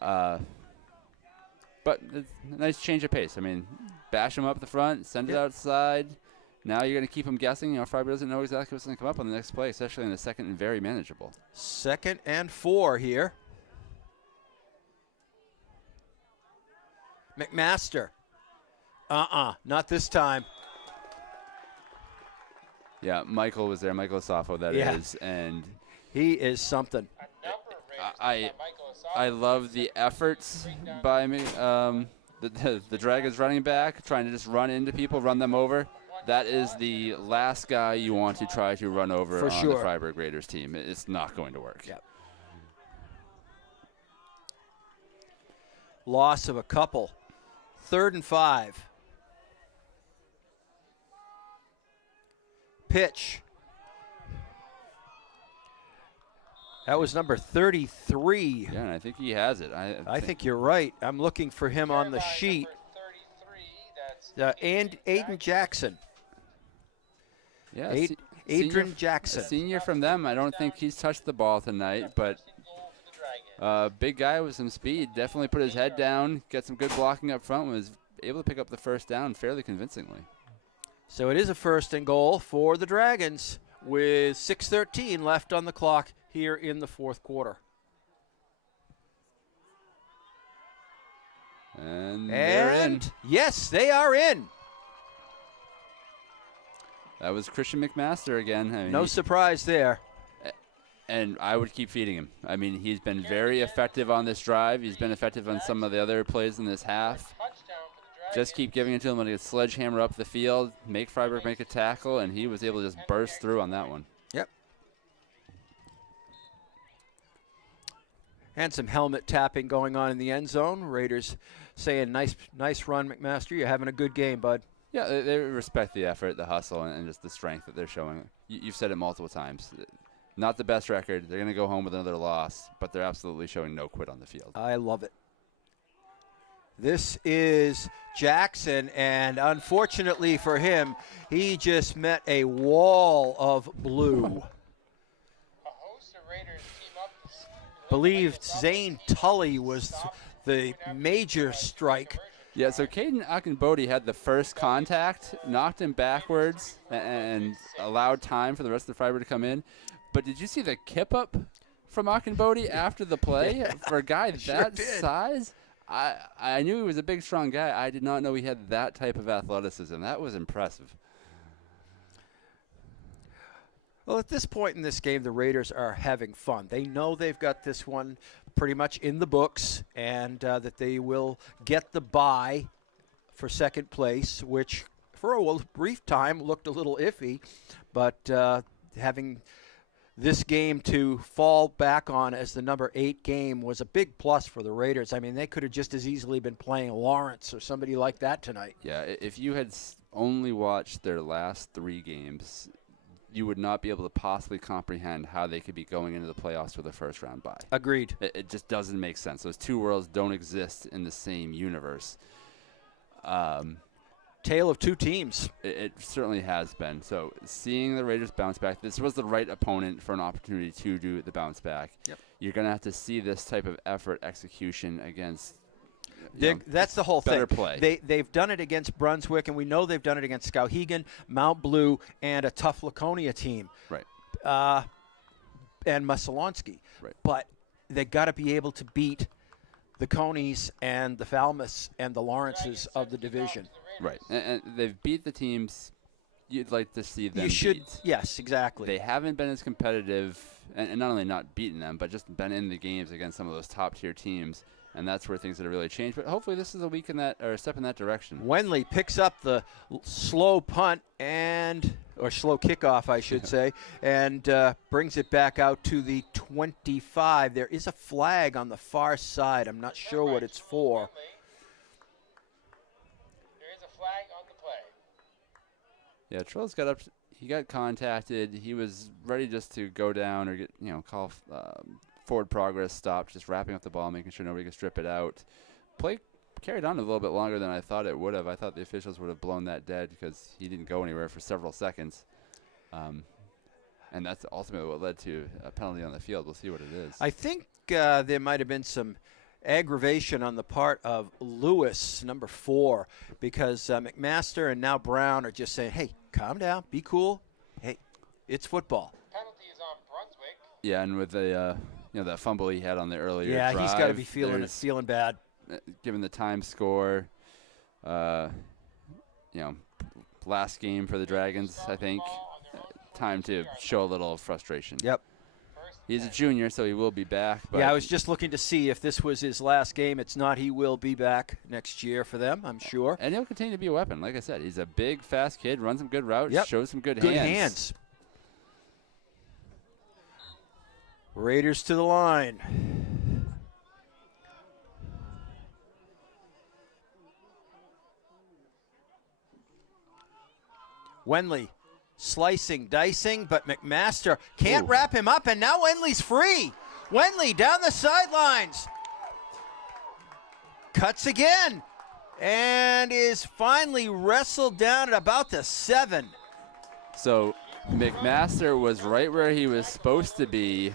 But it's a nice change of pace. I mean, bash him up the front, send it outside. Now you're going to keep him guessing. Fryeburg doesn't know exactly what's going to come up on the next play, especially in the second and very manageable. 2nd and 4 here. McMaster. Not this time. Yeah, Michael was there. Michael Asafo, that is. And he is something. I love the efforts by me. The Dragons running back, trying to just run into people, run them over. That is the last guy you want to try to run over on the Fryeburg Raiders team. It's not going to work. Yep. Loss of a couple. 3rd and 5. Pitch. That was number 33. Yeah, and I think he has it. I think you're right. I'm looking for him on the sheet. And Aiden Jackson. Yeah, Adrian Jackson. A senior from them. I don't think he's touched the ball tonight, but big guy with some speed. Definitely put his head down, get some good blocking up front, was able to pick up the first down fairly convincingly. So it is a 1st and goal for the Dragons with 6:13 left on the clock here in the 4th quarter. And they're in. Yes, they are in. That was Christian McMaster again. I mean, no surprise there. And I would keep feeding him. I mean, he's been very effective on this drive. He's been effective on some of the other plays in this half. Just keep giving it to him when he gets sledgehammer up the field, make Fryeburg make a tackle, and he was able to just burst through on that one. Yep. And some helmet tapping going on in the end zone. Raiders saying, nice run, McMaster. You're having a good game, bud. Yeah, they respect the effort, the hustle, and just the strength that they're showing. You've said it multiple times. Not the best record. They're going to go home with another loss, but they're absolutely showing no quit on the field. I love it. This is Jackson, and unfortunately for him, he just met a wall of blue. A host of Raiders team up to Believed Zane Tully was the major strike. Yeah, so Caden Akinbodi had the first contact, knocked him backwards, and allowed time for the rest of the Fryeburg to come in. But did you see the kip-up from Akinbodi after the play? Yeah, for a guy sure that did. size? I knew he was a big, strong guy. I did not know he had that type of athleticism. That was impressive. Well, at this point in this game, the Raiders are having fun. They know they've got this one pretty much in the books, and that they will get the bye for second place, which for a brief time looked a little iffy, but having this game to fall back on as the number 8 game was a big plus for the Raiders. I mean, they could have just as easily been playing Lawrence or somebody like that tonight. Yeah, if you had only watched their last 3 games, you would not be able to possibly comprehend how they could be going into the playoffs with a first-round bye. Agreed. It just doesn't make sense. Those two worlds don't exist in the same universe. Tale of two teams. It certainly has been. So seeing the Raiders bounce back, this was the right opponent for an opportunity to do the bounce back. Yep. You're going to have to see this type of effort, execution against That's the whole better thing. play. They've done it against Brunswick, and we know they've done it against Skowhegan, Mount Blue, and a tough Laconia team. Right. And Masalonsky. Right. But they got to be able to beat the Conies and the Falmouths and the Lawrences of the division. Right. And they've beat the teams you'd like to see them You should, beat. yes, exactly. They haven't been as competitive, and not only not beaten them, but just been in the games against some of those top-tier teams. And that's where things have really changed. But hopefully this is a week in that, or a step in that direction. Wenley picks up the slow punt or slow kickoff, I should say, and brings it back out to the 25. There is a flag on the far side. I'm not sure what it's for. There is a flag on the play. Yeah, Trill's got up. He got contacted. He was ready just to go down or get, call forward progress, stopped, just wrapping up the ball, making sure nobody could strip it out. Play carried on a little bit longer than I thought it would have. I thought the officials would have blown that dead because he didn't go anywhere for several seconds. And that's ultimately what led to a penalty on the field. We'll see what it is. I think there might have been some aggravation on the part of Lewis, number 4, because McMaster and now Brown are just saying, hey, calm down, be cool. Hey, it's football. Penalty is on Brunswick. Yeah, and with the that fumble he had on the earlier Yeah, drive, he's got to be feeling bad. Given the time score, last game for the Dragons, I think, time to show a little frustration. Yep. He's a junior, so he will be back. But Yeah, I was just looking to see if this was his last game. It's not. He will be back next year for them, I'm sure. And he'll continue to be a weapon. Like I said, he's a big, fast kid, runs some good routes, Yep. shows some good Good hands. hands. Raiders to the line. Wenley slicing, dicing, but McMaster can't wrap him up, and now Wenley's free. Wenley down the sidelines. Cuts again, and is finally wrestled down at about the 7. So McMaster was right where he was supposed to be,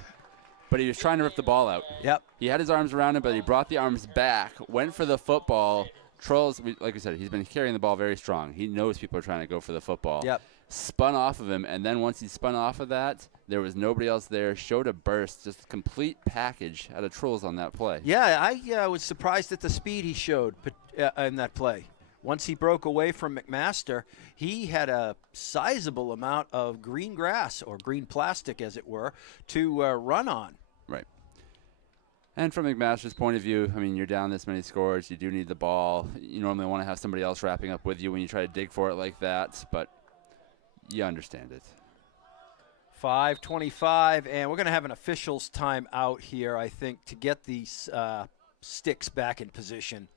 but he was trying to rip the ball out. Yep. He had his arms around him, but he brought the arms back, went for the football. Trolls, like we said, he's been carrying the ball very strong. He knows people are trying to go for the football. Yep. Spun off of him, and then once he spun off of that, there was nobody else there. Showed a burst, just complete package out of Trolls on that play. Yeah, I was surprised at the speed he showed in that play. Once he broke away from McMaster, he had a sizable amount of green grass, or green plastic as it were, to run on. Right. And from McMaster's point of view, I mean, you're down this many scores. You do need the ball. You normally want to have somebody else wrapping up with you when you try to dig for it like that, but you understand it. 5:25, and we're going to have an officials timeout here, I think, to get these sticks back in position.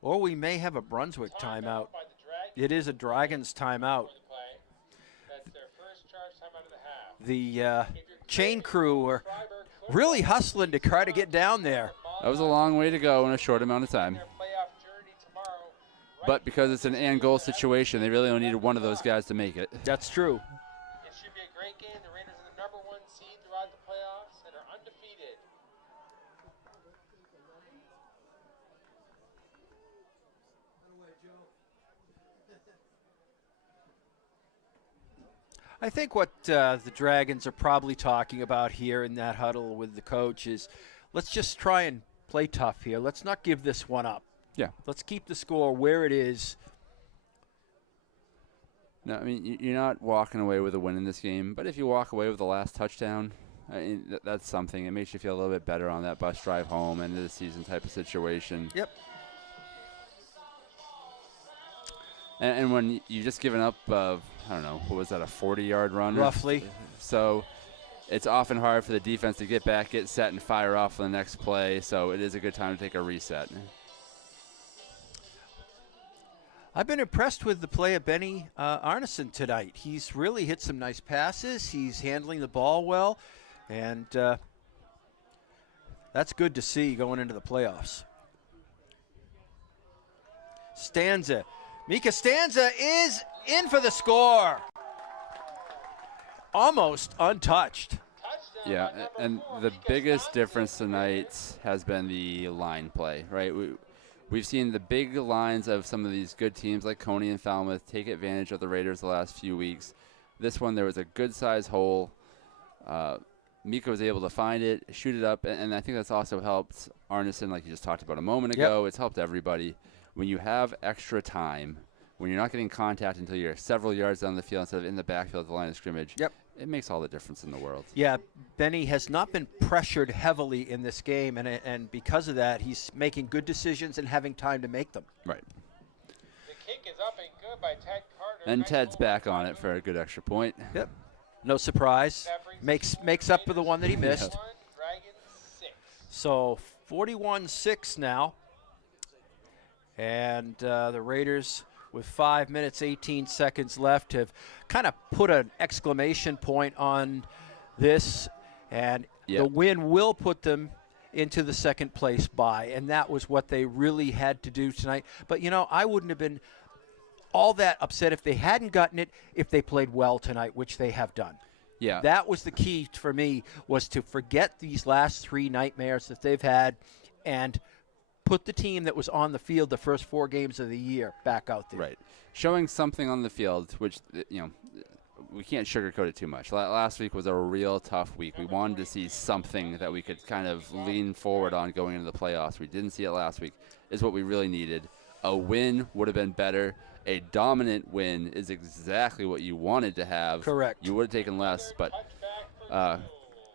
Or we may have a Brunswick timeout. It is a Dragons timeout. That's their first charge timeout of the half. The chain crew are really hustling to try to get down there. That was a long way to go in a short amount of time. Their playoff But because it's an and goal situation, they really only needed one of those guys to make it. That's true. It should be a great game. The Raiders are the #1 seed throughout the playoffs and are undefeated. I think what the Dragons are probably talking about here in that huddle with the coach is, let's just try and play tough here. Let's not give this one up. Yeah. Let's keep the score where it is. No, I mean, you're not walking away with a win in this game, but if you walk away with the last touchdown, I mean, that's something. It makes you feel a little bit better on that bus drive home, end of the season type of situation. Yep. And when you just given up, I don't know, what was that, a 40-yard run? Roughly. So it's often hard for the defense to get back, get set, and fire off for the next play. So it is a good time to take a reset. I've been impressed with the play of Benny Arneson tonight. He's really hit some nice passes. He's handling the ball well. And that's good to see going into the playoffs. Stanza. Mika Stanza is in for the score. Almost untouched. Yeah, and the biggest difference tonight has been the line play, right? We've seen the big lines of some of these good teams like Coney and Falmouth take advantage of the Raiders the last few weeks. This one, there was a good-sized hole. Mika was able to find it, shoot it up, and I think that's also helped Arneson, like you just talked about a moment ago. It's helped everybody. When you have extra time, when you're not getting contact until you're several yards down the field instead of in the backfield at the line of scrimmage, it makes all the difference in the world. Yeah, Benny has not been pressured heavily in this game, and because of that, he's making good decisions and having time to make them. Right. The kick is up and good by Ted Carter. And Ted's back on it for a good extra point. Yep. No surprise. Makes up for the one that he missed. So 41-6 now. And the Raiders, with 5 minutes, 18 seconds left, have kind of put an exclamation point on this. And the win will put them into the second place bye. And that was what they really had to do tonight. But, you know, I wouldn't have been all that upset if they hadn't gotten it, if they played well tonight, which they have done. Yeah. That was the key for me, was to forget these last three nightmares that they've had and put the team that was on the field the first 4 games of the year back out there. Right. Showing something on the field, which, you know, we can't sugarcoat it too much. Last week was a real tough week. We wanted to see something that we could kind of lean forward on going into the playoffs. We didn't see it last week, is what we really needed. A win would have been better. A dominant win is exactly what you wanted to have. Correct. You would have taken less, but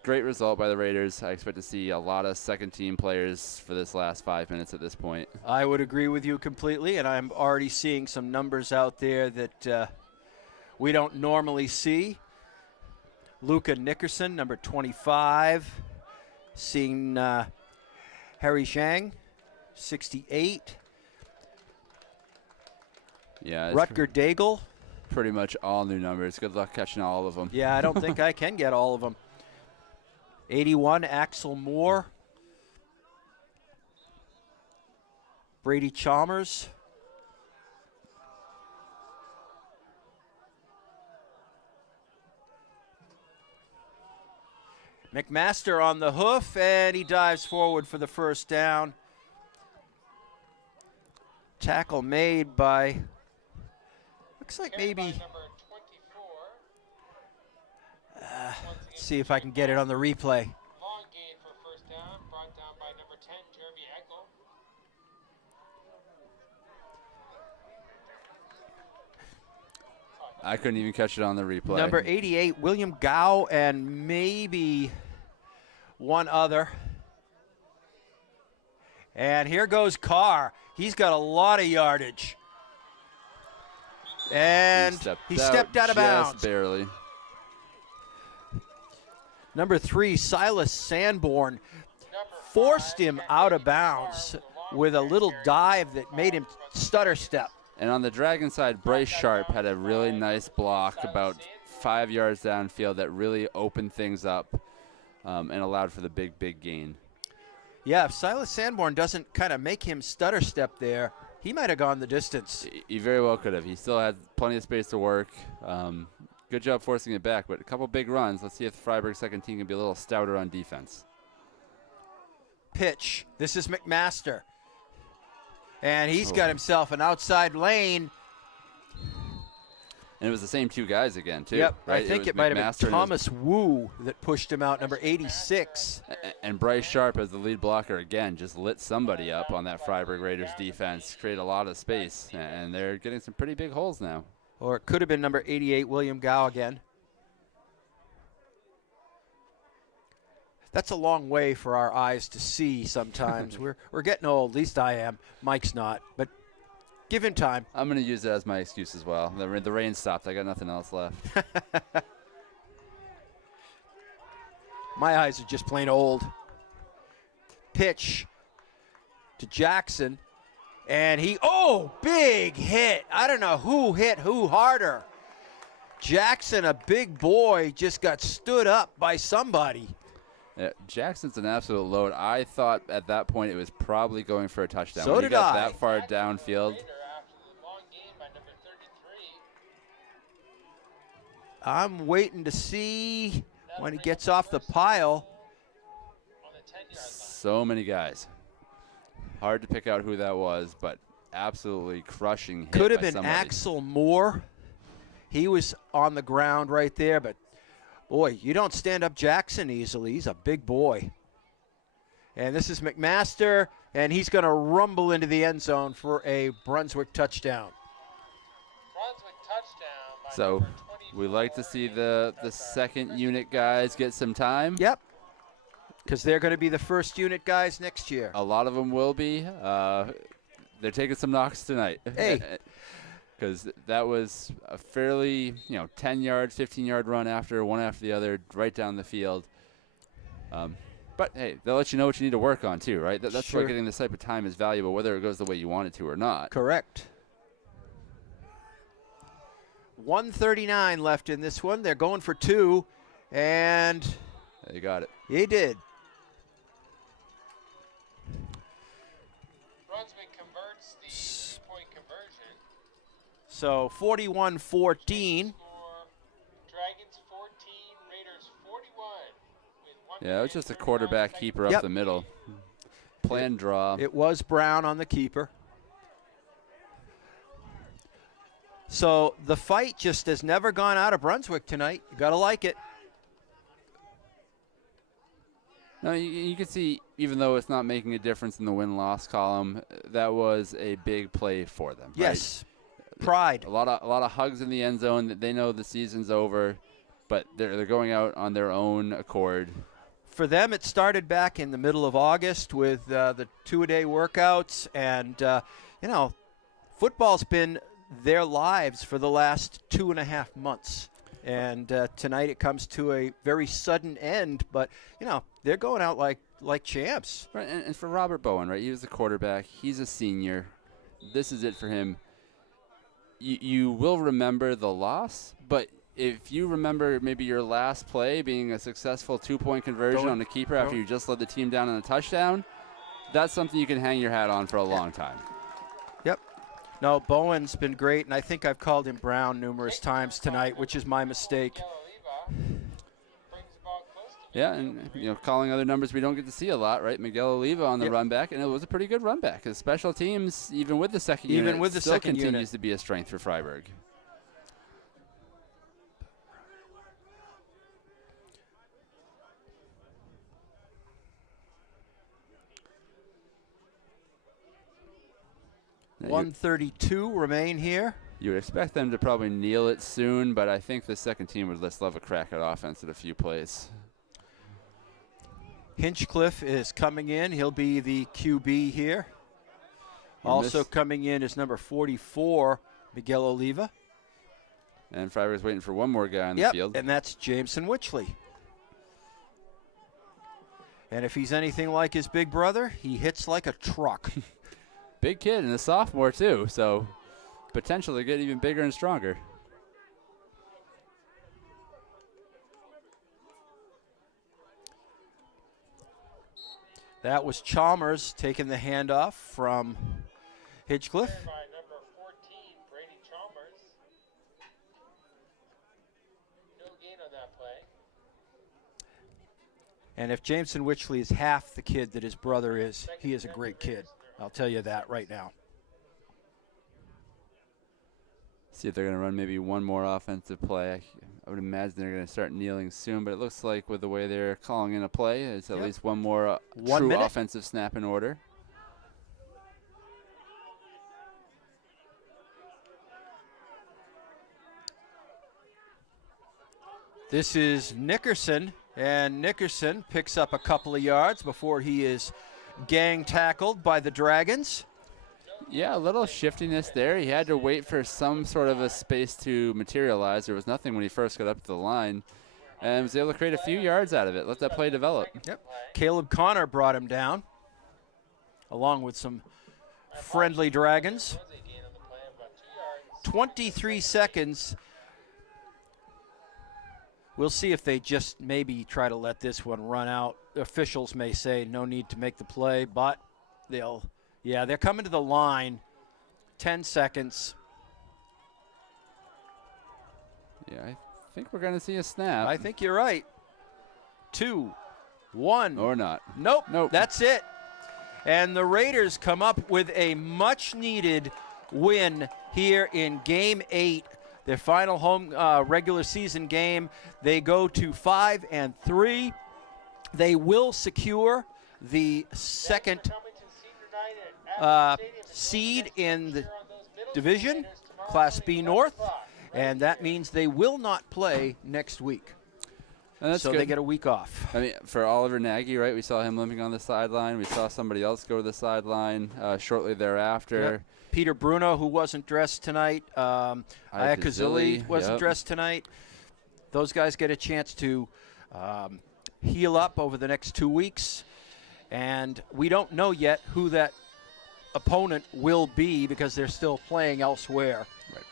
great result by the Raiders. I expect to see a lot of second-team players for this last 5 minutes at this point. I would agree with you completely, and I'm already seeing some numbers out there that we don't normally see. Luca Nickerson, number 25. Seeing Harry Zhang, 68. Yeah, Rutger Daigle. Pretty much all new numbers. Good luck catching all of them. Yeah, I don't think I can get all of them. 81, Axel Moore. Brady Chalmers. McMaster on the hoof, and he dives forward for the first down. Tackle made by, looks like maybe, let's see if I can get it on the replay. Long gain for first down, brought down by number 10, Jeremy Eckel. I couldn't even catch it on the replay. Number 88, William Gow, and maybe one other. And here goes Carr. He's got a lot of yardage. And he stepped out of bounds. Just barely. Number 3, Silas Sanborn, forced him out of bounds with a little dive that made him stutter step. And on the Dragon side, Bryce Sharp had a really nice block about 5 yards downfield that really opened things up and allowed for the big gain. Yeah, if Silas Sanborn doesn't kind of make him stutter step there, He might have gone the distance. He very well could have. He still had plenty of space to work. Good job forcing it back, but a couple big runs. Let's see if the Fryeburg second team can be a little stouter on defense. Pitch. This is McMaster. And he's got himself an outside lane. And it was the same two guys again, too. Yep, right? I think it might have been Thomas Wu that pushed him out, number 86. And Bryce Sharp as the lead blocker again just lit somebody up on that Fryeburg Raiders defense, created a lot of space, and they're getting some pretty big holes now. Or it could have been number 88, William Gow again. That's a long way for our eyes to see sometimes. We're getting old, at least I am. Mike's not, but give him time. I'm going to use it as my excuse as well. The rain stopped. I got nothing else left. My eyes are just plain old. Pitch to Jackson. And big hit. I don't know who hit who harder. Jackson, a big boy, just got stood up by somebody. Yeah, Jackson's an absolute load. I thought at that point it was probably going for a touchdown. So when did he got I. that far downfield. I'm waiting to see when he gets off the pile. So many guys. Hard to pick out who that was, but absolutely crushing hit. Could have by been somebody. Axel Moore. He was on the ground right there, but boy, you don't stand up Jackson easily. He's a big boy. And this is McMaster, and he's going to rumble into the end zone for a Brunswick touchdown. Brunswick touchdown by So number we like to see the second unit guys get some time. Yep, because they're going to be the first unit guys next year. A lot of them will be. They're taking some knocks tonight. Hey. Because that was a fairly, 10-yard, 15-yard run one after the other, right down the field. But, hey, they'll let you know what you need to work on, too, right? That's Sure. why getting this type of time is valuable, whether it goes the way you want it to or not. Correct. 1:39 left in this one. They're going for two, and They got it. he did. Brunswick converts the three-point conversion. So 41-14. Score Dragons 14, Raiders 41. With one Yeah, it was minute just a and 39 quarterback seconds. keeper up Yep. the middle. Planned draw. It was Brown on the keeper. So the fight just has never gone out of Brunswick tonight. You got to like it. No, you can see, even though it's not making a difference in the win-loss column, that was a big play for them. Yes. Right? Pride. A lot of hugs in the end zone. They know the season's over, but they're going out on their own accord. For them, it started back in the middle of August with the two-a-day workouts, and football's been their lives for the last 2.5 months. And tonight it comes to a very sudden end, but they're going out like champs. Right, and for Robert Bowen, right, he was the quarterback. He's a senior. This is it for him. You will remember the loss, but if you remember maybe your last play being a successful 2-point conversion on a keeper after you just led the team down on a touchdown, that's something you can hang your hat on for a long time. Yep. No, Bowen's been great, and I think I've called him Brown numerous times tonight, which is my mistake. Yeah, and calling other numbers we don't get to see a lot, right? Miguel Oliva on the run back, and it was a pretty good run back. Because special teams, even with the second unit, still continues to be a strength for Fryeburg. Now 132 remain here. You would expect them to probably kneel it soon, but I think the second team would just love a crack at offense at a few plays. Hinchcliffe is coming in. He'll be the QB here. Also coming in is number 44, Miguel Oliva. And Fryeburg's waiting for one more guy on the field. And that's Jameson Witchley. And if he's anything like his big brother, he hits like a truck. Big kid and a sophomore, too, so potential to get even bigger and stronger. That was Chalmers taking the handoff from Hinchcliffe. By number 14, Brady Chalmers. No gain on that play. And if Jameson Witchley is half the kid that his brother is, he is a great kid. I'll tell you that right now. See if they're going to run maybe one more offensive play. I would imagine they're going to start kneeling soon, but it looks like with the way they're calling in a play, it's at least one more true offensive snap in order. This is Nickerson, and Nickerson picks up a couple of yards before he is gang tackled by the Dragons. Yeah, a little shiftiness there. He had to wait for some sort of a space to materialize. There was nothing when he first got up to the line, and was able to create a few yards out of it. Let that play develop. Yep. Caleb Connor brought him down, along with some friendly Dragons. 23 seconds. We'll see if they just maybe try to let this one run out. Officials may say no need to make the play, but they're coming to the line. 10 seconds. Yeah, I think we're going to see a snap. I think you're right. 2, 1. Or not. Nope. Nope. That's it. And the Raiders come up with a much-needed win here in Game 8. Their final home regular season game. They go to 5-3. They will secure the second seed in the division, Class B North, and that means they will not play next week. That's so good. They get a week off. I mean, for Oliver Nagy, right, we saw him limping on the sideline. We saw somebody else go to the sideline shortly thereafter. Yep. Peter Bruno, who wasn't dressed tonight. Iakazili wasn't dressed tonight. Those guys get a chance to heal up over the next 2 weeks. And we don't know yet who that opponent will be because they're still playing elsewhere. Right.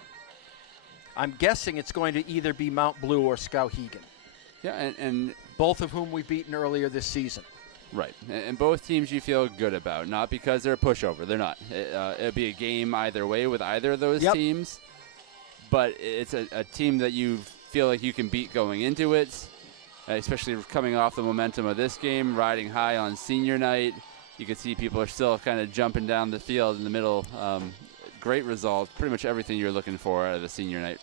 I'm guessing it's going to either be Mount Blue or Skowhegan. Yeah, and both of whom we've beaten earlier this season. Right, and both teams you feel good about, not because they're a pushover. They're not. It'll be a game either way with either of those teams, but it's a team that you feel like you can beat going into it, especially coming off the momentum of this game, riding high on senior night. You can see people are still kind of jumping down the field in the middle. Great result, pretty much everything you're looking for out of the senior night.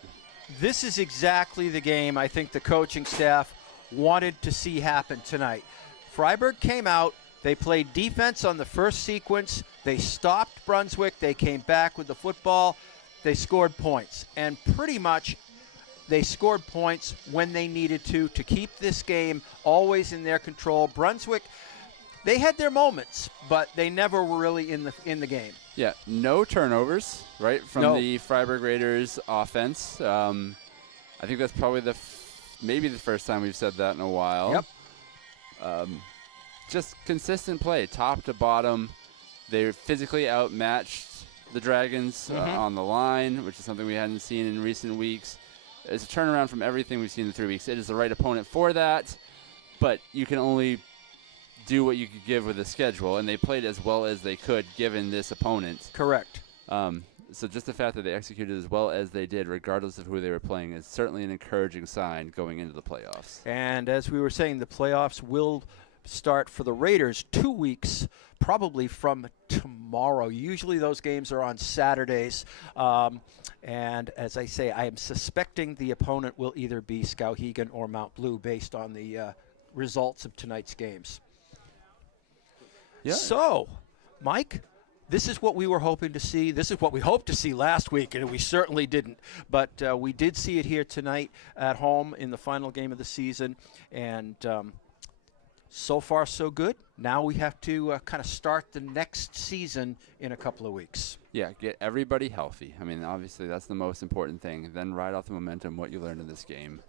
This is exactly the game I think the coaching staff wanted to see happen tonight. Fryeburg came out, they played defense on the first sequence, they stopped Brunswick, they came back with the football, they scored points. And pretty much they scored points when they needed to keep this game always in their control. Brunswick, they had their moments, but they never were really in the game. Yeah, no turnovers, right, from the Fryeburg Raiders offense. I think that's probably maybe the first time we've said that in a while. Yep. Just consistent play, top to bottom. They physically outmatched the Dragons on the line, which is something we hadn't seen in recent weeks. It's a turnaround from everything we've seen in 3 weeks. It is the right opponent for that, but you can only do what you could give with the schedule, and they played as well as they could given this opponent. Correct. So just the fact that they executed as well as they did, regardless of who they were playing, is certainly an encouraging sign going into the playoffs. And as we were saying, the playoffs will start for the Raiders 2 weeks, probably from tomorrow. Usually those games are on Saturdays. And as I say, I am suspecting the opponent will either be Skowhegan or Mount Blue based on the results of tonight's games. Yeah. So, Mike, this is what we were hoping to see. This is what we hoped to see last week, and we certainly didn't. But we did see it here tonight at home in the final game of the season. And so far, so good. Now we have to kind of start the next season in a couple of weeks. Yeah, get everybody healthy. I mean, obviously, that's the most important thing. Then ride off the momentum, what you learned in this game.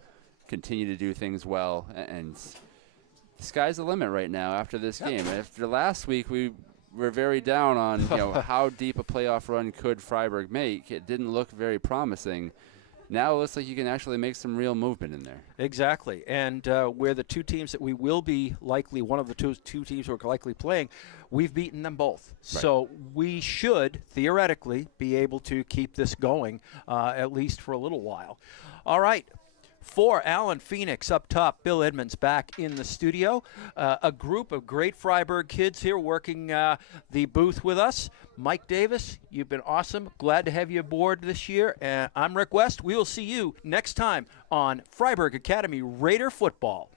Continue to do things well, and the sky's the limit right now after this game. After last week, we were very down on how deep a playoff run could Fryeburg make. It didn't look very promising. now it looks like you can actually make some real movement in there. Exactly. And we're the two teams that we will be likely, one of the two teams we're likely playing, we've beaten them both. Right. So we should, theoretically, be able to keep this going at least for a little while. All right. For Alan Phoenix up top, Bill Edmonds back in the studio. A group of great Fryeburg kids here working the booth with us. Mike Davis, you've been awesome. Glad to have you aboard this year. I'm Rick West. We will see you next time on Fryeburg Academy Raider Football.